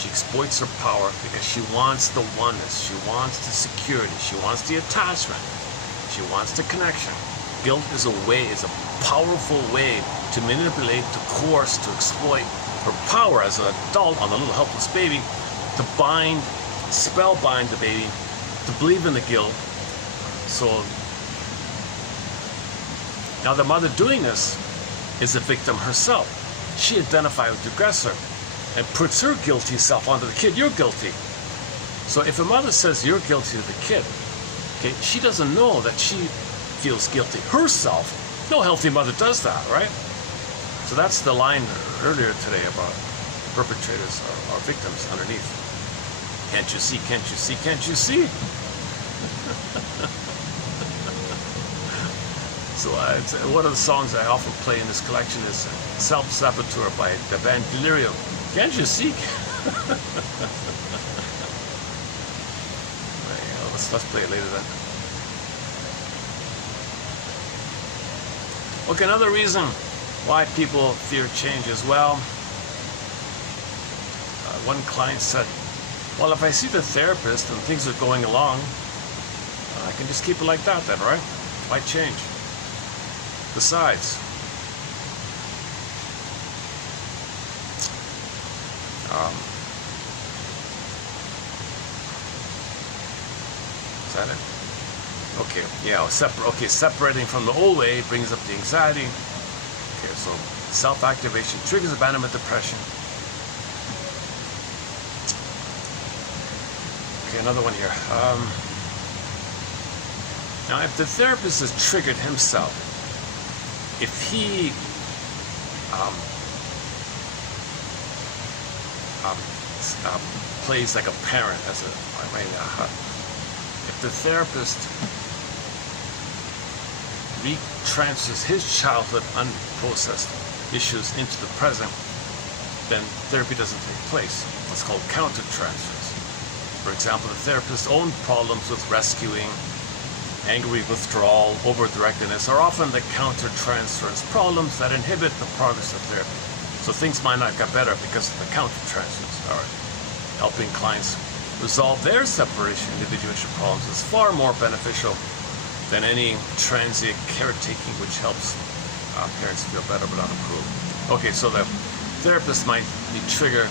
She exploits her power because she wants the oneness, she wants the security, she wants the attachment, she wants the connection. Guilt is a powerful way to manipulate, to coerce, to exploit her power as an adult on the little helpless baby, to bind, spellbind the baby, to believe in the guilt. So now the mother doing this is the victim herself. She identifies with the aggressor and puts her guilty self onto the kid. You're guilty. So if a mother says you're guilty to the kid, okay, she doesn't know that she feels guilty herself. No healthy mother does that, right? So that's the line earlier today about perpetrators or victims underneath. Can't you see, can't you see, can't you see? So one of the songs I often play in this collection is Self-Saboteur by the band Delirium. Can't you see? Let's play it later then. Okay, another reason why people fear change as well. One client said, well, if I see the therapist and things are going along, I can just keep it like that then, right? Why change? Besides, is that it? Okay. Okay, yeah, separating from the old way brings up the anxiety. Okay, so self-activation triggers abandonment depression. Okay, another one here. Now, if the therapist has triggered himself, if he plays like a parent as a, if the therapist retransfers his childhood unprocessed issues into the present, then therapy doesn't take place. It's called counter-transfers. For example, the therapist's own problems with rescuing, angry withdrawal, over-directedness are often the counter-transference problems that inhibit the progress of therapy. So things might not get better because of the counter-transfers. All right. Helping clients resolve their separation individuation problems is far more beneficial than any transient caretaking, which helps parents feel better but not improve. Okay, so the therapist might be triggered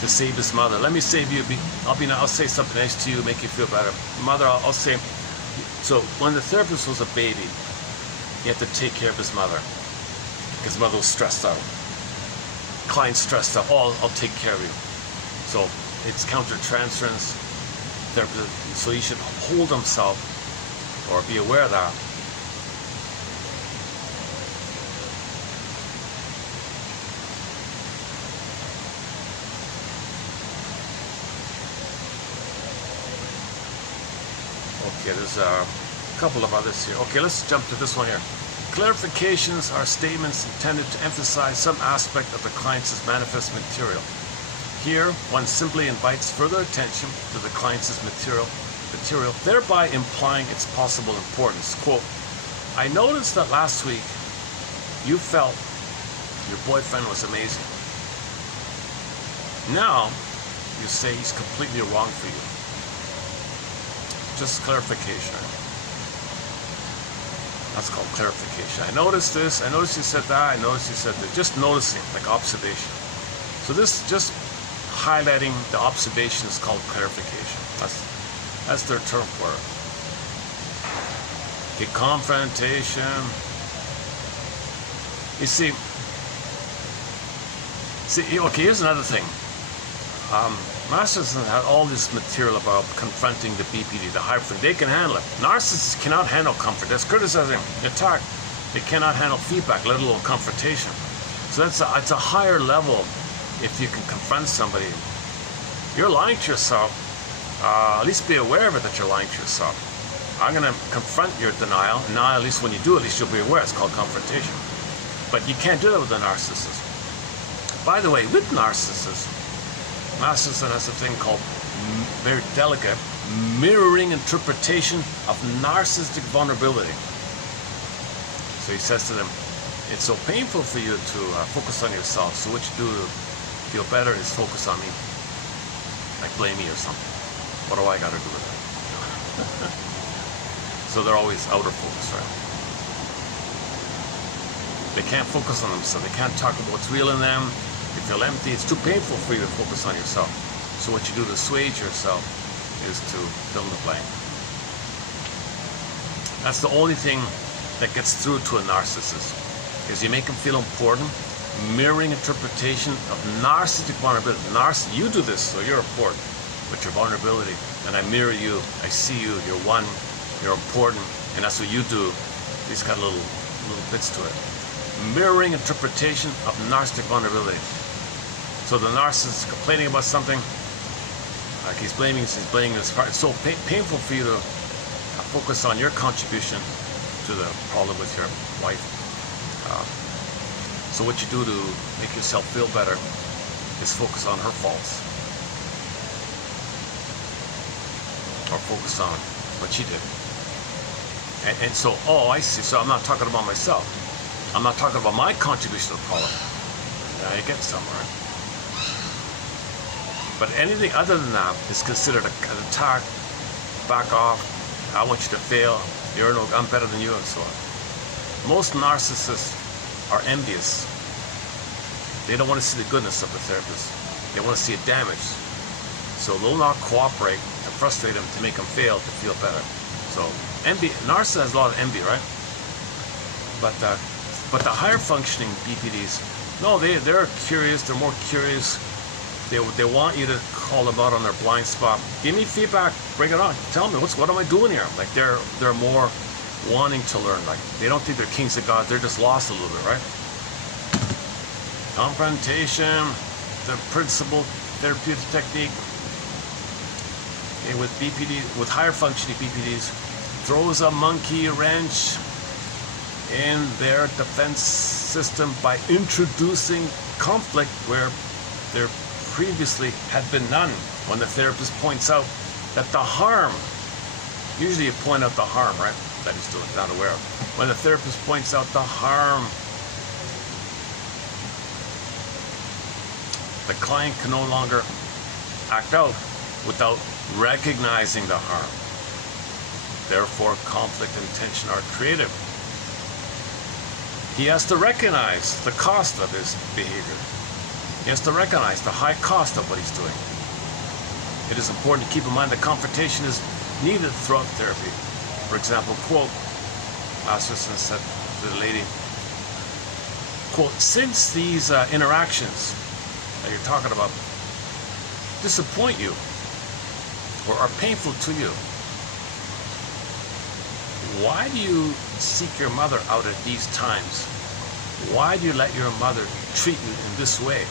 to save his mother. Let me save you. I'll say something nice to you, make you feel better. Mother, I'll say. So when the therapist was a baby, he had to take care of his mother because mother was stressed out. Client stressed out. Oh, I'll take care of you. So it's counter-transference. So he should hold himself or be aware of that. Okay, there's a couple of others here. Okay, let's jump to this one here. Clarifications are statements intended to emphasize some aspect of the client's manifest material. Here, one simply invites further attention to the client's material, thereby implying its possible importance. Quote, I noticed that last week you felt your boyfriend was amazing. Now, you say he's completely wrong for you. Just clarification. That's called clarification. I noticed this, I noticed you said that, I noticed you said that. Just noticing, like observation. So this just highlighting the observation is called clarification. That's their term for it. Okay, confrontation. You see, okay, here's another thing. Narcissists have all this material about confronting the BPD, the hyperthink. They can handle it. Narcissists cannot handle comfort. That's criticism, attack. They cannot handle feedback, let alone confrontation. So it's a higher level if you can confront somebody. You're lying to yourself. At least be aware of it that you're lying to yourself. I'm going to confront your denial. And now, at least when you do, at least you'll be aware. It's called confrontation. But you can't do that with a narcissist. By the way, with narcissists, narcissist has a thing called very delicate mirroring interpretation of narcissistic vulnerability. So he says to them, it's so painful for you to focus on yourself, so what you do to feel better is focus on me. Like blame me or something. What do I got to do with it? So they're always out of focus, right? They can't focus on themselves. They can't talk about what's real in them. They feel empty. It's too painful for you to focus on yourself. So what you do to assuage yourself is to fill in the blank. That's the only thing that gets through to a narcissist, is you make them feel important. Mirroring interpretation of narcissistic vulnerability. You do this, so you're important with your vulnerability, and I mirror you. I see you. You're one. You're important, and that's what you do. These got little bits to it. Mirroring interpretation of narcissistic vulnerability. So the narcissist is complaining about something, like he's blaming his part. It's so painful for you to focus on your contribution to the problem with your wife. So what you do to make yourself feel better is focus on her faults. Or focus on what she did. And so, oh, I see. So I'm not talking about myself. I'm not talking about my contribution to the problem. Now you get somewhere. But anything other than that is considered an attack. Back off. I want you to fail. I'm better than you, and so on. Most narcissists are envious. They don't want to see the goodness of the therapist. They want to see it damaged. So they'll not cooperate and frustrate them to make them fail to feel better. So envy, narcissist has a lot of envy, right? But the higher functioning BPDs, no, they're curious. They're more curious. They want you to call them out on their blind spot. Give me feedback. Bring it on. Tell me what am I doing here? Like they're more wanting to learn. Like they don't think they're kings of God. They're just lost a little bit, right? Confrontation, the principal therapeutic technique. Okay, with BPD, with higher functioning BPDs, throws a monkey wrench in their defense system by introducing conflict where there previously had been none. When the therapist points out that the harm, usually you point out the harm, right, that he's doing, not aware of. When the therapist points out the harm, the client can no longer act out without recognizing the harm. Therefore, conflict and tension are created. He has to recognize the cost of his behavior. He has to recognize the high cost of what he's doing. It is important to keep in mind that confrontation is needed throughout therapy. For example, quote, Masterson said to the lady, quote, since these interactions that you're talking about disappoint you or are painful to you, why do you seek your mother out at these times? Why do you let your mother treat you in this way?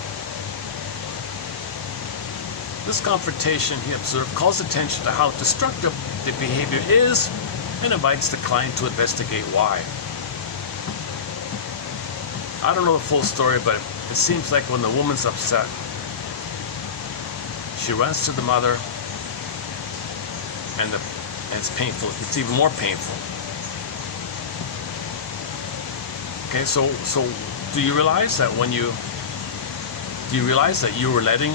This confrontation, he observed, calls attention to how destructive the behavior is and invites the client to investigate why. I don't know the full story, but it seems like when the woman's upset, she runs to the mother, and it's painful. It's even more painful. Okay, so do you realize that you were letting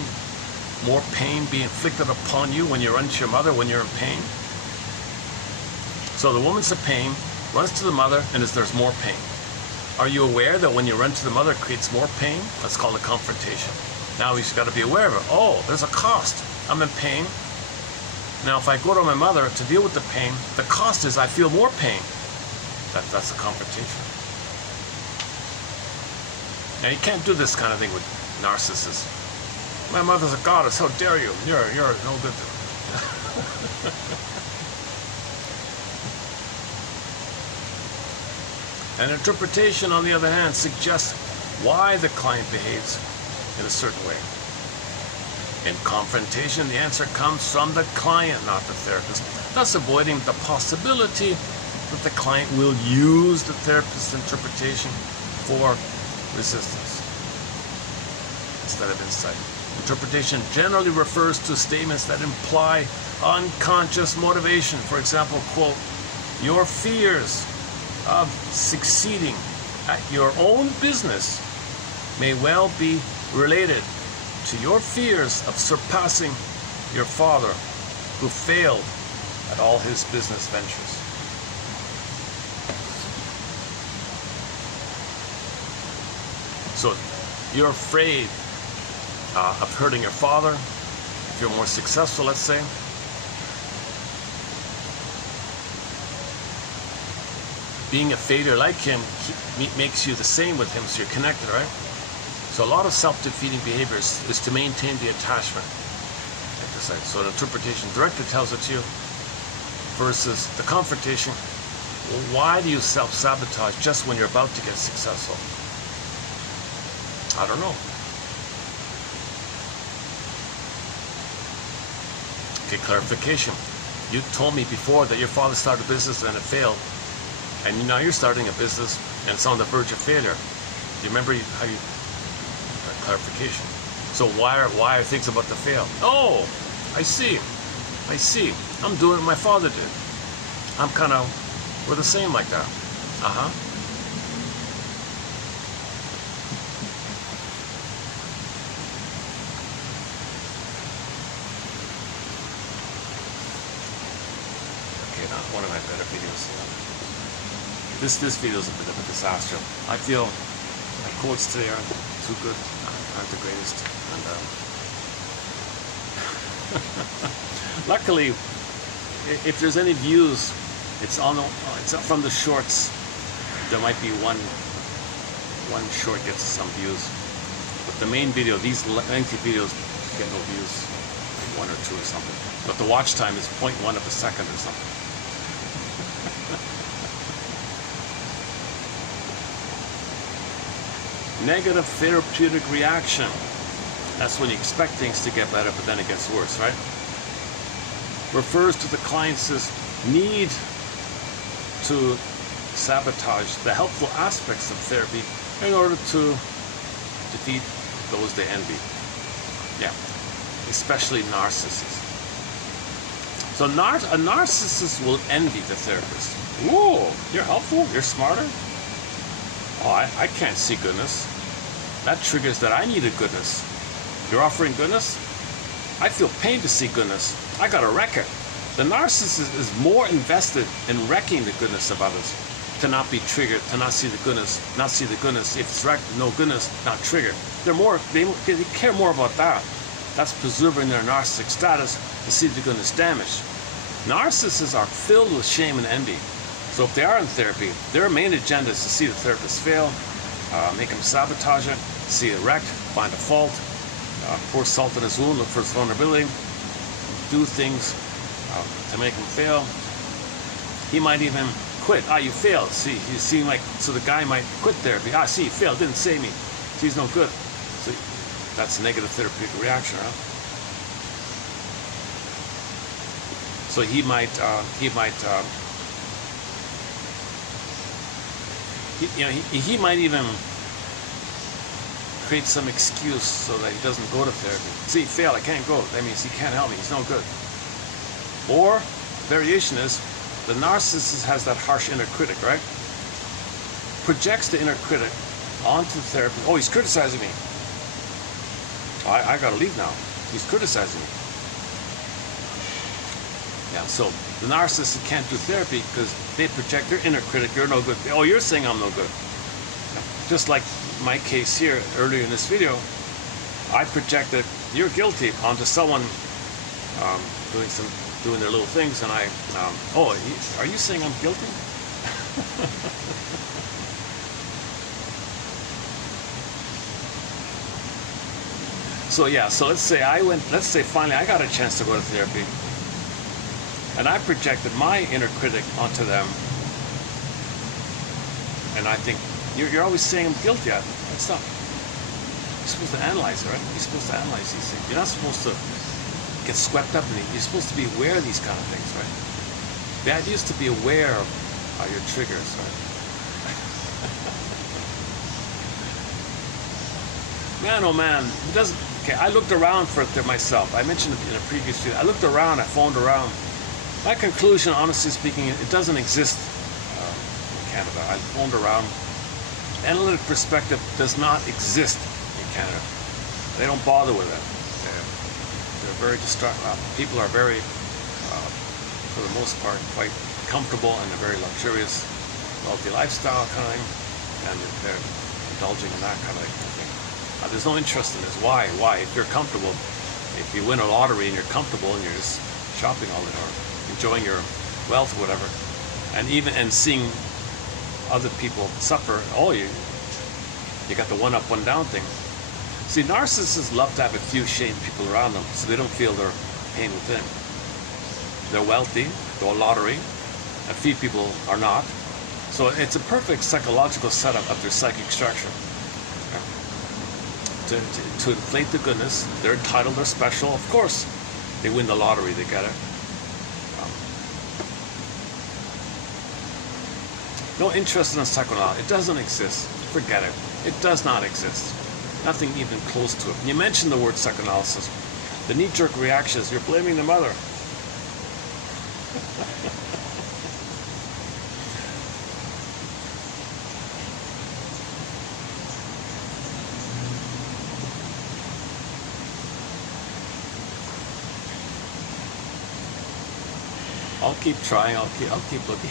more pain be inflicted upon you when you run to your mother when you're in pain? So the woman's in pain, runs to the mother, and there's more pain. Are you aware that when you run to the mother, it creates more pain? That's called a confrontation. Now he's got to be aware of it. Oh, there's a cost. I'm in pain. Now if I go to my mother to deal with the pain, the cost is I feel more pain. That's a confrontation. Now you can't do this kind of thing with narcissists. My mother's a goddess, how dare you? You're no good to her. An interpretation, on the other hand, suggests why the client behaves in a certain way. In confrontation, the answer comes from the client, not the therapist, thus avoiding the possibility that the client will use the therapist's interpretation for resistance instead of insight. Interpretation generally refers to statements that imply unconscious motivation. For example, quote, your fears of succeeding at your own business may well be related to your fears of surpassing your father, who failed at all his business ventures. So you're afraid of hurting your father if you're more successful, let's say. Being a failure like him makes you the same with him, so you're connected, right? So a lot of self-defeating behaviors is to maintain the attachment. So the interpretation director tells it to you versus the confrontation. Well, why do you self-sabotage just when you're about to get successful? I don't know. Okay, clarification. You told me before that your father started a business and it failed. And now you're starting a business and it's on the verge of failure. Do you remember how you... clarification. So why are things about to fail? Oh, I see. I'm doing what my father did. We're the same like that. Uh-huh. Okay, now one of my better videos. This video is a bit of a disaster. I feel my quotes today aren't too good, aren't the greatest. And luckily, if there's any views It's on the, it's from the shorts. There might be one short gets some views, but the main video, these lengthy videos get no views, like 1 or 2 or something. But the watch time is 0.1 of a second or something. Negative therapeutic reaction. That's when you expect things to get better, but then it gets worse, right? Refers to the client's need to sabotage the helpful aspects of therapy in order to defeat those they envy. Yeah, especially narcissists. So a narcissist will envy the therapist. Whoa, you're helpful, you're smarter. Oh, I can't see goodness. That triggers that I need a goodness. You're offering goodness? I feel pain to see goodness. I gotta wreck it. The narcissist is more invested in wrecking the goodness of others, to not be triggered, to not see the goodness, not see the goodness. If it's wrecked, no goodness, not triggered. They care more about that. That's preserving their narcissistic status to see the goodness damaged. Narcissists are filled with shame and envy. So if they are in therapy, their main agenda is to see the therapist fail, make him sabotage it, see it wrecked, find a fault, pour salt in his wound, look for his vulnerability, do things to make him fail. He might even quit. You failed. See, you seem like, so the guy might quit therapy. See, you failed, didn't save me. See, he's no good. So that's negative therapeutic reaction, huh? So he might even create some excuse so that he doesn't go to therapy. See, he failed, I can't go. That means he can't help me, he's no good. Or, variation is, the narcissist has that harsh inner critic, right? Projects the inner critic onto the therapist. Oh, he's criticizing me. I gotta leave now. He's criticizing me. Yeah, so the narcissist can't do therapy because they project their inner critic. You're no good. Oh, you're saying I'm no good. Just like my case here earlier in this video, I projected you're guilty onto someone doing their little things, and are you saying I'm guilty? So yeah, so let's say finally I got a chance to go to therapy, and I projected my inner critic onto them, and I think you're always saying I'm guilty. That's not. You're supposed to analyze it, right? You're supposed to analyze these things. You're not supposed to get swept up in it. You're supposed to be aware of these kind of things, right? The idea is to be aware of your triggers, right? Man, oh man, it doesn't. Okay, I looked around for it myself. I mentioned it in a previous video. I looked around. I phoned around. My conclusion, honestly speaking, it doesn't exist in Canada. I phoned around. Analytic perspective does not exist in Canada. They don't bother with it. They're very people are very, for the most part, quite comfortable, and they're very luxurious, wealthy lifestyle kind of thing, and they're indulging in that kind of thing. There's no interest in this. Why? If you're comfortable, if you win a lottery and you're comfortable and you're just shopping all the time, enjoying your wealth or whatever, and seeing other people suffer, you got the one up, one down thing. See, narcissists love to have a few shamed people around them so they don't feel their pain within. They're wealthy, they're a lottery, a few people are not. So it's a perfect psychological setup of their psychic structure. To inflate the goodness, they're entitled, they're special. Of course, they win the lottery, they get it. No interest in psychoanalysis. It doesn't exist. Forget it. It does not exist. Nothing even close to it. When you mention the word psychoanalysis, the knee-jerk reaction is you're blaming the mother. I'll keep trying. I'll keep looking.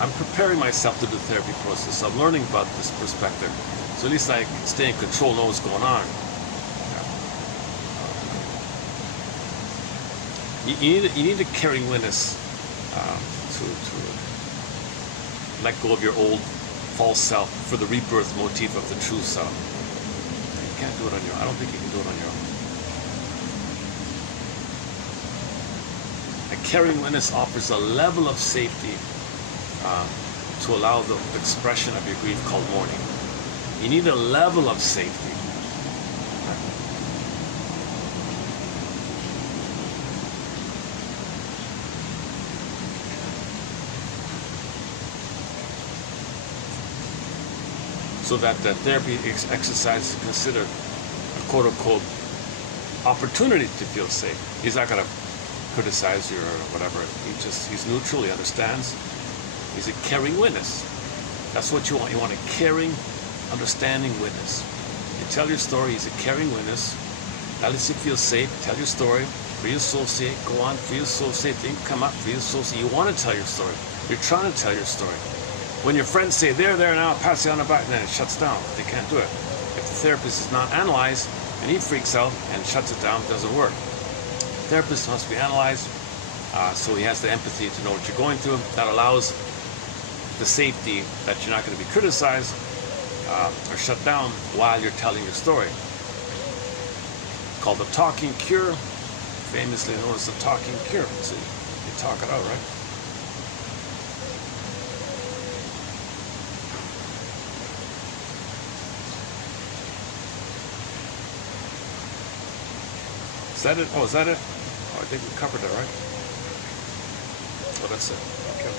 I'm preparing myself to do the therapy process. I'm learning about this perspective, so at least I can stay in control, know what's going on. You need a caring witness to let go of your old false self for the rebirth motif of the true self. You can't do it on your own. I don't think you can do it on your own. A caring witness offers a level of safety to allow the expression of your grief called mourning. You need a level of safety. So that the therapy exercise is considered a quote-unquote opportunity to feel safe. He's not going to criticize you or whatever. He's neutral, he understands. He's a caring witness. That's what you want. You want a caring, understanding witness. You tell your story, he's a caring witness. That lets you feel safe. Tell your story. Free associate, go on, free associate, then come up, free associate. You want to tell your story. You're trying to tell your story. When your friends say, there now, pass you on the back, and then it shuts down. They can't do it. If the therapist is not analyzed, and he freaks out and shuts it down, it doesn't work. The therapist must be analyzed, so he has the empathy to know what you're going through. That allows the safety that you're not going to be criticized or shut down while you're telling your story. Called the talking cure, famously known as the talking cure. So you talk it out, right? Is that it? Oh, is that it? Oh, I think we covered it, right? Oh, that's it. Okay.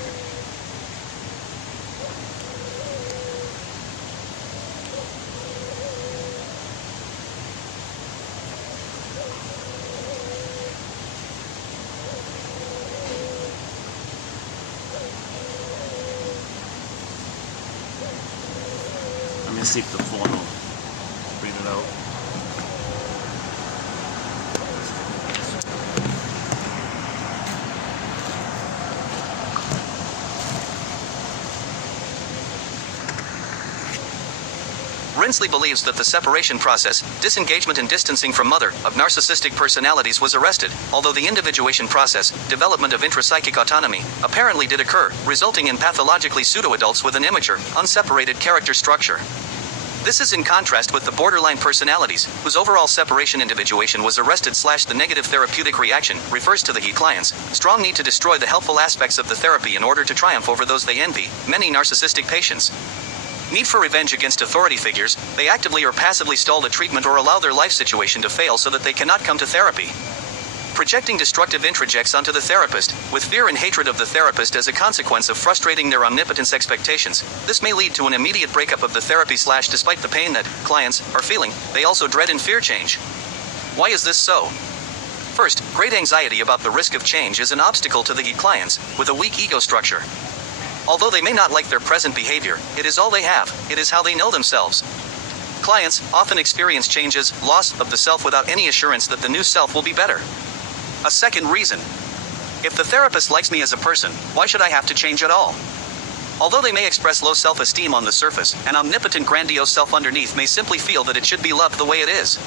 Let me see if the phone will read it out. Rinsley believes that the separation process, disengagement and distancing from mother, of narcissistic personalities was arrested, although the individuation process, development of intrapsychic autonomy, apparently did occur, resulting in pathologically pseudo-adults with an immature, unseparated character structure. This is in contrast with the borderline personalities, whose overall separation individuation was arrested. The negative therapeutic reaction refers to the he client's strong need to destroy the helpful aspects of the therapy in order to triumph over those they envy. Many narcissistic patients need for revenge against authority figures. They actively or passively stall the treatment or allow their life situation to fail so that they cannot come to therapy. Projecting destructive introjects onto the therapist, with fear and hatred of the therapist as a consequence of frustrating their omnipotence expectations. This may lead to an immediate breakup of the therapy. Despite the pain that clients are feeling, they also dread and fear change. Why is this so? First, great anxiety about the risk of change is an obstacle to the clients with a weak ego structure. Although they may not like their present behavior, it is all they have. It is how they know themselves. Clients often experience changes, loss of the self without any assurance that the new self will be better. A second reason. If the therapist likes me as a person, why should I have to change at all? Although they may express low self-esteem on the surface, an omnipotent grandiose self underneath may simply feel that it should be loved the way it is.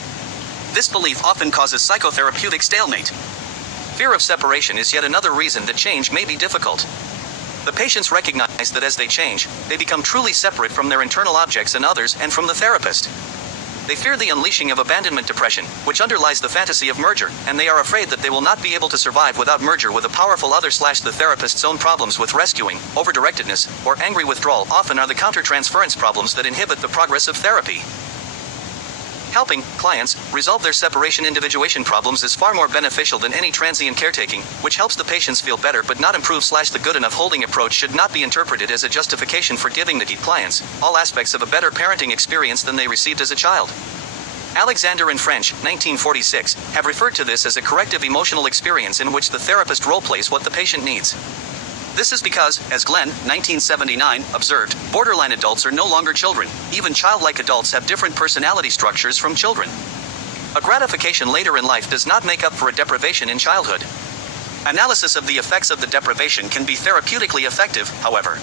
This belief often causes psychotherapeutic stalemate. Fear of separation is yet another reason that change may be difficult. The patients recognize that as they change, they become truly separate from their internal objects and others and from the therapist. They fear the unleashing of abandonment depression, which underlies the fantasy of merger, and they are afraid that they will not be able to survive without merger with a powerful other. The therapist's own problems with rescuing, overdirectedness, or angry withdrawal often are the counter-transference problems that inhibit the progress of therapy. Helping clients resolve their separation individuation problems is far more beneficial than any transient caretaking, which helps the patients feel better but not improve. The good enough holding approach should not be interpreted as a justification for giving the clients all aspects of a better parenting experience than they received as a child. Alexander and French, 1946, have referred to this as a corrective emotional experience in which the therapist role-plays what the patient needs. This is because, as Glenn, 1979, observed, borderline adults are no longer children. Even childlike adults have different personality structures from children. A gratification later in life does not make up for a deprivation in childhood. Analysis of the effects of the deprivation can be therapeutically effective, however.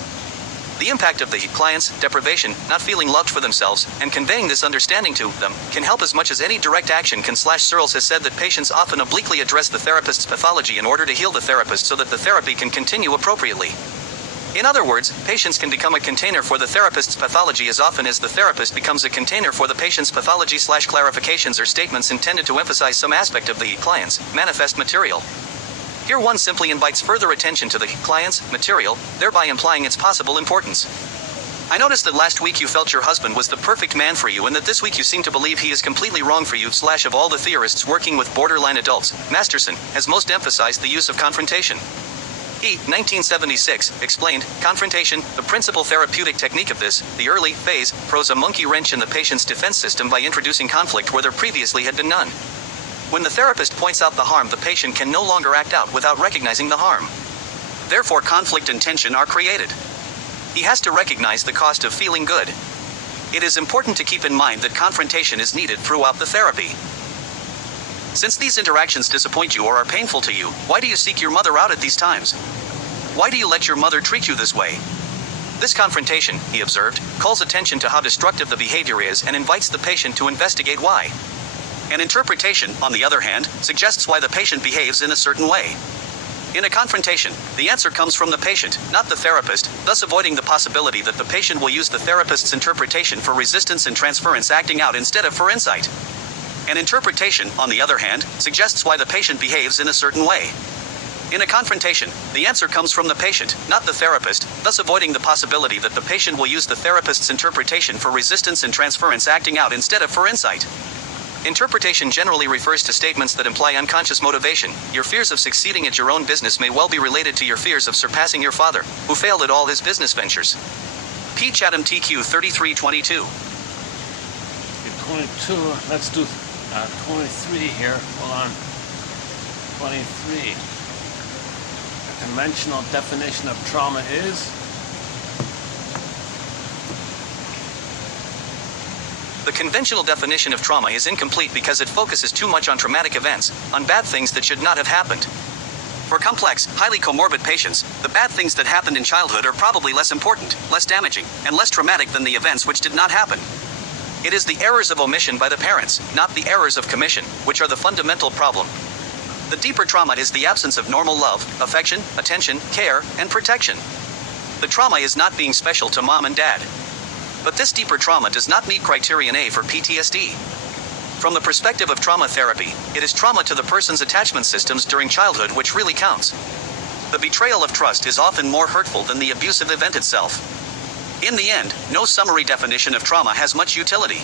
The impact of the client's deprivation, not feeling loved for themselves, and conveying this understanding to them, can help as much as any direct action can. Searles has said that patients often obliquely address the therapist's pathology in order to heal the therapist so that the therapy can continue appropriately. In other words, patients can become a container for the therapist's pathology as often as the therapist becomes a container for the patient's pathology. Clarifications or statements intended to emphasize some aspect of the client's manifest material. Here one simply invites further attention to the client's material, thereby implying its possible importance. I noticed that last week you felt your husband was the perfect man for you and that this week you seem to believe he is completely wrong for you. Of all the theorists working with borderline adults, Masterson has most emphasized the use of confrontation. He, 1976, explained, confrontation, the principal therapeutic technique of this, the early phase, throws a monkey wrench in the patient's defense system by introducing conflict where there previously had been none. When the therapist points out the harm, the patient can no longer act out without recognizing the harm. Therefore, conflict and tension are created. He has to recognize the cost of feeling good. It is important to keep in mind that confrontation is needed throughout the therapy. Since these interactions disappoint you or are painful to you, why do you seek your mother out at these times? Why do you let your mother treat you this way? This confrontation, he observed, calls attention to how destructive the behavior is and invites the patient to investigate why. An interpretation, on the other hand, suggests why the patient behaves in a certain way. In a confrontation, the answer comes from the patient, not the therapist, thus avoiding the possibility that the patient will use the therapist's interpretation for resistance and transference, acting out instead of for insight. An interpretation, on the other hand, suggests why the patient behaves in a certain way. In a confrontation, the answer comes from the patient, not the therapist, thus avoiding the possibility that the patient will use the therapist's interpretation for resistance and transference, acting out instead of for insight. Interpretation generally refers to statements that imply unconscious motivation. Your fears of succeeding at your own business may well be related to your fears of surpassing your father, who failed at all his business ventures. P. Chatham TQ 3322. 22, let's do 23 here. Hold on. 23. The conventional definition of trauma is? The conventional definition of trauma is incomplete because it focuses too much on traumatic events, on bad things that should not have happened. For complex, highly comorbid patients, the bad things that happened in childhood are probably less important, less damaging, and less traumatic than the events which did not happen. It is the errors of omission by the parents, not the errors of commission, which are the fundamental problem. The deeper trauma is the absence of normal love, affection, attention, care, and protection. The trauma is not being special to mom and dad. But this deeper trauma does not meet criterion A for PTSD. From the perspective of trauma therapy, it is trauma to the person's attachment systems during childhood which really counts. The betrayal of trust is often more hurtful than the abusive event itself. In the end, no summary definition of trauma has much utility.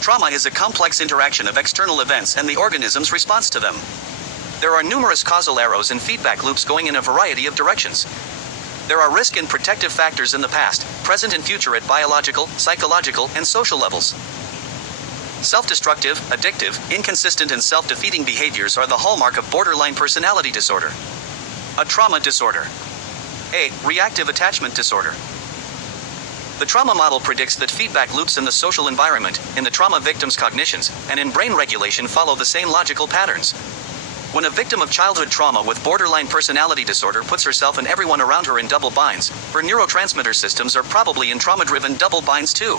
Trauma is a complex interaction of external events and the organism's response to them. There are numerous causal arrows and feedback loops going in a variety of directions. There are risk and protective factors in the past, present and future at biological, psychological, and social levels. Self-destructive, addictive, inconsistent and self-defeating behaviors are the hallmark of borderline personality disorder. A trauma disorder. A. Reactive attachment disorder. The trauma model predicts that feedback loops in the social environment, in the trauma victim's cognitions, and in brain regulation follow the same logical patterns. When a victim of childhood trauma with borderline personality disorder puts herself and everyone around her in double binds, her neurotransmitter systems are probably in trauma-driven double binds too.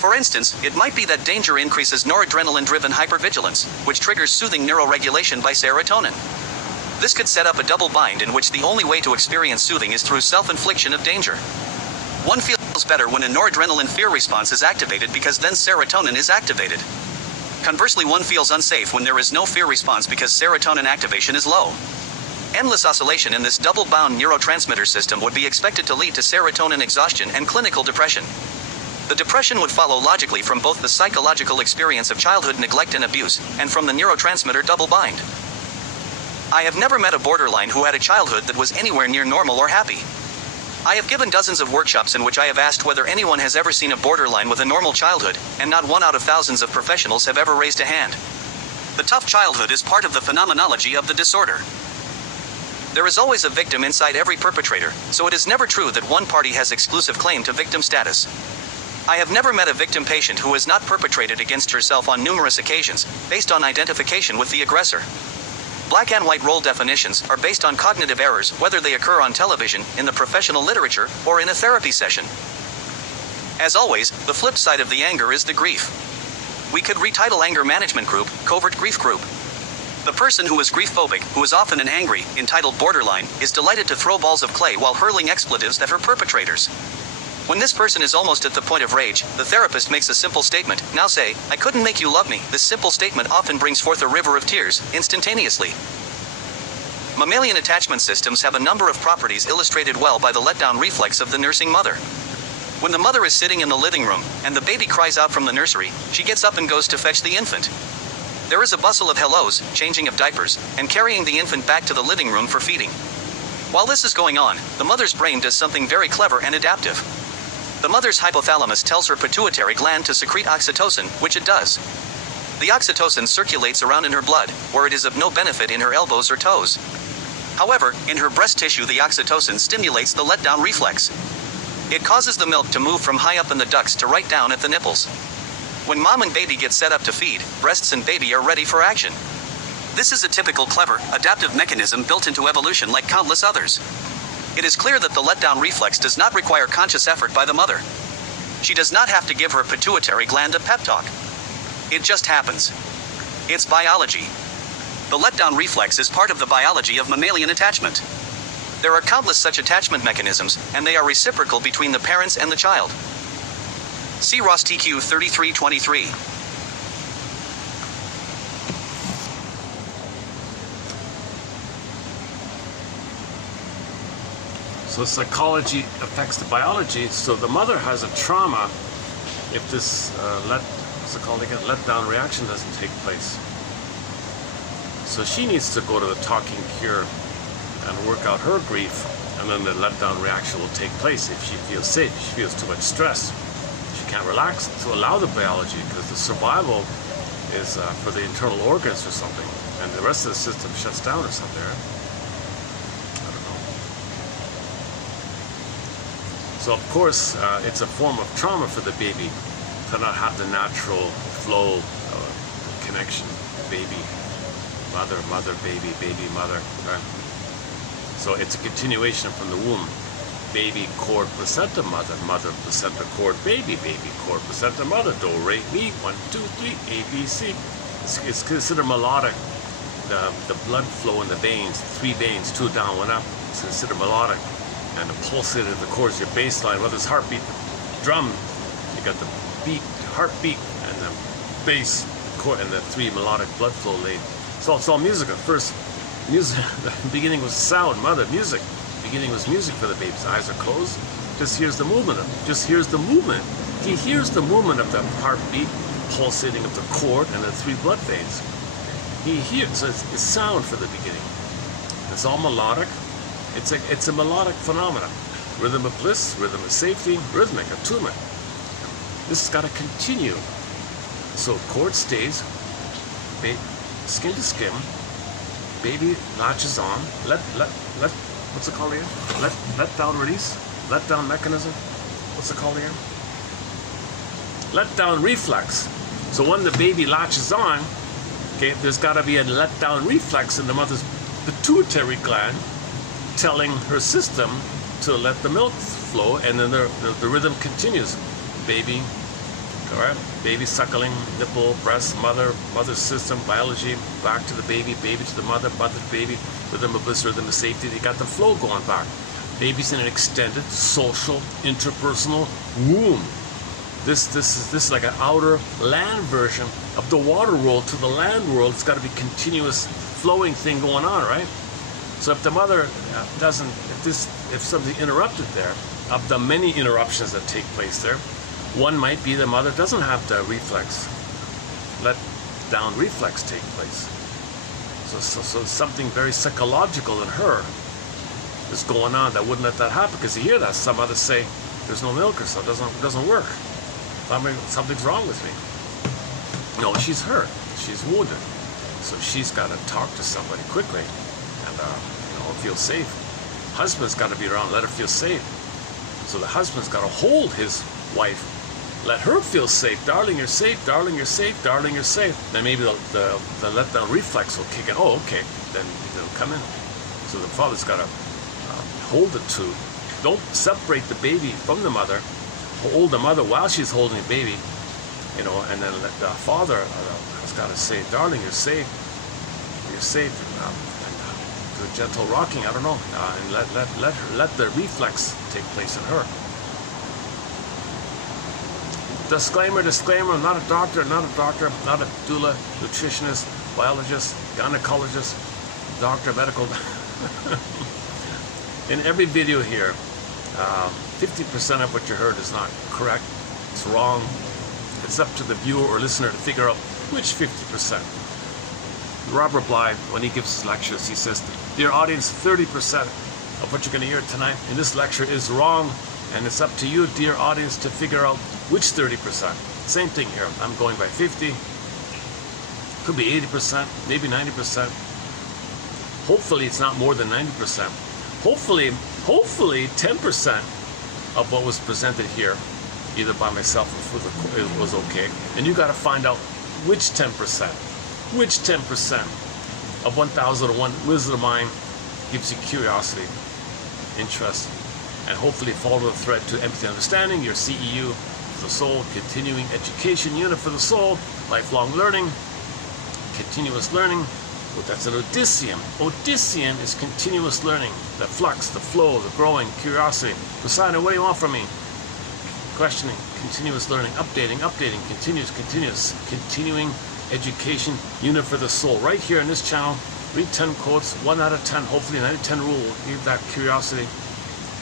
For instance, it might be that danger increases noradrenaline-driven hypervigilance, which triggers soothing neuroregulation by serotonin. This could set up a double bind in which the only way to experience soothing is through self-infliction of danger. One feels better when a noradrenaline fear response is activated because then serotonin is activated. Conversely, one feels unsafe when there is no fear response because serotonin activation is low. Endless oscillation in this double-bound neurotransmitter system would be expected to lead to serotonin exhaustion and clinical depression. The depression would follow logically from both the psychological experience of childhood neglect and abuse, and from the neurotransmitter double bind. I have never met a borderline who had a childhood that was anywhere near normal or happy. I have given dozens of workshops in which I have asked whether anyone has ever seen a borderline with a normal childhood, and not one out of thousands of professionals have ever raised a hand. The tough childhood is part of the phenomenology of the disorder. There is always a victim inside every perpetrator, so it is never true that one party has exclusive claim to victim status. I have never met a victim patient who has not perpetrated against herself on numerous occasions, based on identification with the aggressor. Black and white role definitions are based on cognitive errors, whether they occur on television, in the professional literature, or in a therapy session. As always, the flip side of the anger is the grief. We could retitle Anger Management Group, Covert Grief Group. The person who is grief-phobic, who is often an angry, entitled borderline, is delighted to throw balls of clay while hurling expletives at her perpetrators. When this person is almost at the point of rage, the therapist makes a simple statement, "Now say, I couldn't make you love me." This simple statement often brings forth a river of tears, instantaneously. Mammalian attachment systems have a number of properties illustrated well by the letdown reflex of the nursing mother. When the mother is sitting in the living room, and the baby cries out from the nursery, she gets up and goes to fetch the infant. There is a bustle of hellos, changing of diapers, and carrying the infant back to the living room for feeding. While this is going on, the mother's brain does something very clever and adaptive. The mother's hypothalamus tells her pituitary gland to secrete oxytocin, which it does. The oxytocin circulates around in her blood, where it is of no benefit in her elbows or toes. However, in her breast tissue the oxytocin stimulates the letdown reflex. It causes the milk to move from high up in the ducts to right down at the nipples. When mom and baby get set up to feed, breasts and baby are ready for action. This is a typical clever, adaptive mechanism built into evolution like countless others. It is clear that the letdown reflex does not require conscious effort by the mother. She does not have to give her pituitary gland a pep talk. It just happens. It's biology. The letdown reflex is part of the biology of mammalian attachment. There are countless such attachment mechanisms, and they are reciprocal between the parents and the child. See Ross TQ 3323. So psychology affects the biology. So the mother has a trauma if this letdown reaction doesn't take place. So she needs to go to the talking cure and work out her grief, and then the letdown reaction will take place if she feels safe. If she feels too much stress, she can't relax to allow the biology, because the survival is for the internal organs or something, and the rest of the system shuts down or something, right? So of course, it's a form of trauma for the baby to not have the natural flow connection. Baby, mother, mother, baby, baby, mother. Right? So it's a continuation from the womb. Baby, cord, placenta, mother, mother, placenta, cord, baby, baby, cord, placenta, mother. Do, re, mi, 1, 2, 3, A, B, C. It's considered melodic. The blood flow in the veins, 3 veins, 2 down, 1 up. It's considered melodic. And the pulsating of the chords, your bass line, whether it's heartbeat, drum, you got the beat, heartbeat, and the bass, chord, and the 3 melodic blood flow lane. So it's all musical. First, music, the beginning was sound, mother, music. The beginning was music for the baby. His eyes are closed. Just hears the movement of it. Just hears the movement. He hears the movement of the heartbeat, pulsating of the chord, and the 3 blood veins. He hears, so it's sound for the beginning. It's all melodic. It's a melodic phenomenon. Rhythm of bliss, rhythm of safety, rhythmic, attunement. This has got to continue. So chord stays, skin to skin, baby latches on, what's it called again? Let down release, let down mechanism. What's it called again? Let down reflex. So when the baby latches on, okay, there's got to be a let down reflex in the mother's pituitary gland, telling her system to let the milk flow, and then the rhythm continues. Baby, all right, baby suckling, nipple, breast, mother's system, biology, back to the baby, baby to the mother, mother to baby, rhythm of bliss, rhythm of safety. They got the flow going back. Baby's in an extended social, interpersonal womb. This is like an outer land version of the water world to the land world. It's got to be continuous flowing thing going on, right? So if the mother doesn't, if something interrupted there, of the many interruptions that take place there, one might be the mother doesn't have the reflex, let down reflex take place. So something very psychological in her is going on that wouldn't let that happen, because you hear that some others say there's no milk or so, it doesn't work. I mean, something's wrong with me. No, she's hurt, she's wounded, so she's got to talk to somebody quickly. And feel safe. Husband's got to be around, let her feel safe. So the husband's got to hold his wife let her feel safe. Darling, you're safe. Darling, you're safe. Darling, you're safe. Then maybe the reflex will kick in. Oh, okay. Then they'll come in. So the father's got to hold the two. Don't separate the baby from the mother. Hold the mother while she's holding the baby, you know, and then let the father has got to say, darling, you're safe. You're safe. And do a gentle rocking, I don't know, and let the reflex take place in her. Disclaimer, I'm not a doctor, not a doula, nutritionist, biologist, gynecologist, doctor, medical. In every video here, 50% of what you heard is not correct, it's wrong. It's up to the viewer or listener to figure out which 50%. Robert Bly, when he gives his lectures, he says, dear audience, 30% of what you're going to hear tonight in this lecture is wrong, and it's up to you, dear audience, to figure out which 30%. Same thing here. I'm going by 50. Could be 80%, maybe 90%. Hopefully it's not more than 90%. Hopefully 10% of what was presented here, either by myself or was okay. And you got to find out which 10%. Which 10% of 1001 wisdom of mind gives you curiosity, interest, and hopefully follow the thread to empathy and understanding, your CEU for the soul, continuing education unit for the soul, lifelong learning, continuous learning. Well, that's an Odysseum. Odysseum is continuous learning, the flux, the flow, the growing, curiosity. Poseidon, what do you want from me? Questioning, continuous learning, updating, continuous, continuing education unit for the soul. Right here in this channel, read 10 quotes, 1 out of 10, hopefully an 10 rule. Give that curiosity,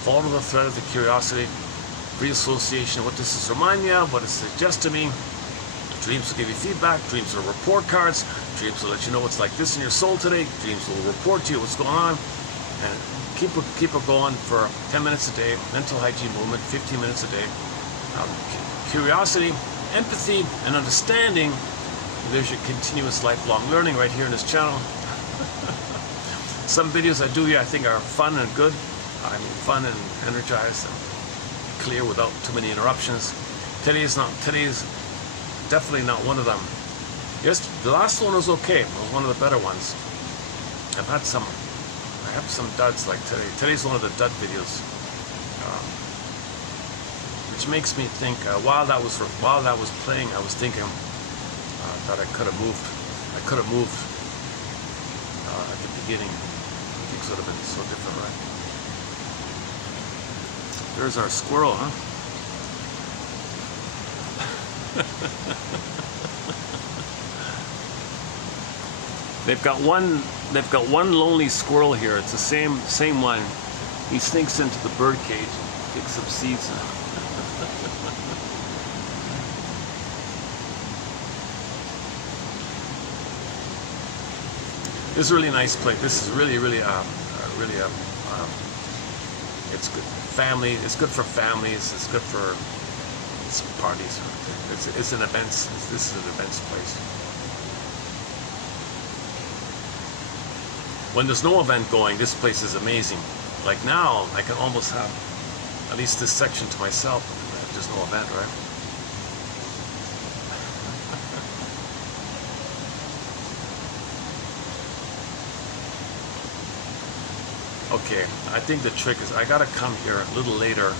follow the thread of the curiosity, free association, what does this remind me of, what does it suggest to me. Dreams will give you feedback, dreams are report cards, dreams will let you know what's like this in your soul today, dreams will report to you what's going on, and keep it going for 10 minutes a day, mental hygiene movement, 15 minutes a day. Curiosity, empathy, and understanding. There's your continuous lifelong learning right here in this channel. Some videos I do here I think are fun and good. I mean, fun and energized and clear without too many interruptions. Today's definitely not one of them. Yes, the last one was okay. It was one of the better ones. I have some duds like today. Today's one of the dud videos, which makes me think. While that was playing, I was thinking that I could have moved. At the beginning. Things would have been so different, right? There's our squirrel, huh? They've got one lonely squirrel here. It's the same one. He sneaks into the bird cage and picks some seeds. This is a really nice place. This is really it's good family. It's good for families. It's good for parties. It's an events. This is an events place. When there's no event going, this place is amazing. Like now, I can almost have at least this section to myself. There's no event, right? Okay, I think the trick is I gotta come here a little later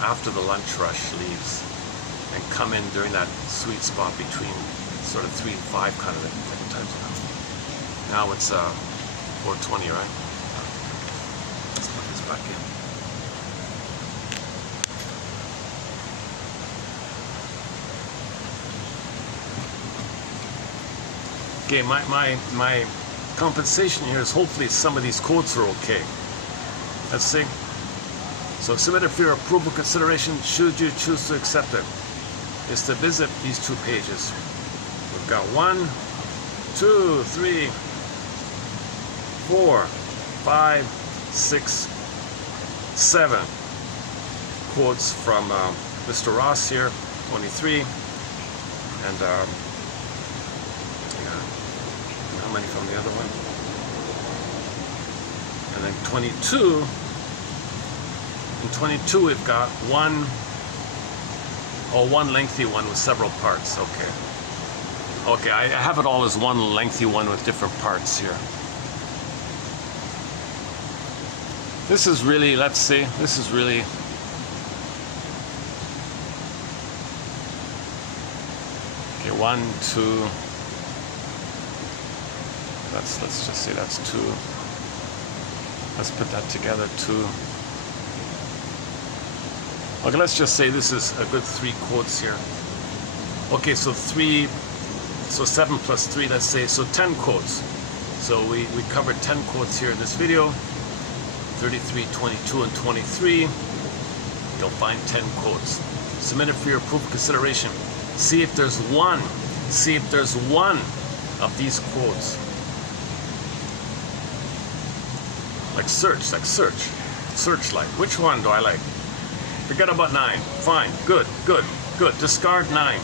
after the lunch rush leaves and come in during that sweet spot between sort of 3 and 5 kind of times. Now it's 4:20, right? Let's put this back in. Okay, my compensation here is hopefully some of these quotes are okay. Let's see. So submit it for your approval consideration should you choose to accept it. Is to visit these 2 pages. We've got 1, 2, 3, 4, 5, 6, 7 quotes from Mr. Ross here, 23, and how many from the other one? And then 22. In 22 we've got 1, Oh, one lengthy one with several parts. Okay. Okay, I have it all as one lengthy one with different parts here. This is really, let's see, this is really, okay, 1, 2, let's just say that's 2. Let's put that together, 2. Okay, let's just say this is a good 3 quotes here. Okay, so 3, so 7 plus 3, let's say, so 10 quotes. So we covered 10 quotes here in this video. 33, 22, and 23. You'll find 10 quotes. Submit it for your proof of consideration. See if there's one of these quotes. Like searchlight. Which one do I like? Forget about 9. Fine, good. Discard 9.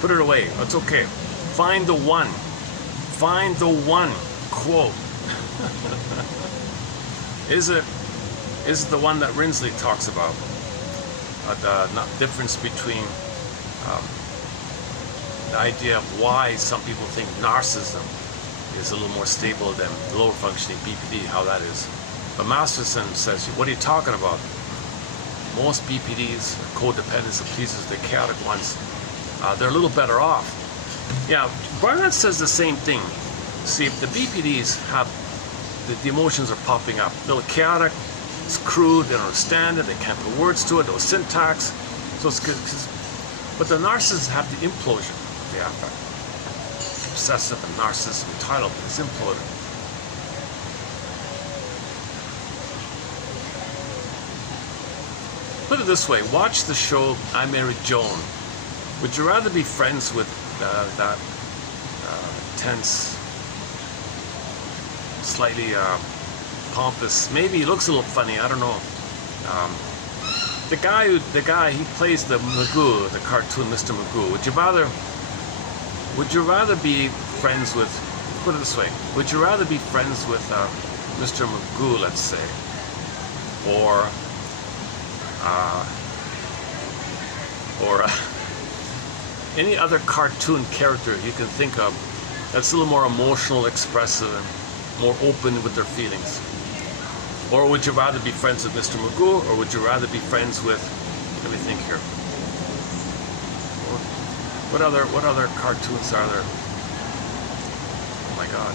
Put it away, it's okay. Find the one quote. Is it the one that Rinsley talks about? The difference between the idea of why some people think narcissism is a little more stable than lower functioning BPD, how that is. But Masterson says, what are you talking about? Most BPDs, codependents and pleasers, the chaotic ones, they're a little better off. Yeah, Barnett says the same thing. See, if the BPDs have the emotions are popping up, a little chaotic, it's crude, they don't understand it, they can't put words to it, no syntax. So it's good. But the narcissists have the implosion of the affect. Obsessive and narcissism, entitlement is imploded. Put it this way, watch the show I Married Joan. Would you rather be friends with that tense, slightly pompous, maybe he looks a little funny, I don't know. The guy he plays the Magoo, the cartoon Mr. Magoo. Would you rather be friends with, put it this way, would you rather be friends with Mr. Magoo, let's say, or any other cartoon character you can think of that's a little more emotional, expressive, and more open with their feelings? Or would you rather be friends with Mr. Magoo, or would you rather be friends with, let me think here, what other cartoons are there? Oh my god,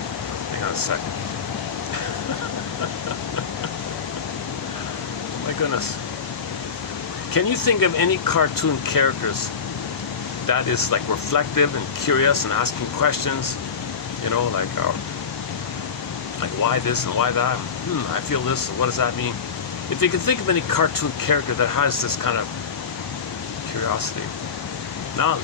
hang on a second. My goodness. Can you think of any cartoon characters that is like reflective and curious and asking questions? You know, like why this and why that? I feel this, what does that mean? If you can think of any cartoon character that has this kind of curiosity. Now,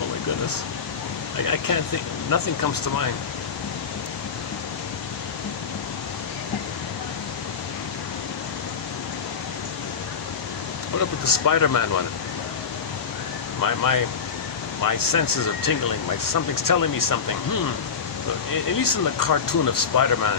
oh my goodness. I can't think, nothing comes to mind. What up with the Spider-Man one? My senses are tingling. Something's telling me something. At least in the cartoon of Spider-Man,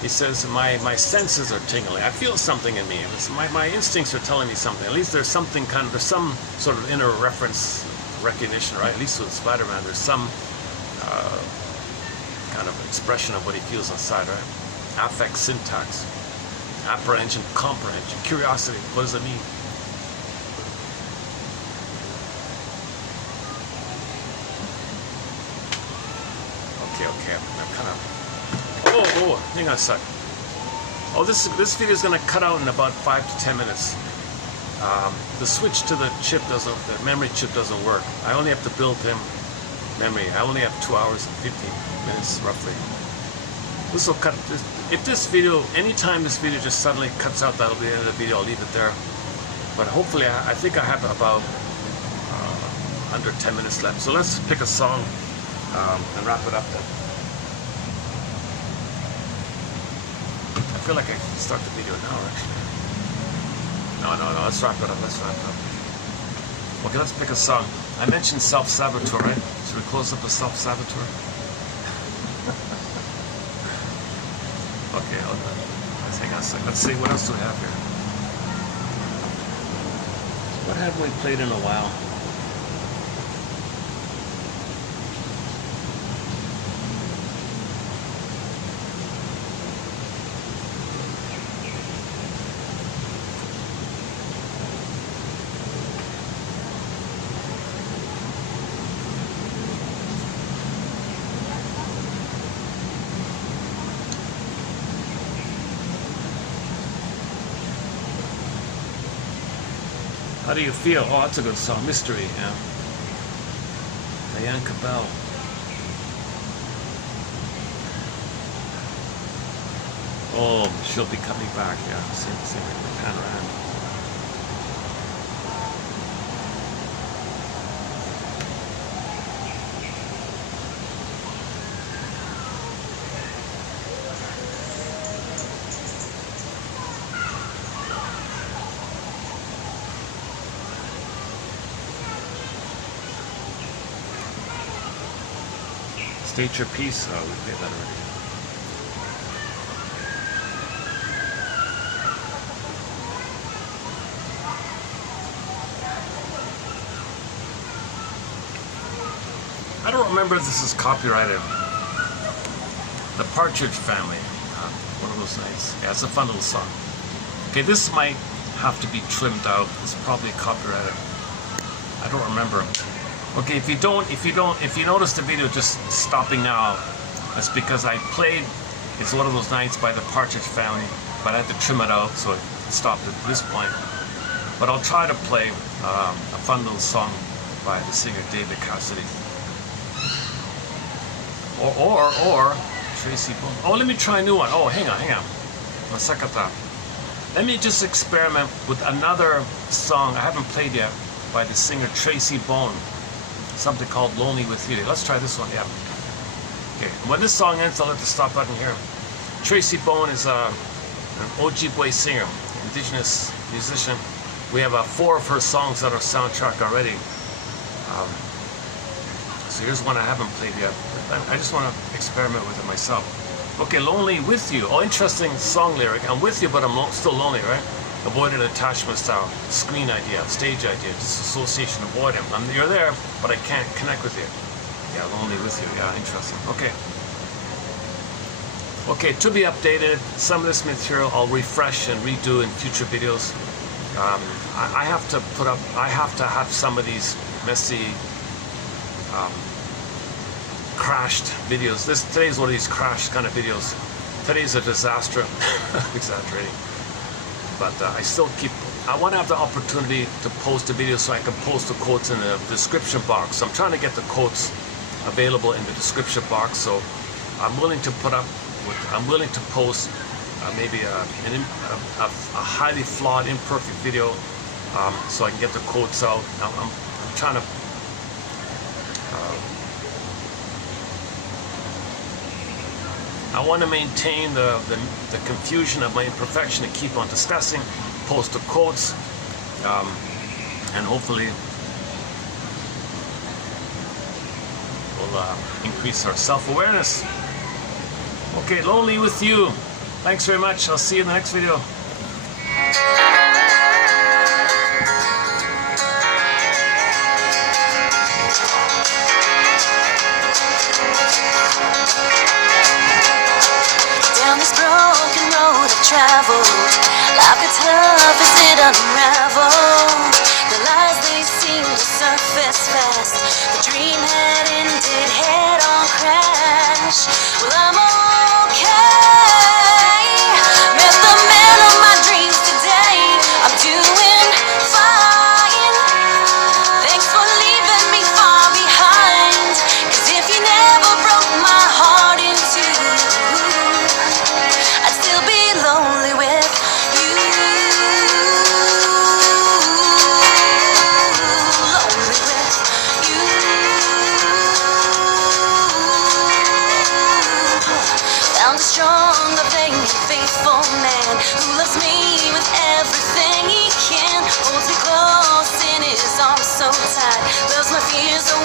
he says my senses are tingling. I feel something in me. My instincts are telling me something. At least there's something there's some sort of inner reference recognition, right? At least with Spider-Man, there's some kind of expression of what he feels inside, right? Affect, syntax. Apprehension, comprehension, curiosity. What does it mean? Okay. I'm kind of. Oh, hang on a sec. Oh, this video is going to cut out in about 5 to 10 minutes. The switch to the memory chip doesn't work. I only have to build in memory. I only have 2 hours and 15 minutes roughly. This will cut. If this video, anytime this video just suddenly cuts out, that'll be the end of the video. I'll leave it there. But hopefully, I think I have about under 10 minutes left. So let's pick a song and wrap it up then. I feel like I can start the video now, actually. No. Let's wrap it up. Okay, let's pick a song. I mentioned self-saboteur, right? Should we close up with self-saboteur? Okay, let's hang Let's see, what else do we have here? What haven't we played in a while? How do you feel? Oh, that's a good song. Mystery, yeah. Diane Cabell. Oh, she'll be coming back, yeah. See pan around. State your piece. Oh, we played that already. I don't remember if this is copyrighted. The Partridge Family. One of those nights. Yeah, it's a fun little song. Okay, this might have to be trimmed out. It's probably copyrighted. I don't remember. Okay, if you notice the video just stopping now, that's because I played It's One of Those Nights by the Partridge Family, but I had to trim it out, so it stopped at this point. But I'll try to play a fun little song by the singer David Cassidy. Or Tracy Bone. Oh, let me try a new one. Oh, hang on. Masakata. Let me just experiment with another song I haven't played yet by the singer Tracy Bone. Something called Lonely With You. Let's try this one, yeah. Okay, when this song ends, I'll hit the stop button here. Tracy Bone is an Ojibwe singer, indigenous musician. We have 4 of her songs on our soundtrack already. So here's one I haven't played yet. I just want to experiment with it myself. Okay, Lonely With You. Oh, interesting song lyric. I'm with you, but I'm still lonely, right? Avoided attachment style, screen idea, stage idea, disassociation, avoidant. You're there, but I can't connect with you. Yeah, lonely with you. Yeah, interesting. Okay. Okay, to be updated, some of this material I'll refresh and redo in future videos. I have to have some of these messy, crashed videos. Today's one of these crashed kind of videos. Today's a disaster. Exaggerating. But I want to have the opportunity to post a video so I can post the quotes in the description box. So I'm trying to get the quotes available in the description box. So I'm willing to post maybe a highly flawed, imperfect video so I can get the quotes out. I'm trying to I want to maintain the confusion of my imperfection and keep on discussing, post the quotes, and hopefully we'll increase our self-awareness. Okay, Lonely With You. Thanks very much. I'll see you in the next video. Traveled. Life gets tough as it unravels. The lies they seem to surface fast. The dream had ended head on crash. Well, I'm okay. Met the man of my dreams today. I'm doing fine. Thanks for leaving me far behind. 'Cause if you never broke my heart in two, I'd still be lonely with you. Lonely with you. Found a strong, loving, and faithful man who loves me with everything he can. Holds me close in his arms so tight. Loves my fears away.